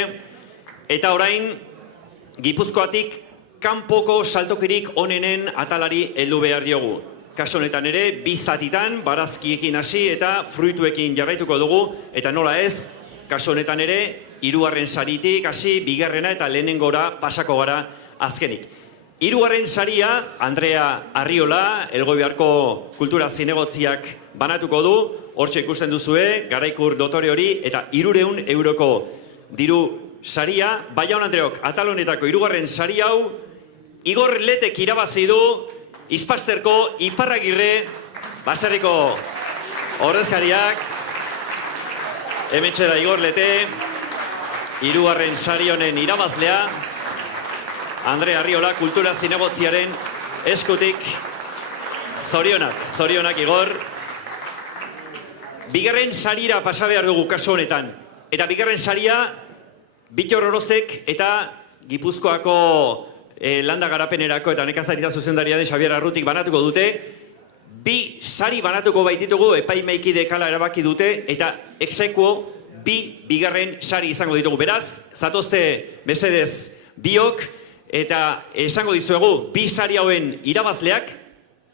eta orain Gipuzkoatik kanpoko saltokirik onenen atalari heldu behar diogu. Kaso honetan ere, 2 zatitan, barazkiekin hasi eta fruituekin jarraituko dugu, eta nola ez, kaso honetan ere, 3. saritik hasi, 2. eta lehenengora pasako gara azkenik. 3. saria, Andrea Arriola, Elgoibarko Kultura Zinegotziak banatuko du, hortxe ikusten duzue, garaikur dotore hori, eta 300 euroko diru saria. Baiaun Andreok, atal honetako 3. sari hau, Igor Letek irabazi du, Izpasterko Iparragirre, Basarriko ordezkariak, hementxe da Igor Lete, 3. sari honen irabazlea, Andre Arriola, Kultura Zinegotziaren eskutik, zorionak Igor. 2. sarira pasa behar dugu kaso honetan, eta 2. saria, Bitor Orozek eta Gipuzkoako landa garapenerako eta nekazaritza zuzendaria den Xabier Arrutik banatuko dute. 2 sari banatuko baititugu, epaimaikidek hala erabaki dute, eta exekuo 2. sari izango ditugu. Beraz, zatozte mesedez biok, eta esango dizuegu 2 sari hauen irabazleak,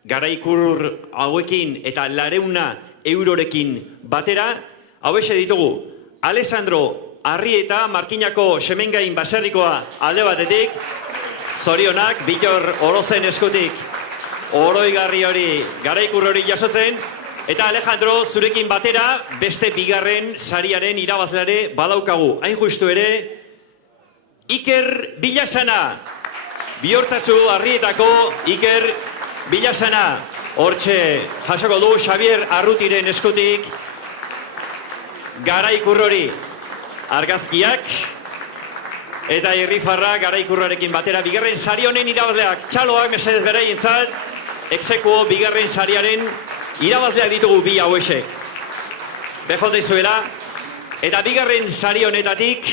garaikur hauekin eta 200 eurorekin batera, hauexe ditugu Alessandro Arrieta, Markinako Semengain Baserrikoa alde batetik, zorionak, Bitor Orozen eskutik oroigarri hori, garaikur hori jasotzen, eta Alejandro, zurekin batera, beste 2. sariaren irabazleare badaukagu. Hain justu ere, Iker Bilasana, Bihortzatxu Arrietako Iker Bilasana, hortxe jasoko du Xabier Arrutiren eskutik, garaikur hori. Argazkiak eta irrifarra garaikurrarekin batera 2. sari honen irabazleak, txaloak mesedez beraientzat, exekuo 2. sariaren irabazleak ditugu 2 hauesek. Bejota izuela, eta 2. sari honetatik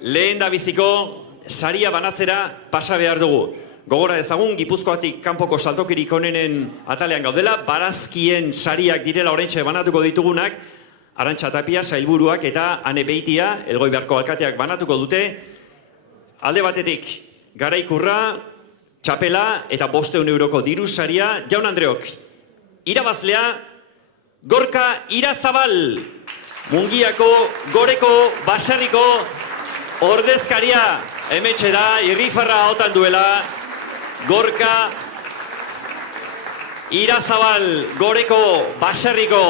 lehendabiziko saria banatzera pasa behar dugu. Gogora ezagun, Gipuzkoatik kanpoko saltokirik onenen atalean gaudela, barazkien sariak direla oraintxe banatuko ditugunak, Arantxa Tapia, sailburuak eta Ane Beitia, Elgoibarko alkateak banatuko dute. Alde batetik, Garaikurra, txapela eta 500 euroko diru saria. Jaun Andreok, irabazlea, Gorka Irazabal, Mungiako, Goreko, Baserriko, ordezkaria, hementxe da, irrifarra otan duela, Gorka Irazabal, Goreko, Baserriko,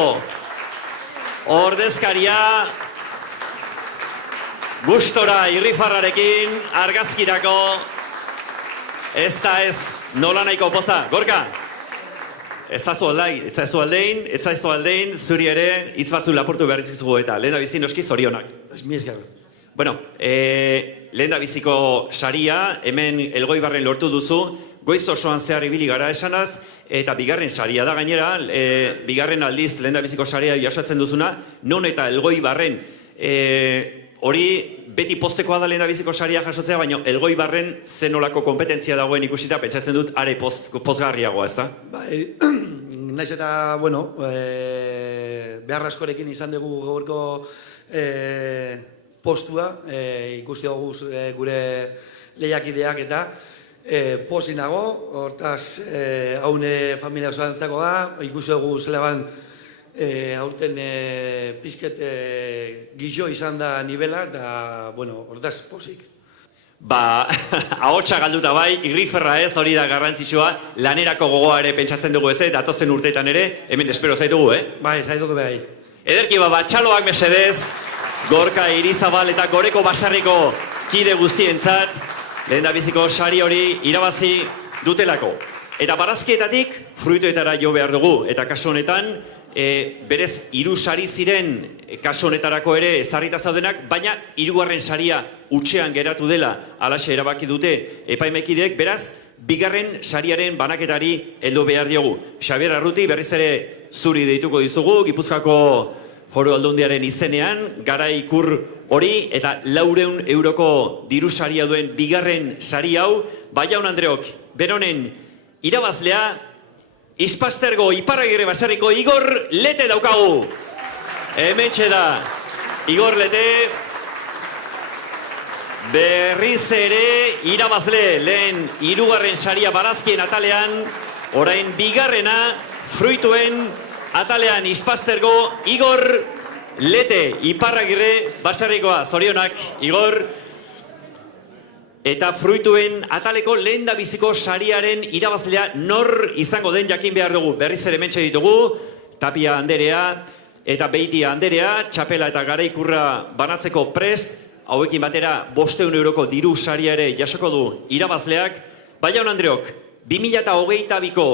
ordezkaria, gustora irrifarrarekin, argazkirako, ez da ez, nola nahiko poza. Gorka, ez zaizu aldein, zuri ere, hitz batzu lapurtu behar izkizugu eta lehen da bizi noski zorionak. Bueno, lehen da biziko saria, hemen Elgoibarren lortu duzu, goiz osoan zehar ibili gara esanaz, eta bigarren saria da gainera, bigarren aldiz lehen da biziko saria jasatzen duzuna, non eta Elgoibarren hori beti postekoa da lehen da biziko saria jasotzea, baina Elgoibarren zenolako kompetentzia dagoen ikusita, pentsatzen dut are pozgarriagoa, ez da? Bai, naiz eta, bueno, behar askorekin izan dugu gaurko postua, ikusti dugu gure lehiakideak eta pozik nago, hortaz haune familia osoantzako da, ikusi dugu zelaban aurten pizket gixo izan da nivela eta, bueno, hortaz pozik. Ba, ahotsa galduta bai, irriferra ez, hori da garrantzitsua, lanerako gogoa ere pentsatzen dugu ez, eta atozen urteetan ere, hemen espero zaitugu, Bai, zaitugu behar. Ederki, batxaloak mesedez, Gorka Irizabal eta Goreko Basarriko kide guztientzat, lehen da biziko sari hori irabazi dutelako. Eta barazkietatik fruituetara jo behar dugu, eta kasu honetan, berez 3 sari ziren kasu honetarako ere ezarrita zaudenak, baina 3. saria utxean geratu dela alaxe erabaki dute epaimekideek, beraz, 2. sariaren banaketari heldu behar diogu. Xabier Arruti berriz ere zuri deituko dizugu, Gipuzkoako Foru Aldundiaren izenean, Garaikur hori eta 400 euroko diru saria duen 2. sari hau, Jaun Andreok, beronen irabazlea, Izpastergo Iparragirre Baserriko Igor Lete daukagu. Hementxe da, Igor Lete, berriz ere irabazle, lehen 3. saria barazkien atalean, orain 2. fruituen atalean Izpastergo Igor Lete, Iparragirre Baserrikoa, zorionak, Igor. Eta fruituen ataleko lehen da biziko sariaren irabazlea nor izango den jakin behar dugu. Berriz ere mentxe ditugu, Tapia Anderea eta Beitia Anderea, txapela eta Garaikurra banatzeko prest, hauekin batera 500 euroko diru saria ere jasoko du irabazleak. Jaun Andreok, 2022ko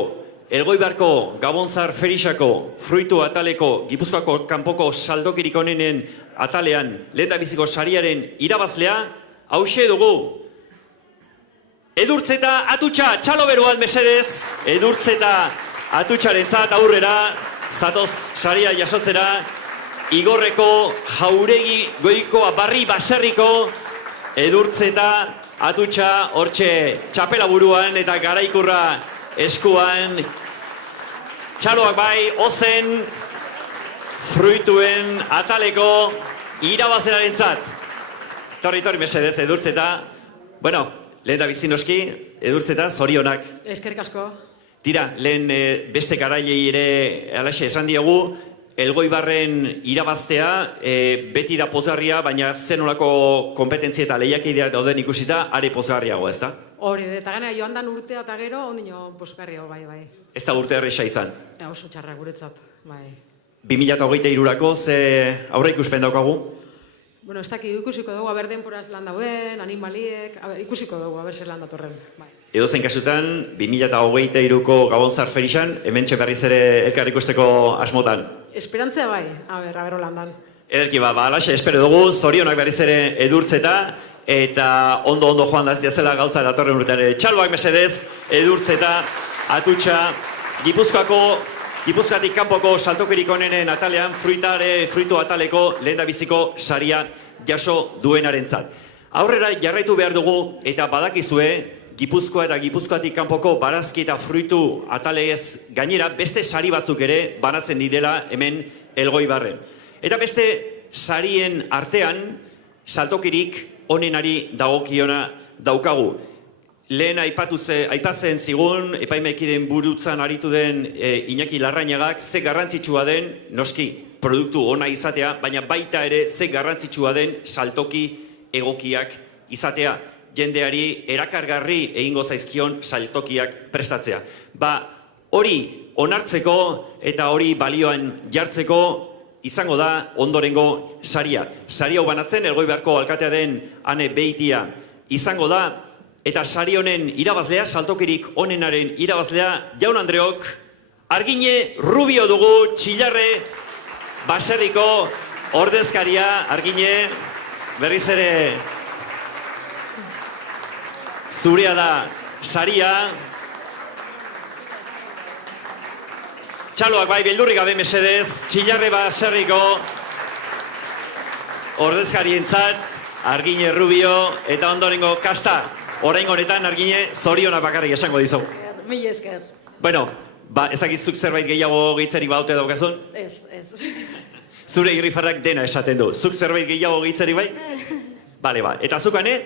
Elgoibarko Gabonzar Ferixako fruitu ataleko Gipuzkoako kanpoko saldokirik onenen atalean lehen da biziko sariaren irabazlea, hause dugu. Edurtzeta Atutxa, txalo beruan mesedez, Edurtzeta Atutxarentzat aurrera, zatoz saria jasotzera, Igorreko Jauregi Goikoa Barri Baserriko, Edurtzeta Atutxa hortxe txapela buruan eta Garaikurra eskuan, txaloak bai, ozen, fruituen ataleko irabazlerarentzat. Torri mesedez, Edurtzeta, bueno, lehen da bizi noski, Edurtzeta, zorionak. Eskerrik asko. Tira, lehen beste garailei ere alaxe esan diegu, Elgoibarren irabaztea, beti da pozgarria, baina zenolako kompetentzia eta lehiakideak dauden ikusita, are pozgarriago, ez da? Hori, eta gana joan dan urtea eta gero, ondino pozgarriago, bai. Ez da urte erresa izan. Oso txarra guretzat, bai. 2023ko, ze aurre ikuspen daukagu? Bueno, ez dakik ikusiko dugu, aber denporaz lan dauen, animaliek, ikusiko dugu, aber zer lan datorren. Edozein kasutan, 2023ko Gabonzar Ferixan, hemen berriz ere elkar ikusteko asmotan. Esperantzea bai, aber lan dan. Ederki, alaxe, espero dugu, zorionak berriz ere Edurtzeta, eta ondo joan da ez diazela gauza datorren urtean ere. Txaloak mesedez, Edurtzeta, Atutxa, Gipuzkoatik kanpoko saltokirik onenen atalean fruitu ataleko lehen da biziko saria jaso duenarentzat. Aurrera jarraitu behar dugu eta badakizue Gipuzkoa eta Gipuzkoatik kanpoko barazki eta fruitu atalez gainera beste sari batzuk ere banatzen direla hemen Elgoibarren. Eta beste sarien artean saltokirik onenari dagokiona daukagu. Lehen aipatzen zigun, epaimekideen burutzan aritu den Iñaki Larrañagak ze garrantzitsua den, noski, produktu ona izatea, baina baita ere ze garrantzitsua den saltoki egokiak izatea. Jendeari erakargarri egingo zaizkion saltokiak prestatzea. Hori onartzeko eta hori balioan jartzeko izango da ondorengo saria. Sari hau banatzen Elgoibarko alkatea den Ane Beitia izango da, eta sari honen irabazlea, saltokirik onenaren irabazlea, Jaun Andreok, Argine Rubio dugu, Txillarre baserriko ordezkaria. Argine, berriz ere zurea da saria. Txaloak bai, beldurrik gabe mesedez, Txillarre baserriko ordezkarientzat, Argine Rubio eta ondorengo kasta. Orain honetan, Argine, zorionak bakarrik esango dizu. Mila esker. Bueno, ezakitzuk zerbait gehiago gehitzerik baute daukazun? Ez. Zure irrifarrak dena esaten du. Zuk zerbait gehiago gehitzerik bai? Bale, eta zukane?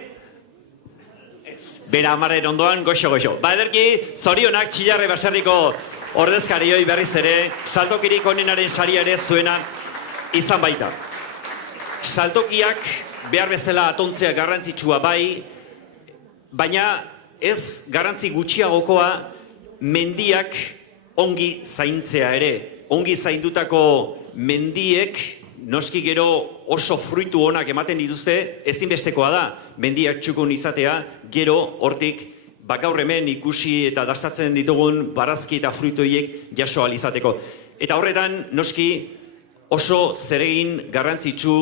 Bera amaren ondoan, goxo. Ederki, zorionak Txillarre baserriko ordezkarioi berriz ere, saltokirik onenaren saria ere zuena izan baita. Saltokiak behar bezala atontzea garrantzitsua bai, baina ez garrantzi gutxiagokoa mendiak ongi zaintzea ere. Ongi zaindutako mendiek, noski gero oso fruitu onak ematen dituzte, ezinbestekoa da mendiak txukun izatea, gero hortik gaur hemen ikusi eta dastatzen ditugun barazki eta fruitoiek jaso ahal izateko. Eta horretan, noski oso zeregin garrantzitsu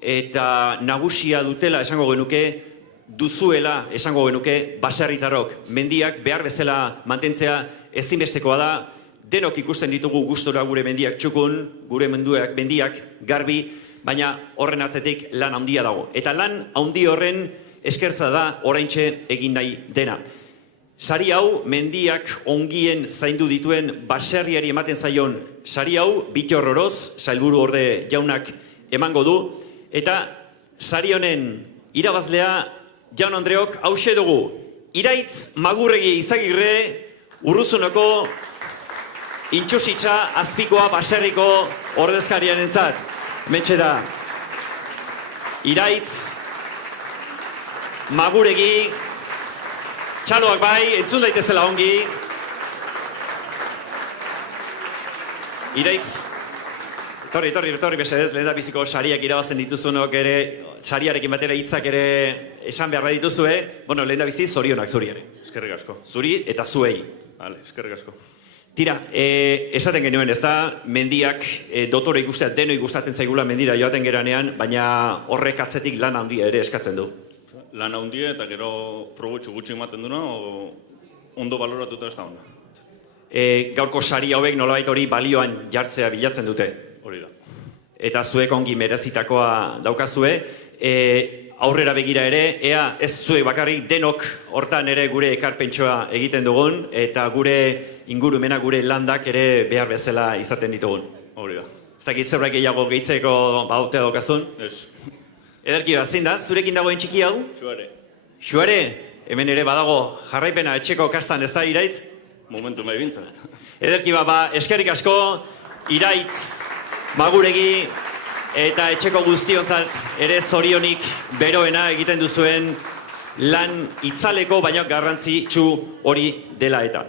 eta nagusia dutela esango genuke, duzuela esango genuke baserritarrok. Mendiak behar bezala mantentzea ezinbestekoa da, denok ikusten ditugu gustora gure mendiak txukun, gure mendiak garbi, baina horren atzetik lan handia dago. Eta lan handi horren eskertza da oraintxe egin nahi dena. Sari hau, mendiak ongien zaindu dituen baserriari ematen zaion sari hau, Bitor Oroz, sailburu orde jaunak emango du, eta sari honen irabazlea, Jaun Andreok, hause dugu, Iraitz Magurregi Izagirre, Urruzunoko Intxusitxa Azpikoa baserriko ordezkariarentzat. Mentxe da, Iraitz Magurregi, txaloak bai, entzun daitezela ongi. Iraitz, torri mesedez, lehen da biziko sariak irabazten dituzunok ere, sariarekin batera hitzak ere esan behar dituzue, lehen da bizi zorionak zuri ere. Eskerrik asko. Zuri eta zuei. Vale, eskerrik asko. Tira, esaten genuen ez da, mendiak dotore ikustea, denoi gustatzen zaigula mendira joaten geranean, baina horrek atzetik lan handia ere eskatzen du. Lan handia eta gero probotxu gutxi ematen duna, ondo baloratuta ez da onda. Gaurko sari hauek nolabait hori balioan jartzea bilatzen dute. Hori da. Eta zuek ongi merezitakoa daukazue. Aurrera begira ere, ea ez zuek bakarrik denok hortan ere gure ekarpentsoa egiten dugun, eta gure ingurumena, gure landak ere behar bezala izaten ditugun. Hori da. Ez dakit zerbait gehiago gehitzeko bautea daukazun? Ez. Ederki bat, zein da? Zurekin dagoen txiki hau? Xuare. Xuare? Hemen ere badago jarraipena etxeko kastan, ez da, Iraitz? Momentu mai bintzat. Ederki bat, eskerrik asko, Iraitz Magurregi eta etxeko guztiontzat ere zorionik beroena egiten duzuen lan itzaleko, baina garrantzitsu hori dela eta.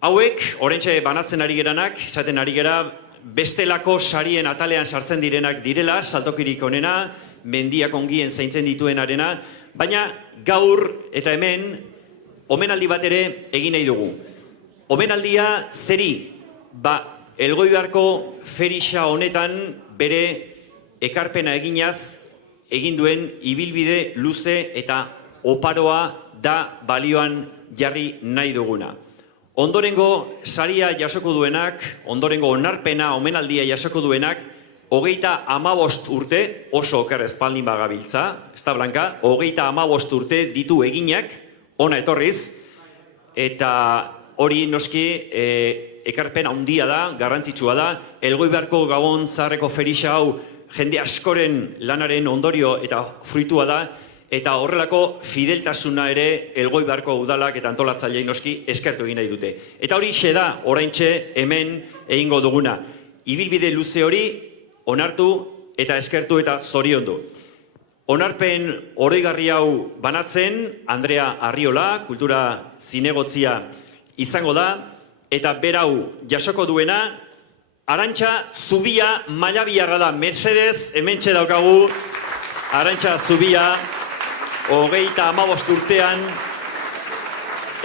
Hauek, oraintxe banatzen ari geranak, esaten ari gera, bestelako sarien atalean sartzen direnak direla, saltokirik onena, mendiak ongien zaintzen dituenarena, baina gaur eta hemen omenaldi bat ere egin nahi dugu. Omenaldia zeri, Elgoibarko ferixa honetan bere ekarpena eginaz egin duen ibilbide luze eta oparoa da balioan jarri nahi duguna. Ondorengo saria jasoko duenak, ondorengo onarpena omenaldia jasoko duenak, 35 urte, oso oker espaldin bagabiltza, ez da Blanka, 35 urte ditu eginak, ona etorriz, eta hori noski ekarpen handia da, garrantzitsua da, Elgoibarko Gabon Zaharreko ferixa hau jende askoren lanaren ondorio eta fruitua da, eta horrelako fideltasuna ere Elgoibarko udalak eta antolatzaileei noski eskertu egin nahi dute. Eta hori da, oraintxe hemen egingo duguna. Ibilbide luze hori onartu eta eskertu eta zoriondu. Onarpen oroigarri hau banatzen, Andrea Arriola, kultura zinegotzia izango da, eta berau jasoko duena, Arantxa Zubia Mailabiarra da. Mercedes, hementxe daukagu, Arantxa Zubia, 35 urtean,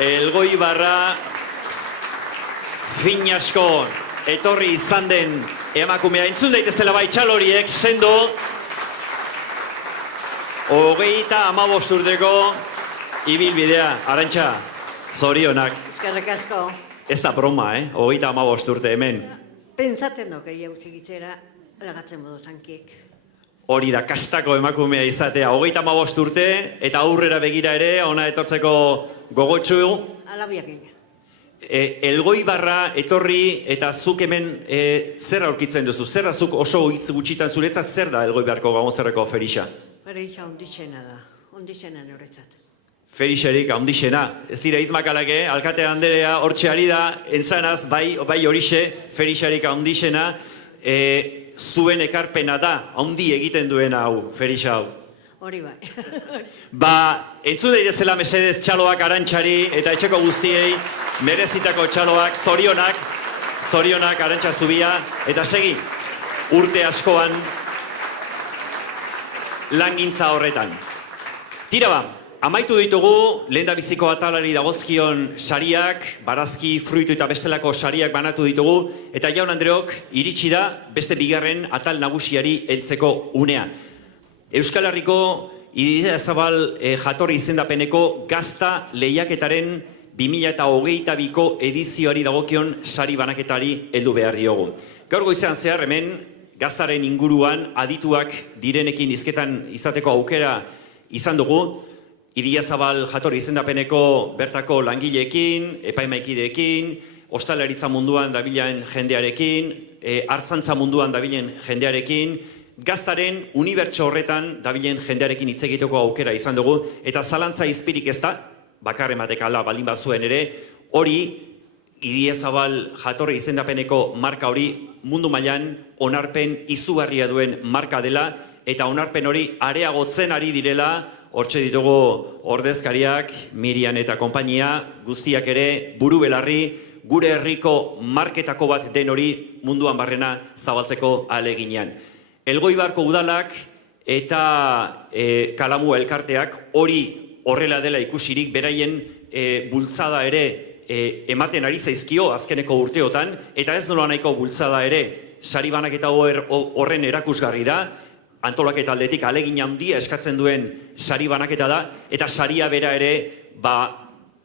Elgoibarra fin asko etorri izan den emakumea. Entzun daitezela bai txaloriek, sendo, 35 urteko ibilbidea. Arantxa, zorionak. Eskerrik asko. Ez da broma, 35 urte hemen. Pentsatzen doke jau txigitzera lagatzen bodo zankiek. Hori da, kastako emakumea izatea, 35 urte, eta aurrera begira ere, ona etortzeko gogotsu. Alabiak egin. Elgoibarra etorri eta zuk hemen zer aurkitzen duzu? Zer zuk oso hitz gutxitan zuretzat zer da Elgoibarko Gabon Zaharreko ferixa? Ferixa ondixena da, ondixena noretzat. Ferixerik handixena. Ez dira izmakalake, alkate Anderea hortxe ari da, entzanaz, bai horixe, ferixerik handixena, zuen ekarpena da, handi egiten duena hau, ferixa hau. Hori bai. Entzun daitezela mesedez txaloak Arantxari eta etxeko guztiei merezitako txaloak, zorionak Arantxa Zubia, eta segi, urte askoan langintza horretan. Tira ba, amaitu ditugu, lehendabiziko atalari dagozkion sariak, barazki, fruitu eta bestelako sariak banatu ditugu, eta jaun Andreok iritsi da beste bigarren atal nagusiari heltzeko unea. Euskal Herriko Idiazabal jatorri izendapeneko gazta lehiaketaren 2022ko edizioari dagokion sari banaketari heldu behar diogu. Gaur goizean zehar hemen gaztaren inguruan adituak direnekin hizketan izateko aukera izan dugu, Idiazabal jatorri izendapeneko bertako langileekin, epaimaikideekin, ostalaritza munduan dabilen jendearekin, hartzantza munduan dabilen jendearekin, gaztaren unibertso horretan dabilen jendearekin hitz egiteko aukera izan dugu, eta zalantza izpirik ez da, bakar ematekala baldin bazuen ere, hori Idiazabal jatorri izendapeneko marka hori mundu mailan onarpen izugarria duen marka dela, eta onarpen hori areagotzen ari direla, hortxe ditugu ordezkariak, Mirian eta konpainia, guztiak ere buru belarri, gure herriko marketako bat den hori munduan barrena zabaltzeko ahaleginean. Elgoibarko udalak eta Kalamua elkarteak hori horrela dela ikusirik beraien bultzada ere ematen ari zaizkio azkeneko urteotan, eta ez nola nahiko bultzada ere sari banaketa horren erakusgarri da, antolaketa aldetik alegin handia eskatzen duen sari banaketa da, eta saria bera ere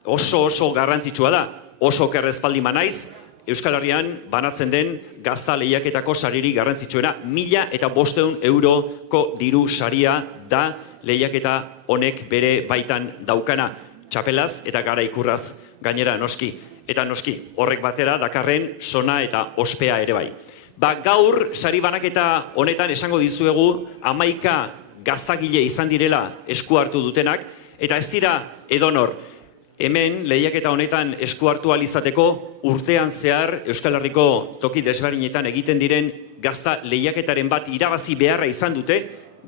oso garrantzitsua da, oso okerrezpaldi manaiz, Euskal Herrian banatzen den gazta lehiaketako sariri garrantzitsuena, 1.500 euroko diru saria da lehiaketa honek bere baitan daukana, txapelaz eta gara ikurraz gainera noski. Eta noski, horrek batera dakarren sona eta ospea ere bai. Gaur, sari banaketa honetan esango dizuegu 11 gaztagile izan direla esku hartu dutenak, eta ez dira edonor. Hemen, lehiaketa honetan esku hartu alizateko urtean zehar Euskal Herriko toki desberdinetan egiten diren gazta lehiaketaren bat irabazi beharra izan dute,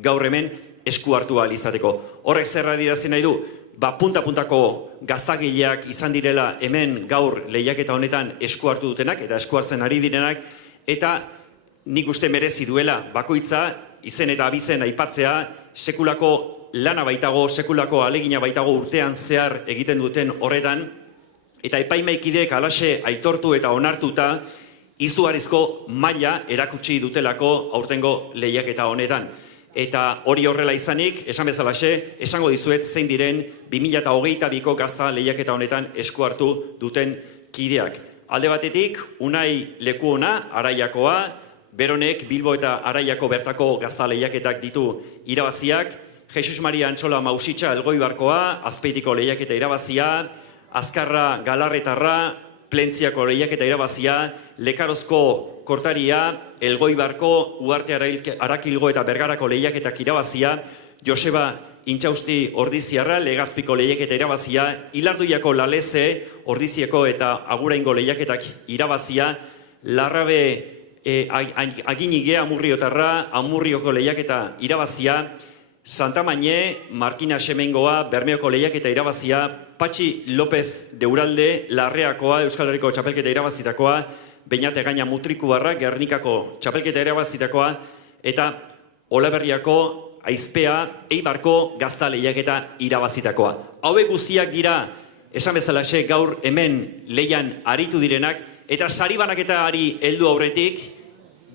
gaur hemen esku hartu alizateko. Horrek zerra dirazi nahi du, punta-puntako gaztagileak izan direla hemen gaur lehiaketa honetan esku hartu dutenak, eta esku hartzen ari direnak, eta nik uste merezi duela bakoitza, izen eta abizen aipatzea, sekulako lana baitago, sekulako alegina baitago urtean zehar egiten duten horretan, eta epaimaikideek alaxe aitortu eta onartuta izugarrizko maila erakutsi dutelako aurtengo lehiaketa honetan. Eta hori horrela izanik, esan bezalaxe, esango dizuet zein diren 2022ko gazta lehiaketa honetan esku hartu duten kideak. Alde batetik, Unai Lekuona, Araiakoa, Beronek Bilbo eta Araiako bertako gazta lehiaketak ditu irabaziak, Jesus Maria Antxola Mausitxa Elgoibarkoa, Azpeitiko lehiaketa irabazia, Azkarra Galarretarra, Plentziako lehiaketa irabazia, Lekarozko kortaria, Elgoibarko, Uarte Arakilgo eta Bergarako lehiaketak irabazia, Joseba Intxausti Ordiziarra, Legazpiko lehiaketa irabazia, Ilarduiako Laleze, Ordiziako eta Aguraingo lehiaketak irabazia, Larrabe Aginige Amurriotarra, Amurrioko lehiaketa irabazia, Santa Mañe, Markina Semengoa, Bermeoko lehiaketa irabazia, Patxi López de Uralde, Larreakoa, Euskal Herriko txapelketa irabazitakoa, Beñate Gaina Mutrikuarra, Gernikako txapelketa irabazitakoa, eta Olaberriako Aizpea, Eibarko gazta lehiaketa irabazitakoa. Hauek guztiak dira, esan bezalaxe gaur hemen lehian aritu direnak, eta saribanaketari heldu aurretik,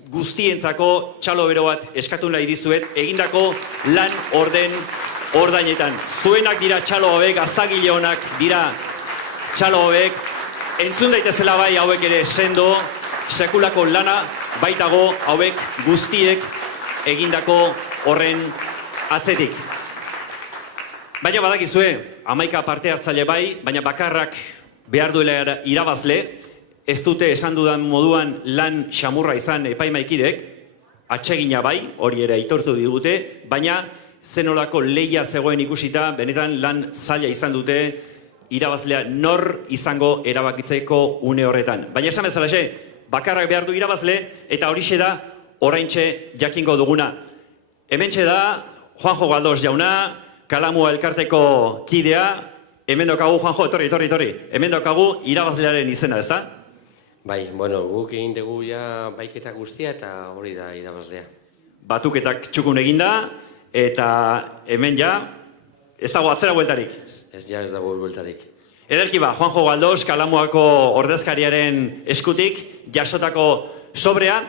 guztientzako txalo bero bat eskatu nahi dizuet, egindako lan ordainetan. Zuenak dira txalo hauek, gaztagile honak dira txalo hauek, entzun daitezela bai hauek ere sendo, sekulako lana baitago hauek guztiek egindako horren atzetik. Baina badakizue, 11 parte hartzaile bai, baina bakarrak behar duela irabazle, ez dute esan dudan moduan lan xamurra izan epaimaikidek, atsegina bai, hori ere aitortu digute, baina zenolako lehia zegoen ikusita, benetan lan zaila izan dute irabazlea nor izango erabakitzeko une horretan. Baina esan bezalaxe, bakarrak behar du irabazle, eta horixe da oraintxe jakingo duguna. Hementxe da, Juanjo Galdos jauna, Kalamua elkarteko kidea, hemen daukagu, Juanjo, etorri, hemen daukagu irabazlearen izena, ezta? Bai, bueno, guk egin dugu ja baiketa guztia eta hori da irabazlea. Batuketak txukun eginda, eta hemen ja, ez dago atzera bueltarik. Ez dago bueltarik. Ederki ba, Juanjo Galdos, Kalamuako ordezkariaren eskutik, jasotako sobrea,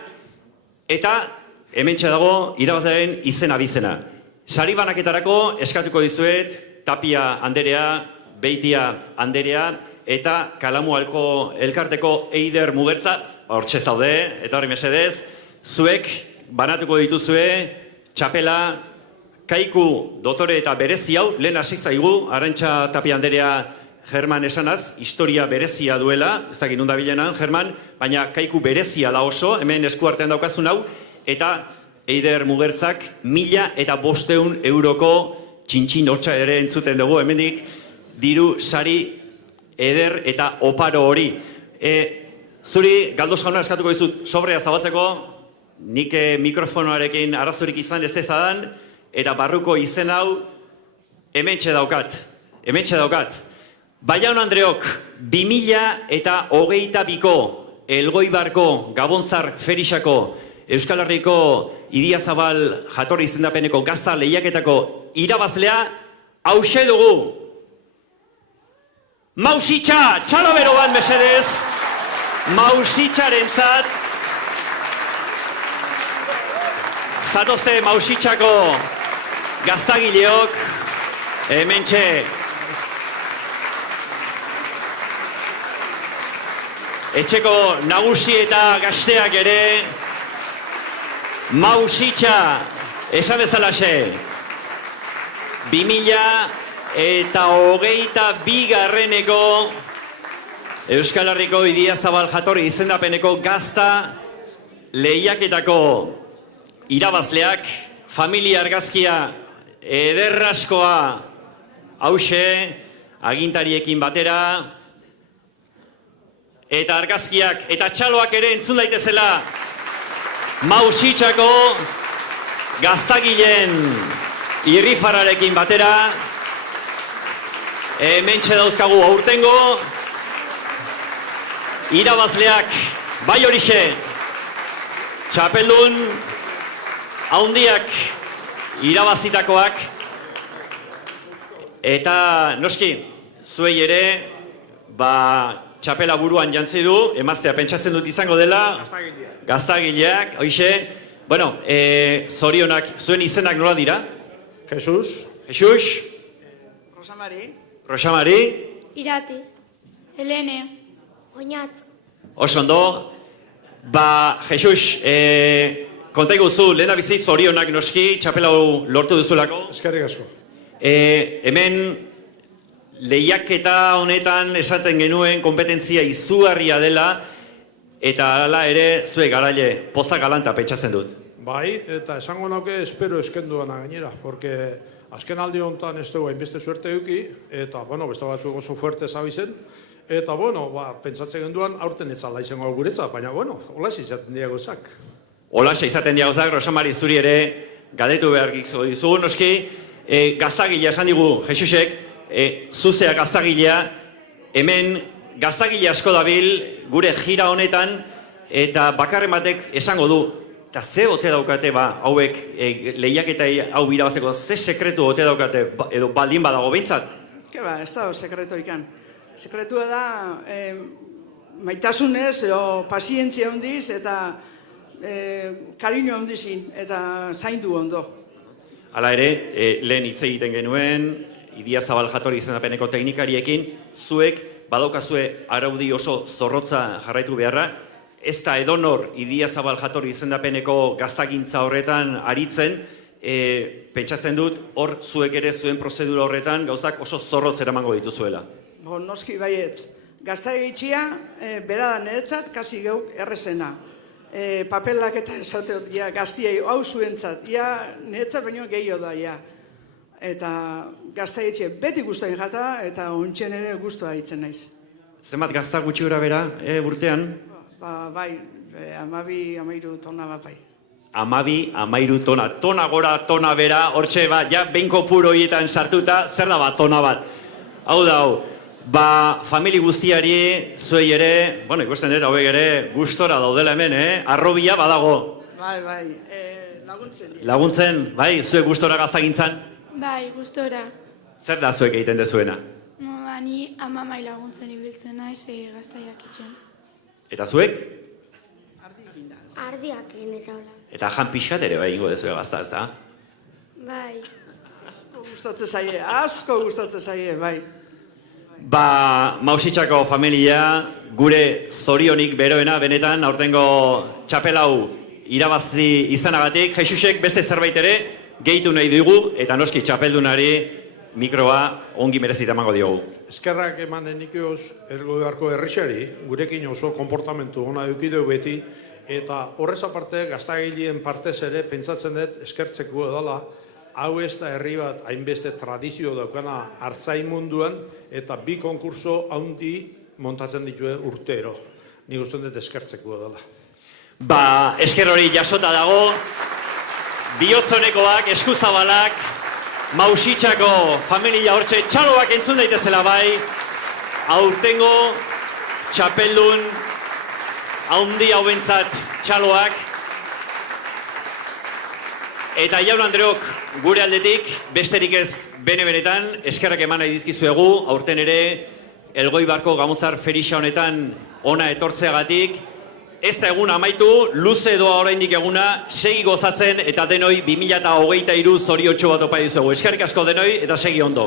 eta hementxe dago irabazlearen izena bizena. Sari banaketarako eskatuko dizuet, Tapia Anderea, Beitia Anderea, eta Kalamualko elkarteko Eider Mugertza, hortxe zaude, eta hori mesedez, zuek banatuko dituzue, txapela, kaiku dotore eta berezi hau, lehen hasi zaigu, Arantxa Tapia Anderea German esanaz, historia berezia duela, ez dakit nunda bilenan, German, baina kaiku berezia da oso, hemen eskuartean daukazun hau, eta Eider Mugertzak 1.500 euroko txintxin hotxa ere entzuten dugu, hemendik diru sari eder eta oparo hori. Zuri, Galdos jauna eskatuko dizut sobrea zabatzeko, nik mikrofonoarekin arazorik izan ez dezadan, eta barruko izen hau hementxe daukat. Baian Andreok, 2022ko Elgoibarko Gabonzar Ferixako Euskal Herriko Idiazabal jatorri izendapeneko gazta lehiaketako irabazlea hauxe dugu. Mausitxa, txalo bero bat mesedez, Mausitxarentzat, zatozte Mausitxako gaztagileok, hementxe, etxeko nagusi eta gazteak ere, Mausitxa, esan bezalaxe, 2022ko Euskal Herriko Idiazabal jatorri izendapeneko gazta lehiaketako irabazleak, familia argazkia ederraskoa hause, agintariekin batera, eta argazkiak eta txaloak ere entzun daitezela Mausitxako gaztagileen irrifararekin batera, hementxe dauzkagu aurtengo irabazleak, bai horixe, txapeldun haundiak irabazitakoak, eta noski, zuei ere, txapela buruan jantzi du, emaztea pentsatzen dut izango dela, gaztagileak, hoixe, bueno, zorionak, zuen izenak nola dira? Jesus. Rosamari. Irati. Helene. Oñat. Oso ondo, Jesus, konta iguzu, lehen da bizi zorionak noski, txapelau lortu duzulako. Eskerrik asko. Hemen lehiaketa honetan esaten genuen kompetentzia izugarria dela, eta hala ere zuek garaile pozak galanta pentsatzen dut. Bai, eta esango nauke espero eskenduana gainera, porque azken aldi honetan ez dugu hainbeste suerte eduki, eta, beste batzuk oso fuerte zabizen, eta, pentsatzen genduan aurten ez alda izango guretzat, baina, hola izaten diagozak. Olaxa izaten diagozak, Rosamari zuri ere galdetu behar dizu, noski, gaztagilea esan digu, Jesusek, zuzea gaztagilea, hemen gaztagile asko dabil gure gira honetan, eta bakarren batek esango du, eta ze ote daukate hauek lehiaketa hau birabazeko, ze sekretu ote daukate, edo baldin badago behintzat? Ez da sekretu ikan. Sekretua da maitasunez, pazientzia hondiz, eta kariño hondizin, eta zaindu ondo. Hala ere, lehen hitz egiten genuen, Idiazabal Jatorri izendapeneko teknikariekin, zuek badaukazue araudi oso zorrotza jarraitu beharra, ez da edonor Idiazabal Jatorri izendapeneko gaztagintza horretan aritzen, pentsatzen dut, hor zuek ere zuen prozedura horretan gauzak oso zorrotz eramango dituzuela. Noski baietz, gaztagitxia, bera da niretzat, kasi geuk errezena. Papelak eta esateot, gaztiei hau zuentzat, niretzat baino gehiago da, Eta gaztagitxia beti guztain jata, eta ontsen ere guztua aritzen naiz. Zenbat gazta gutxi gora bera, urtean? Bai, 12-13 tona bat bai. 12-13 tona, tona gora, tona bera, hortxe behinko puro horietan sartuta, zer da tona bat? Hau da, famili guztiari, zuei ere, ikusten dut, hauek ere, gustora daudela hemen, arrobia badago. Bai, laguntzen. Laguntzen, bai, zuek gustora gaztagintzan? Bai, gustora. Zer da zuek egiten dezuena? Ni amamai laguntzen ibiltzen naiz gaztaiak itxen. Eta zuek? Ardiakin eta hola. Eta jan pixat ere bai ingo dezuek gazta, ez da? Bai. Asko gustatzen zaie, bai. Mausitxako familia, gure zorionik beroena, benetan, aurtengo txapelau irabazi izanagatik, Jesusek beste zerbait ere, gehitu nahi dugu, eta noski txapeldunari mikroa ongi merezita emango diogu. Eskerrak emanen nikioz ergoiarko herrixari, gurekin oso konportamentu ona eukideu beti, eta horrez aparte, gaztagileen partez ere, pentsatzen dut, eskertzeko edala, hau ez da herri bat hainbeste tradizio daukana hartzain munduan, eta bi konkurso handi montatzen ditue urtero. Nik uste dut eskertzeko edala. Esker hori jasota dago, bihotzonekoak, eskuzabalak, Mausitxako familia hortxe txaloak entzun daitezela bai, aurtengo txapeldun haundi hauentzat txaloak, eta jaun Andreok gure aldetik, besterik ez bene-benetan, eskerrak eman nahi dizkizuegu, aurten ere Elgoibarko Gamuzar Ferixa honetan ona etortzeagatik, ez da egun amaitu, luze doa oraindik eguna, segi gozatzen eta denoi 2023 zoriotxo bat opa dizuegu. Eskerrik asko denoi eta segi ondo.